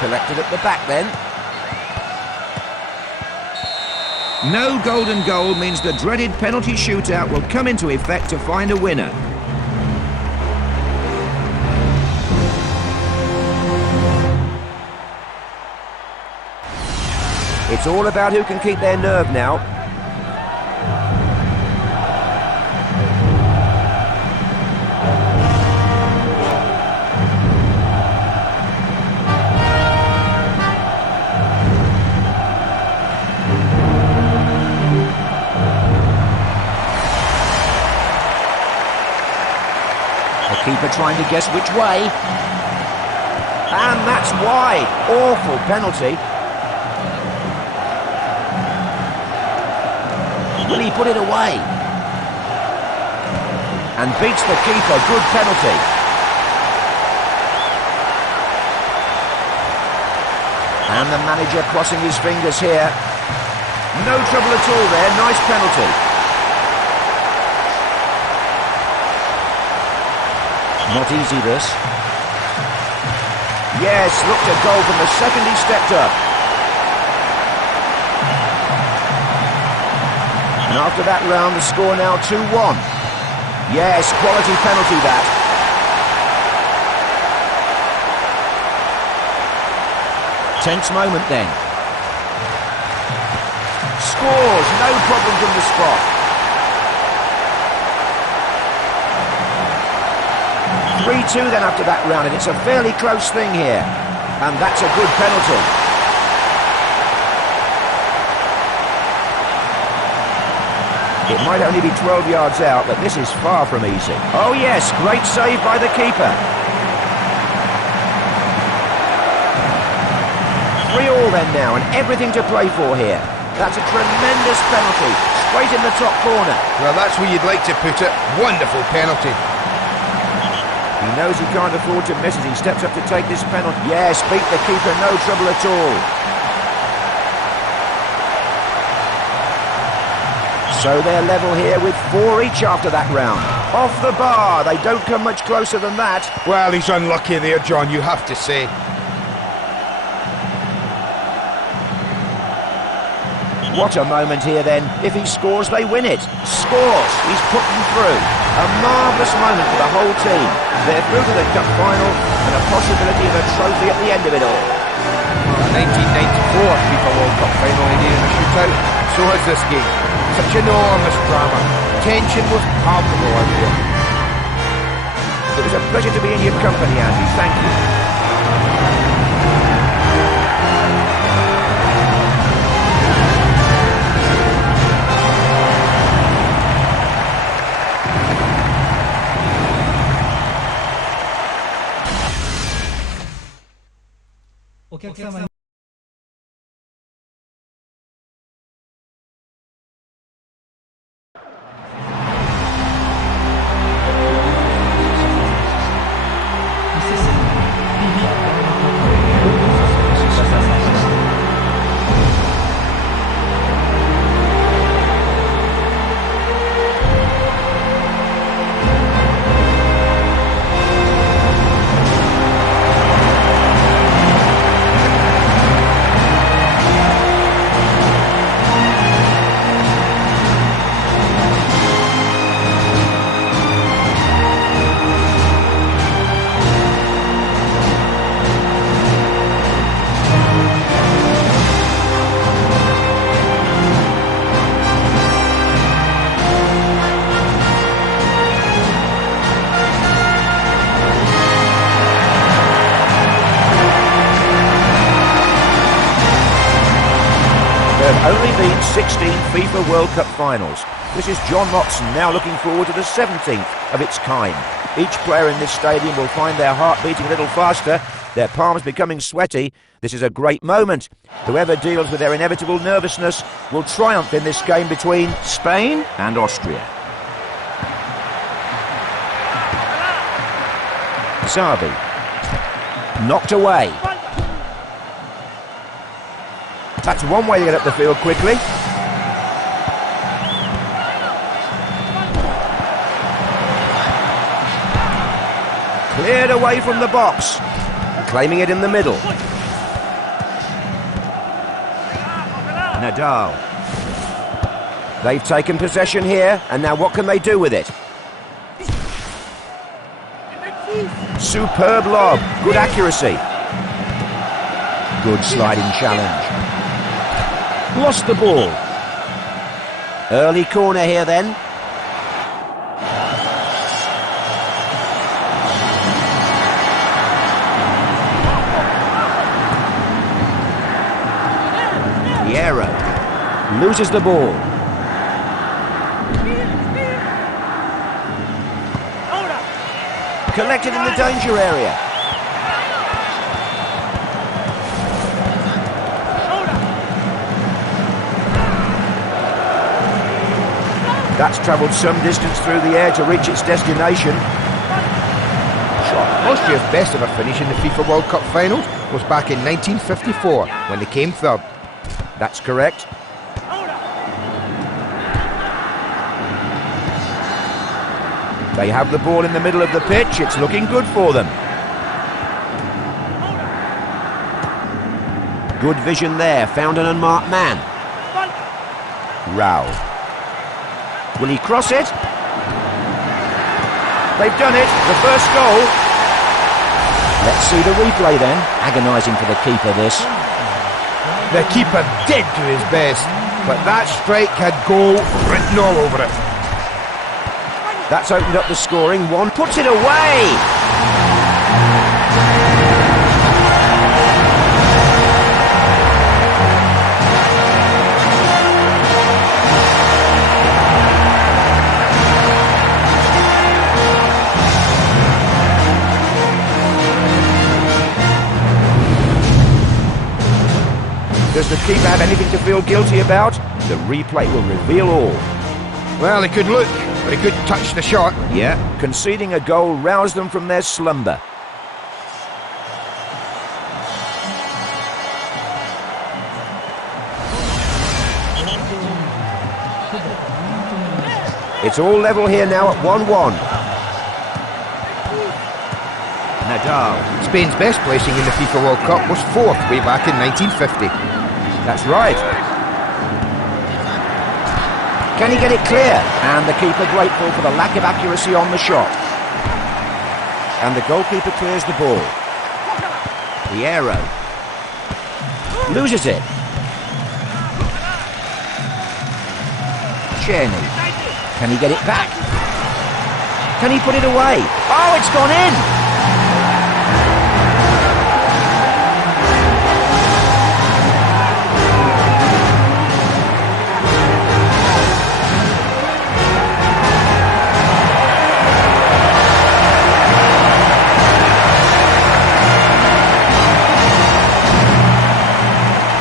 Collected at the back then. No golden goal means the dreaded penalty shootout will come into effect to find a winner. It's all about who can keep their nerve now. The keeper trying to guess which way. And that's wide. Awful penalty. Will he put it away? And beats the keeper. Good penalty. And the manager crossing his fingers here. No trouble at all there. Nice penalty. Not easy, this. Yes, looked a goal from the second he stepped up. And after that round, the score now 2-1. Yes, quality penalty that. Tense moment then. Scores, no problem from the spot. 3-2 then after that round, and it's a fairly close thing here. And that's a good penalty. It might only be 12 yards out, but this is far from easy. Oh yes, great save by the keeper. 3-3 then now, and everything to play for here. That's a tremendous penalty, straight in the top corner. Well, that's where you'd like to put it. Wonderful penalty. He knows he can't afford to miss as he steps up to take this penalty. Yes, beat the keeper, no trouble at all. So they're level here with 4 each after that round. Off the bar, they don't come much closer than that. Well, he's unlucky there, John, you have to say. What a moment here then. If he scores, they win it. Scores, he's put them through. A marvellous moment for the whole team. They're through to the cup final and a possibility of a trophy at the end of it all. Well, 1994 FIFA World Cup final ended in a shootout. So has this game. Such enormous drama. Tension was palpable out there. It was a pleasure to be in your company, Andy. Thank you. There have only been 16 FIFA World Cup finals. This is John Motson now looking forward to the 17th of its kind. Each player in this stadium will find their heart beating a little faster, their palms becoming sweaty. This is a great moment. Whoever deals with their inevitable nervousness will triumph in this game between Spain and Austria. Sabi. Knocked away. That's one way to get up the field quickly. Cleared away from the box. Claiming it in the middle. Nadal. They've taken possession here, and now what can they do with it? Superb lob. Good accuracy. Good sliding challenge. Lost the ball. Early corner here then. Piero loses the ball. Collected in the danger area. That's travelled some distance through the air to reach its destination. Austria's best ever finish in the FIFA World Cup finals was back in 1954 when they came third. That's correct. They have the ball in the middle of the pitch. It's looking good for them. Good vision there. Found an unmarked man. Rao. Will he cross it? They've done it. The first goal. Let's see the replay then. Agonising for the keeper, this. The keeper did do his best, but that strike had goal written all over it. That's opened up the scoring. One puts it away. Does the keeper have anything to feel guilty about? The replay will reveal all. Well, he could look, but he couldn't touch the shot. Yeah, conceding a goal roused them from their slumber. It's all level here now at 1-1. Nadal. Spain's best placing in the FIFA World Cup was fourth way back in 1950. That's right. Can he get it clear? And the keeper grateful for the lack of accuracy on the shot. And the goalkeeper clears the ball. Piero loses it. Czerny. Can he get it back? Can he put it away? Oh, it's gone in!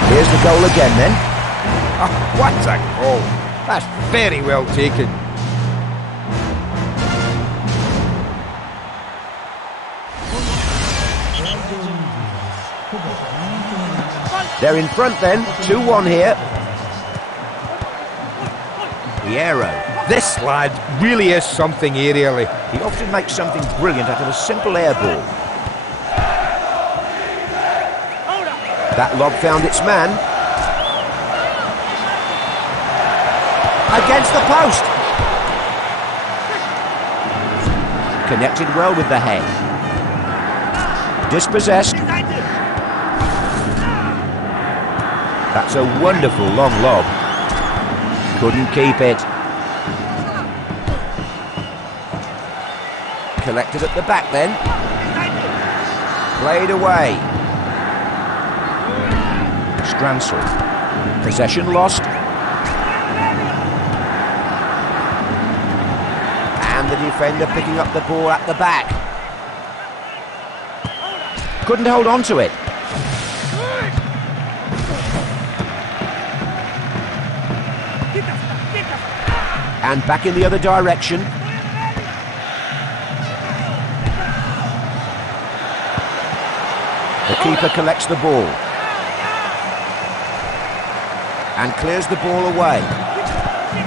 Here's the goal again then. Oh, what a goal! That's very well taken. They're in front then, 2-1 here. Piero. This lad really is something aerially. He often makes something brilliant out of a simple air ball. That lob found its man. Against the post. Connected well with the head. Dispossessed. That's a wonderful long lob. Couldn't keep it. Collected at the back then. Played away. Stransel. Possession lost. And the defender picking up the ball at the back. Couldn't hold on to it. And back in the other direction. The keeper collects the ball. And clears the ball away.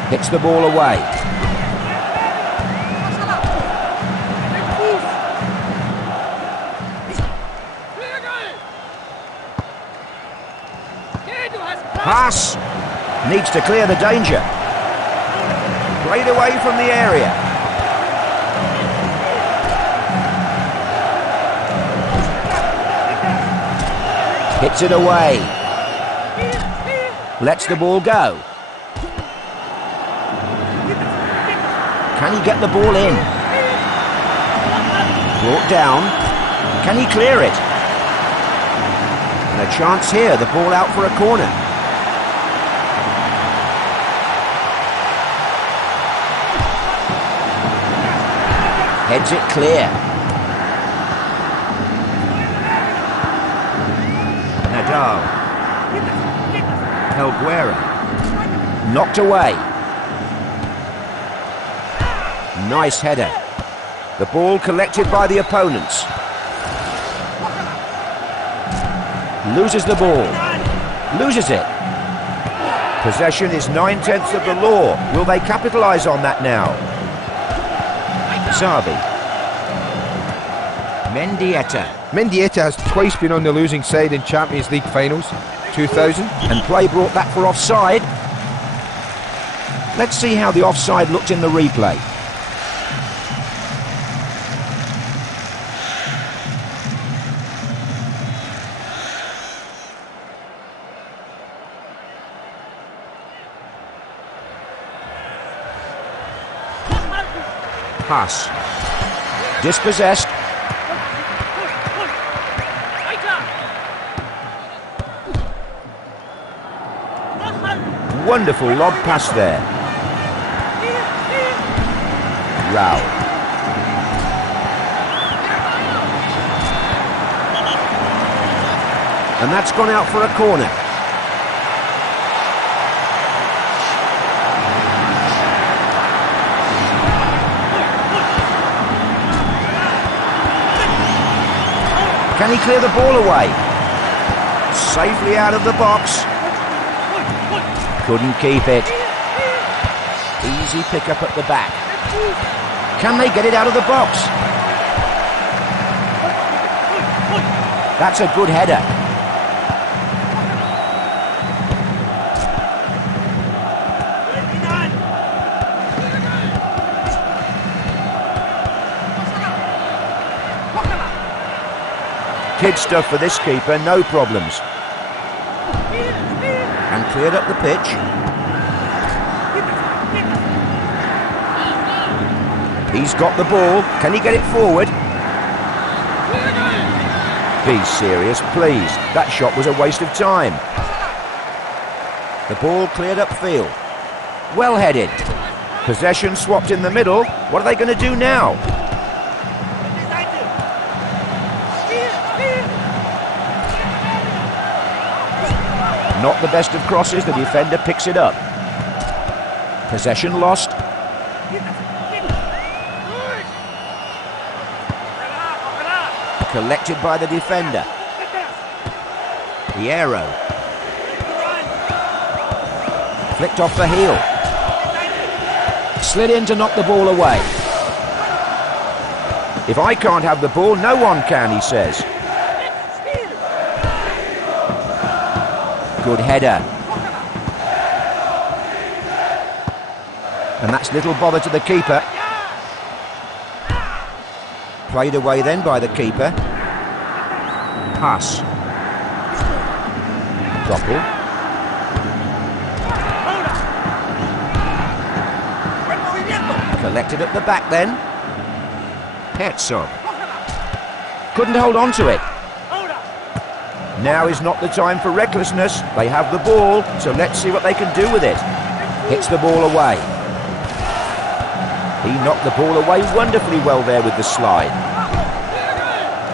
Hits the ball away. Pass. Needs to clear the danger. Played away from the area. Hits it away. Lets the ball go. Can he get the ball in? Brought down. Can he clear it? And a chance here, the ball out for a corner. Heads it clear. Nadal. Helguera. Knocked away. Nice header. The ball collected by the opponents. Loses the ball. Loses it. Possession is 9/10 of the law. Will they capitalise on that now? Zabi. Mendieta has twice been on the losing side in Champions League finals. 2000. And play brought back for offside. Let's see how the offside looked in the replay. Pass. Dispossessed. Wonderful lob pass there. Rao. And that's gone out for a corner. Can he clear the ball away? Safely out of the box. Couldn't keep it. Easy pick up at the back. Can they get it out of the box? That's a good header. Kid stuff for this keeper, no problems. And cleared up the pitch. He's got the ball. Can he get it forward? Be serious, please. That shot was a waste of time. The ball cleared upfield. Well headed. Possession swapped in the middle. What are they going to do now? Not the best of crosses, the defender picks it up. Possession lost. Collected by the defender. Hierro. Flicked off the heel. Slid in to knock the ball away. If I can't have the ball, no one can, he says. Good header. And that's little bother to the keeper. Played away then by the keeper. Pass. Doppel. Collected at the back then. Herzog. Couldn't hold on to it. Now is not the time for recklessness. They have the ball, so let's see what they can do with it. Hits the ball away. He knocked the ball away wonderfully well there with the slide.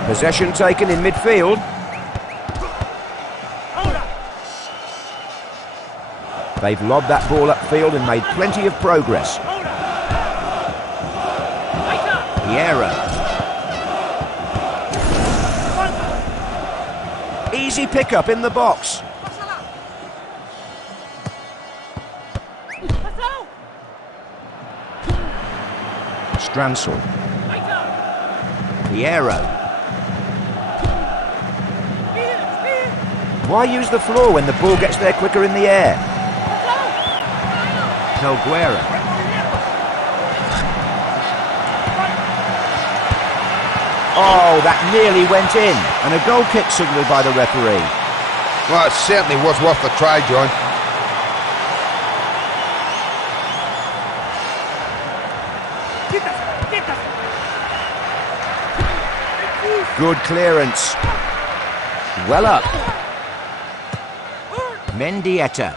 Possession taken in midfield. They've lobbed that ball upfield and made plenty of progress. Piero. Easy pick-up in the box. Stransel. Piero. Why use the floor when the ball gets there quicker in the air? Pelguera. Oh, that nearly went in. And a goal kick signalled by the referee. Well, it certainly was worth a try, John. Good clearance. Well up. Mendieta.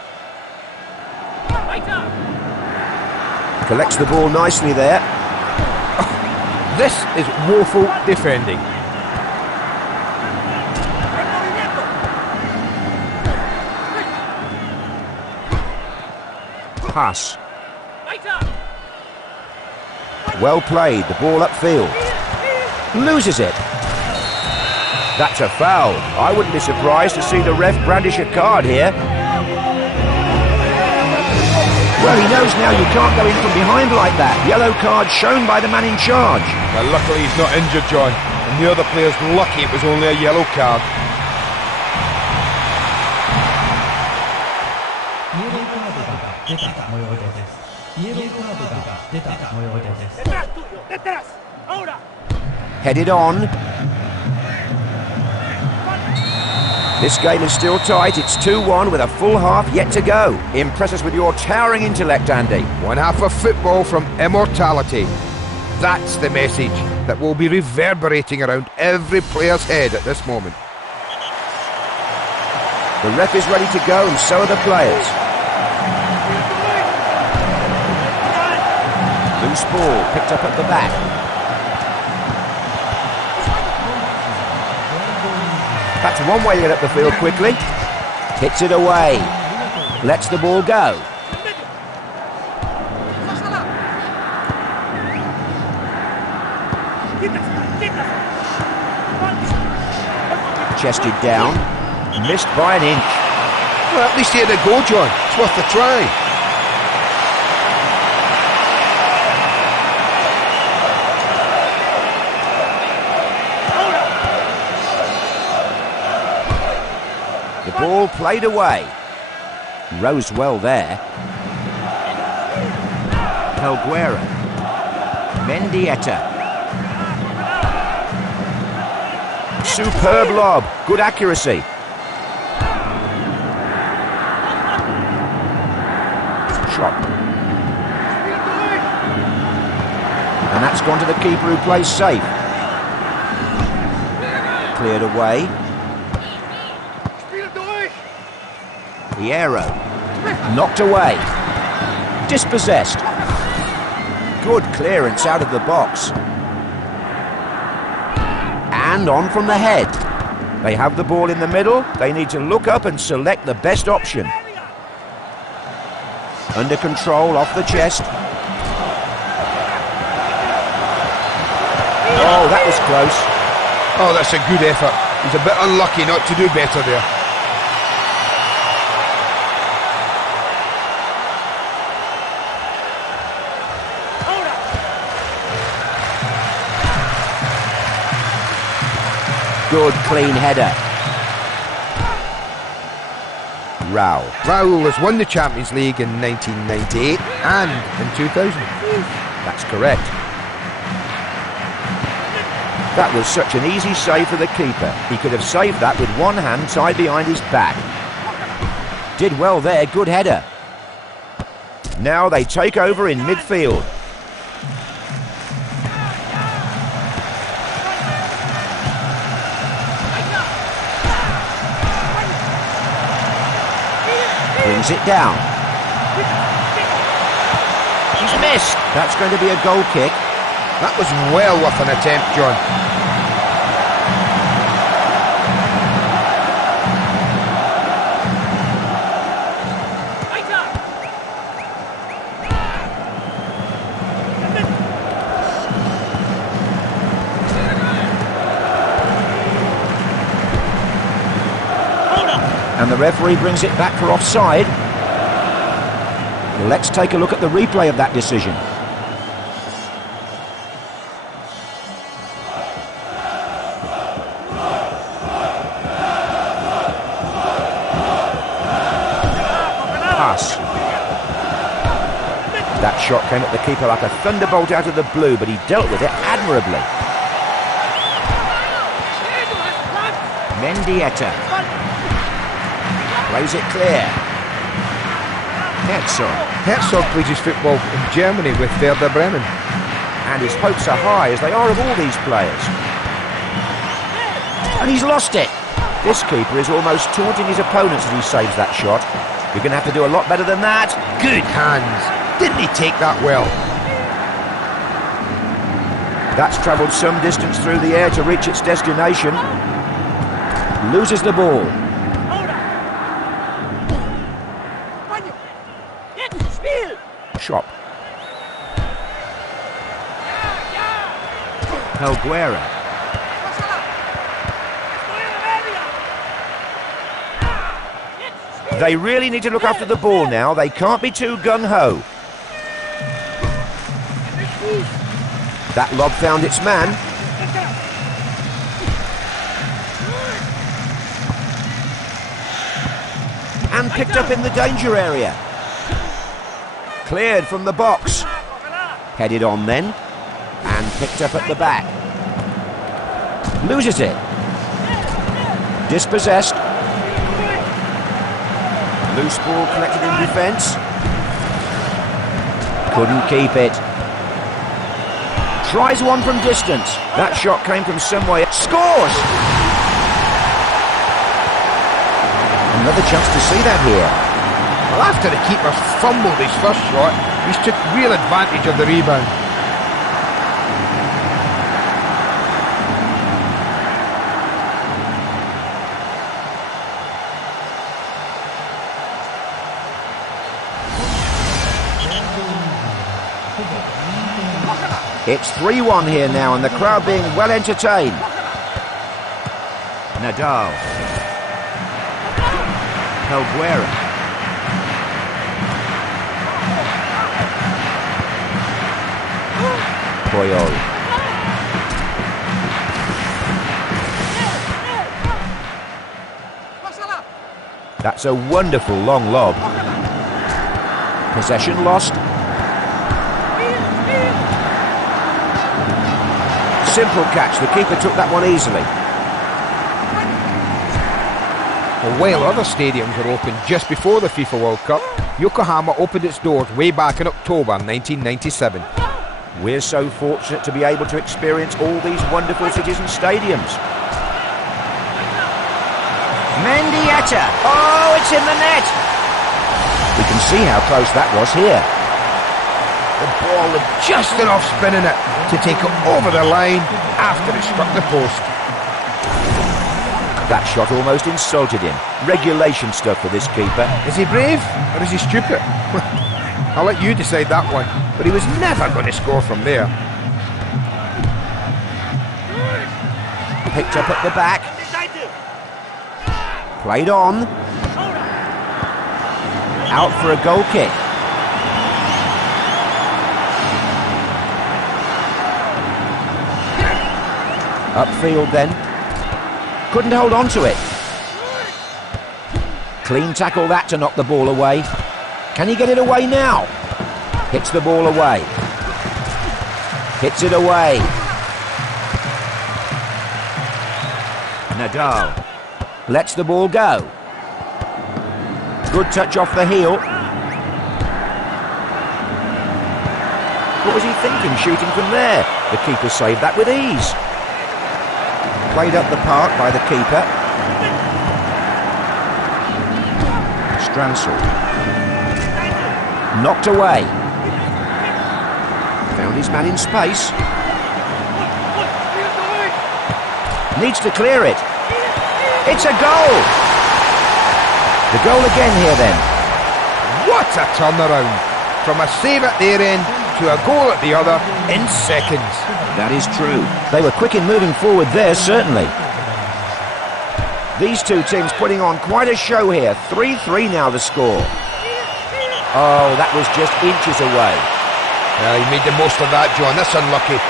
Collects the ball nicely there. This is woeful defending. Pass. Well played, the ball upfield. Loses it. That's a foul. I wouldn't be surprised to see the ref brandish a card here. Well, he knows now you can't go in from behind like that. Yellow card shown by the man in charge. Well, luckily he's not injured, John. And the other player's lucky it was only a yellow card. Headed on. This game is still tight. It's 2-1 with a full half yet to go. Impress us with your towering intellect, Andy. One half of football from immortality. That's the message that will be reverberating around every player's head at this moment. The ref is ready to go and so are the players. Loose ball picked up at the back. That's one way to get up the field quickly. Hits it away. Lets the ball go. Chested down. Missed by an inch. Well, at least he had a go, John. It's worth a try. The ball played away. Rose well there. Pelguera. Mendieta. Superb lob. Good accuracy. Shot. And that's gone to the keeper who plays safe. Cleared away. Piero. Knocked away. Dispossessed. Good clearance out of the box. And on from the head. They have the ball in the middle. They need to look up and select the best option. Under control, off the chest. Oh, that was close. Oh, that's a good effort. He's a bit unlucky not to do better there. Good clean header. Raul has won the Champions League in 1998 and in 2000. That's correct. That was such an easy save for the keeper. He could have saved that with one hand tied behind his back. Did well there, good header. Now they take over in midfield. brings it down. He's missed. That's going to be a goal kick. That was well worth an attempt, John. And the referee brings it back for offside. Let's take a look at the replay of that decision. Pass. That shot came at the keeper like a thunderbolt out of the blue, but he dealt with it admirably. Mendieta plays it clear. Herzog plays his football in Germany with Werder Bremen. And his hopes are high, as they are of all these players. And he's lost it. This keeper is almost taunting his opponents as he saves that shot. You're going to have to do a lot better than that. Good hands. Didn't he take that well? That's travelled some distance through the air to reach its destination. Loses the ball. Shop. Helguera. They really need to look after the ball now. They can't be too gung-ho. That lob found its man. And picked up in the danger area. Cleared from the box. Headed on then. And picked up at the back. Loses it. Dispossessed. Loose ball collected in defence. Couldn't keep it. Tries one from distance. That shot came from somewhere. Scores! Another chance to see that here. Well, after the keeper fumbled his first shot, he's took real advantage of the rebound. It's 3-1 here now, and the crowd being well entertained. Nadal. Helguera. Puyol. That's a wonderful long lob. Possession lost. Simple catch. The keeper took that one easily. Well, while other stadiums were open just before the FIFA World Cup, Yokohama opened its doors way back in October 1997. We're so fortunate to be able to experience all these wonderful cities and stadiums. Mendieta! Oh, it's in the net! We can see how close that was here. The ball with just enough spin in it to take it over the line after it struck the post. That shot almost insulted him. Regulation stuff for this keeper. Is he brave or is he stupid? I'll let you decide that one, but he was never going to score from there. Picked up at the back. Played on. Out for a goal kick. Upfield then. Couldn't hold on to it. Clean tackle that to knock the ball away. Can he get it away now? Hits the ball away. Hits it away. Nadal lets the ball go. Good touch off the heel. What was he thinking, shooting from there? The keeper saved that with ease. Played up the park by the keeper. Stransel. Knocked away. Found his man in space. Needs to clear it. It's a goal! The goal again here then. What a turnaround! From a save at their end to a goal at the other in seconds. That is true. They were quick in moving forward there, certainly. These two teams putting on quite a show here. 3-3 now the score. Oh, that was just inches away. Well, he made the most of that, John. That's unlucky.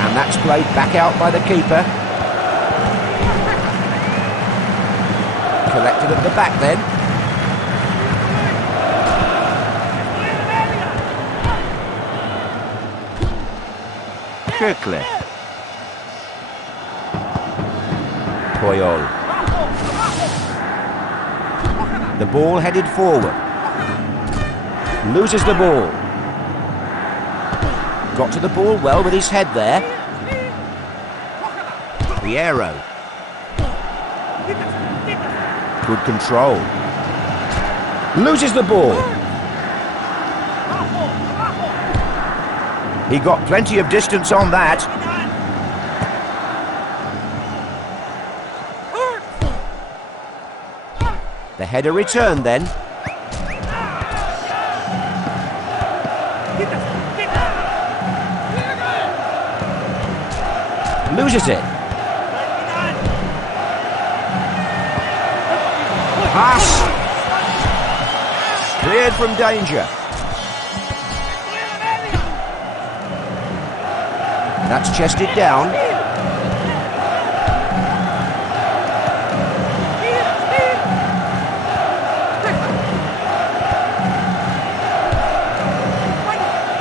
And that's played back out by the keeper. Collected at the back then. Quickly. Puyol. The ball headed forward. Loses the ball. Got to the ball well with his head there. Piero. Good control. Loses the ball. He got plenty of distance on that. The header returned then. Loses it. Pass. Cleared from danger. That's chested down.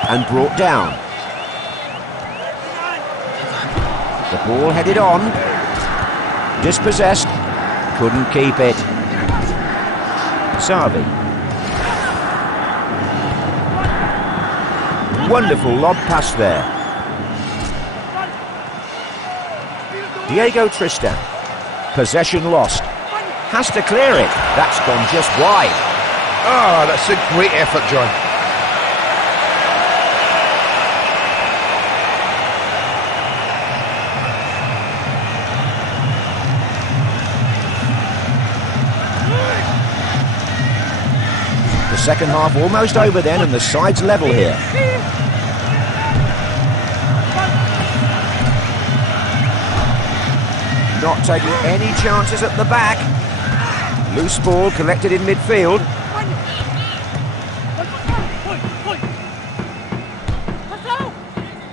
And brought down. The ball headed on. Dispossessed. Couldn't keep it. Savi. Wonderful lob pass there. Diego Tristan. Possession lost. Has to clear it. That's gone just wide. Oh, that's a great effort, John. The second half almost over then, and the side's level here. Not taking any chances at the back. Loose ball collected in midfield.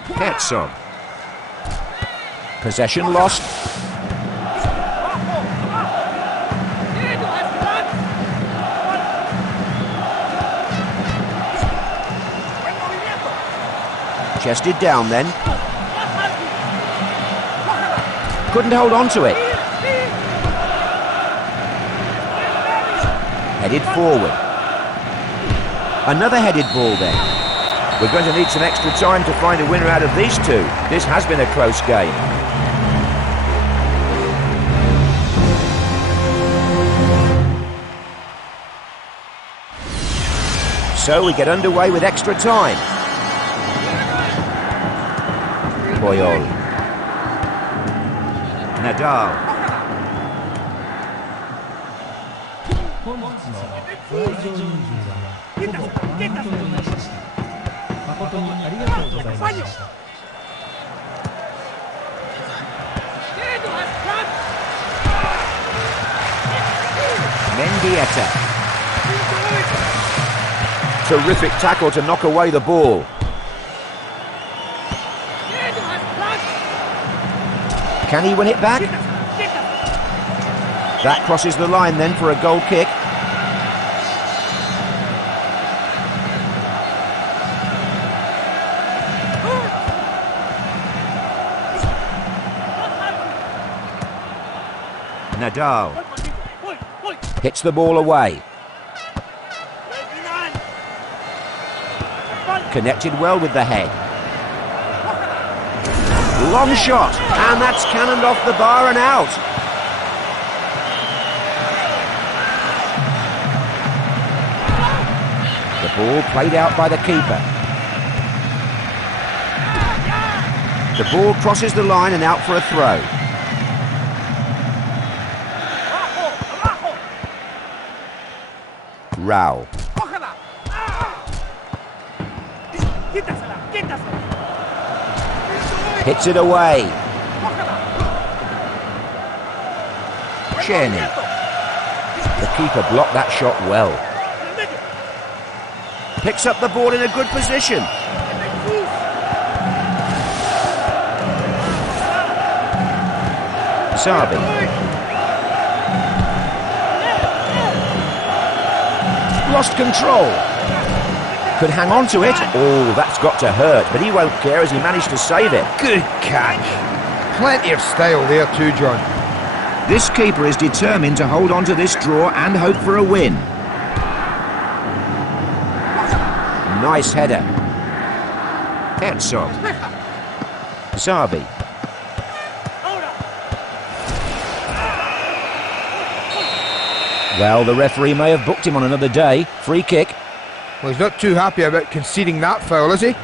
Ketson. Possession lost. Chested down then. Couldn't hold on to it. Headed forward. Another headed ball then. We're going to need some extra time to find a winner out of these two. This has been a close game. So we get underway with extra time. Puyol. Nadal. Mendieta. Terrific tackle to knock away the ball. Can he win it back? That crosses the line then for a goal kick. Nadal hits the ball away. Connected well with the head. Long shot, and that's cannoned off the bar and out. ball played out by the keeper. The ball crosses the line and out for a throw. Rao. Hits it away. Czerny. The keeper blocked that shot well. Picks up the ball in a good position. Sabi. Lost control. Could hang on to it. Oh, that's got to hurt, but he won't care as he managed to save it. Good catch. Plenty of style there too, John. This keeper is determined to hold on to this draw and hope for a win. Nice header. Herzog. Zabi. Well, the referee may have booked him on another day. Free kick. Well, he's not too happy about conceding that foul, is he?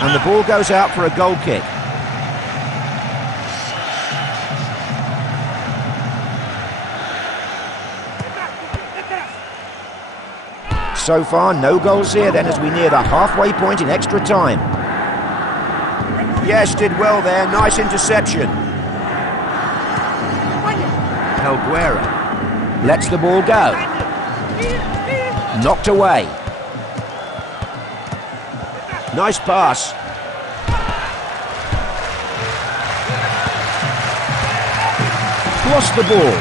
And the ball goes out for a goal kick. So far, no goals here then as we near the halfway point in extra time. Yes, did well there. Nice interception. Helguera lets the ball go. Knocked away. Nice pass. Lost the ball.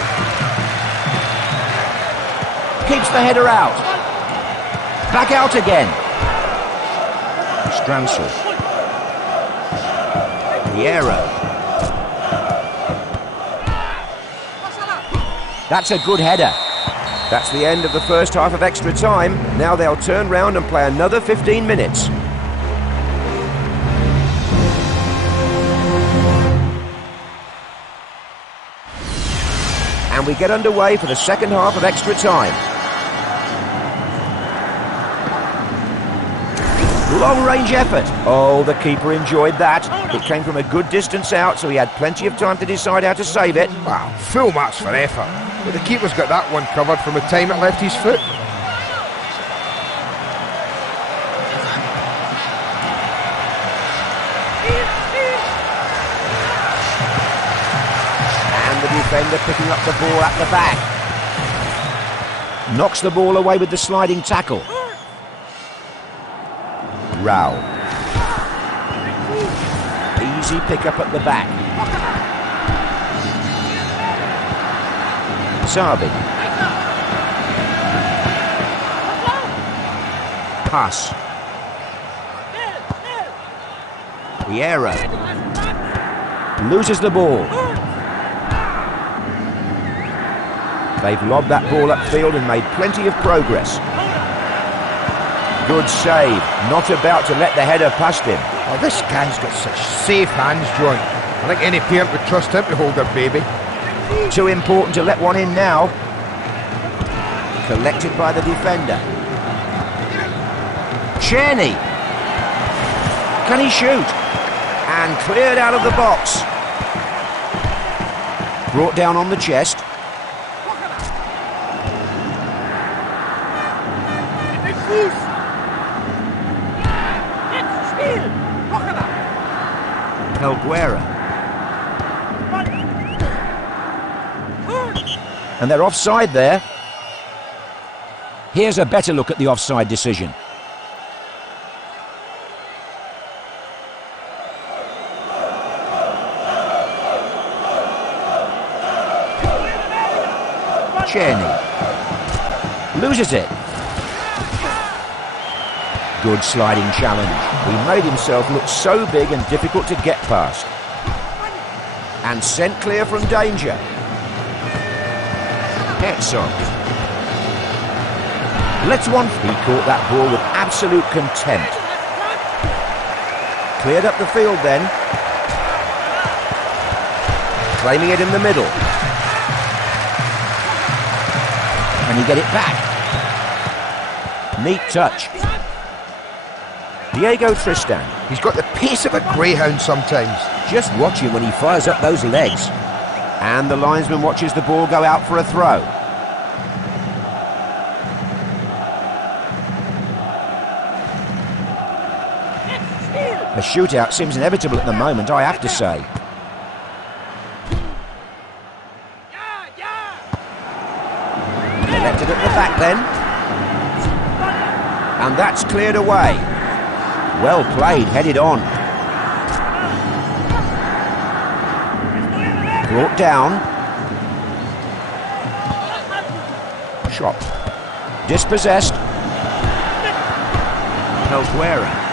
Keeps the header out. Back out again. Stransel. Piero. That's a good header. That's the end of the first half of extra time. Now they'll turn round and play another 15 minutes. And we get underway for the second half of extra time. Long-range effort. Oh, the keeper enjoyed that. It came from a good distance out, so he had plenty of time to decide how to save it. Wow, full marks for effort. But the keeper's got that one covered from the time it left his foot. And the defender picking up the ball at the back. Knocks the ball away with the sliding tackle. Rao. Easy pick up at the back. Sabi. Pass. Piero. Loses the ball. They've lobbed that ball upfield and made plenty of progress. Good save. Not about to let the header past him. Oh, this guy's got such safe hands, John. I think any parent would trust him to hold their baby. Too important to let one in now. Collected by the defender. Czerny. Can he shoot? And cleared out of the box. Brought down on the chest. Helguera. And they're offside there. Here's a better look at the offside decision. Czerny. Loses it. Good sliding challenge. He made himself look so big and difficult to get past. And sent clear from danger. Herzog. Let's one. He caught that ball with absolute contempt. Cleared up the field then. Claiming it in the middle. Can he get it back? Neat touch. Diego Tristan. He's got the pace of a greyhound sometimes. Just watch him when he fires up those legs. And the linesman watches the ball go out for a throw. A shootout seems inevitable at the moment, I have to say. Collected at the back then. And that's cleared away. Well played, headed on. Brought down. Shot. Dispossessed. Peltuera.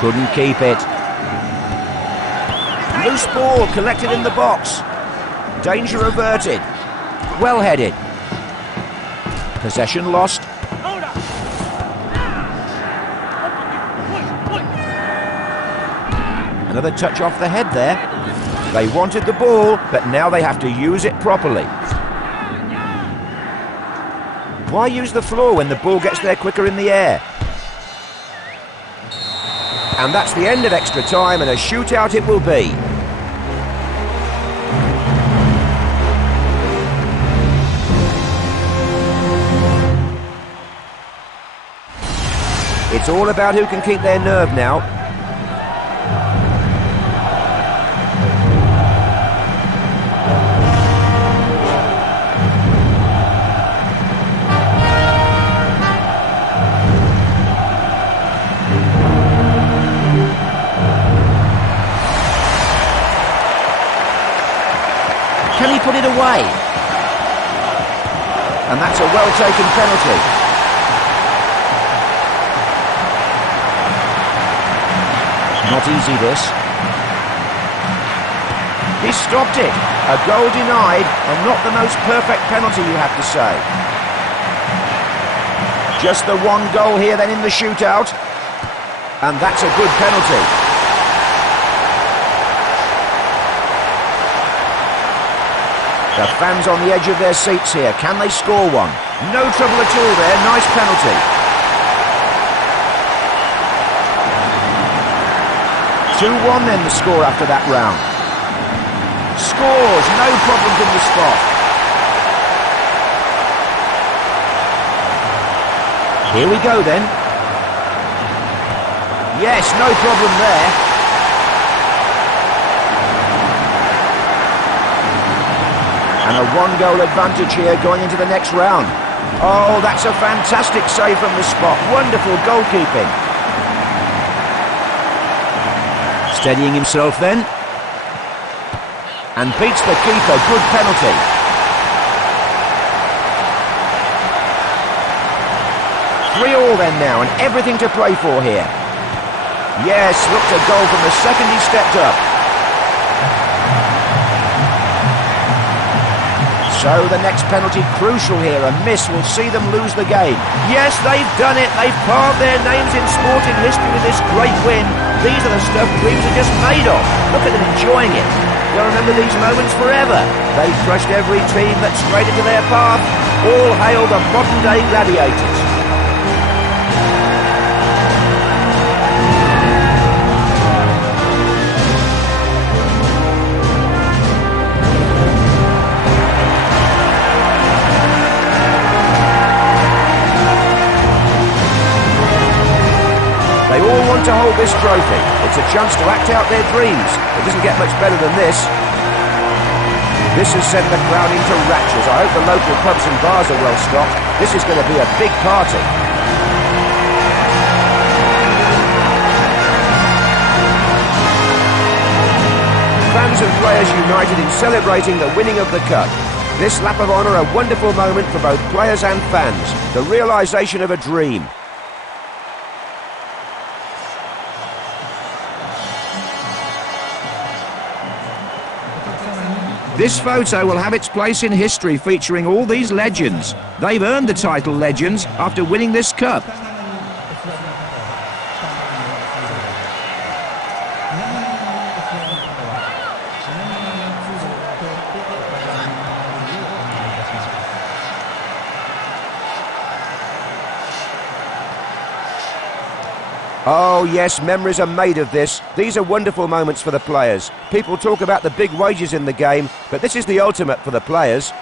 Couldn't keep it. Loose ball collected in the box. Danger averted. Well headed. Possession lost. Another touch off the head there. They wanted the ball, but now they have to use it properly. Why use the floor when the ball gets there quicker in the air? And that's the end of extra time, and a shootout it will be. It's all about who can keep their nerve now. Can he put it away? And that's a well-taken penalty. Not easy, this. He stopped it. A goal denied, and not the most perfect penalty, you have to say. Just the one goal here then in the shootout. And that's a good penalty. The fans on the edge of their seats here. Can they score one? No trouble at all there. Nice penalty. 2-1 then the score after that round. Scores. No problem from the spot. Here we go then. Yes, no problem there. And a one-goal advantage here going into the next round. Oh, that's a fantastic save from the spot. Wonderful goalkeeping. Steadying himself then. And beats the keeper. Good penalty. Three all then now, and everything to play for here. Yes, looked a goal from the second he stepped up. So the next penalty crucial here. A miss will see them lose the game. Yes, they've done it. They've carved their names in sporting history with this great win. These are the stuff dreams are just made of. Look at them enjoying it. They'll remember these moments forever. They've crushed every team that strayed into their path. All hail the modern-day gladiators. They all want to hold this trophy. It's a chance to act out their dreams. It doesn't get much better than this. This has sent the crowd into raptures. I hope the local pubs and bars are well stocked. This is going to be a big party. Fans and players united in celebrating the winning of the cup. This lap of honour a wonderful moment for both players and fans. The realisation of a dream. This photo will have its place in history, featuring all these legends. They've earned the title Legends after winning this cup. Oh yes, memories are made of this. These are wonderful moments for the players. People talk about the big wages in the game, but this is the ultimate for the players.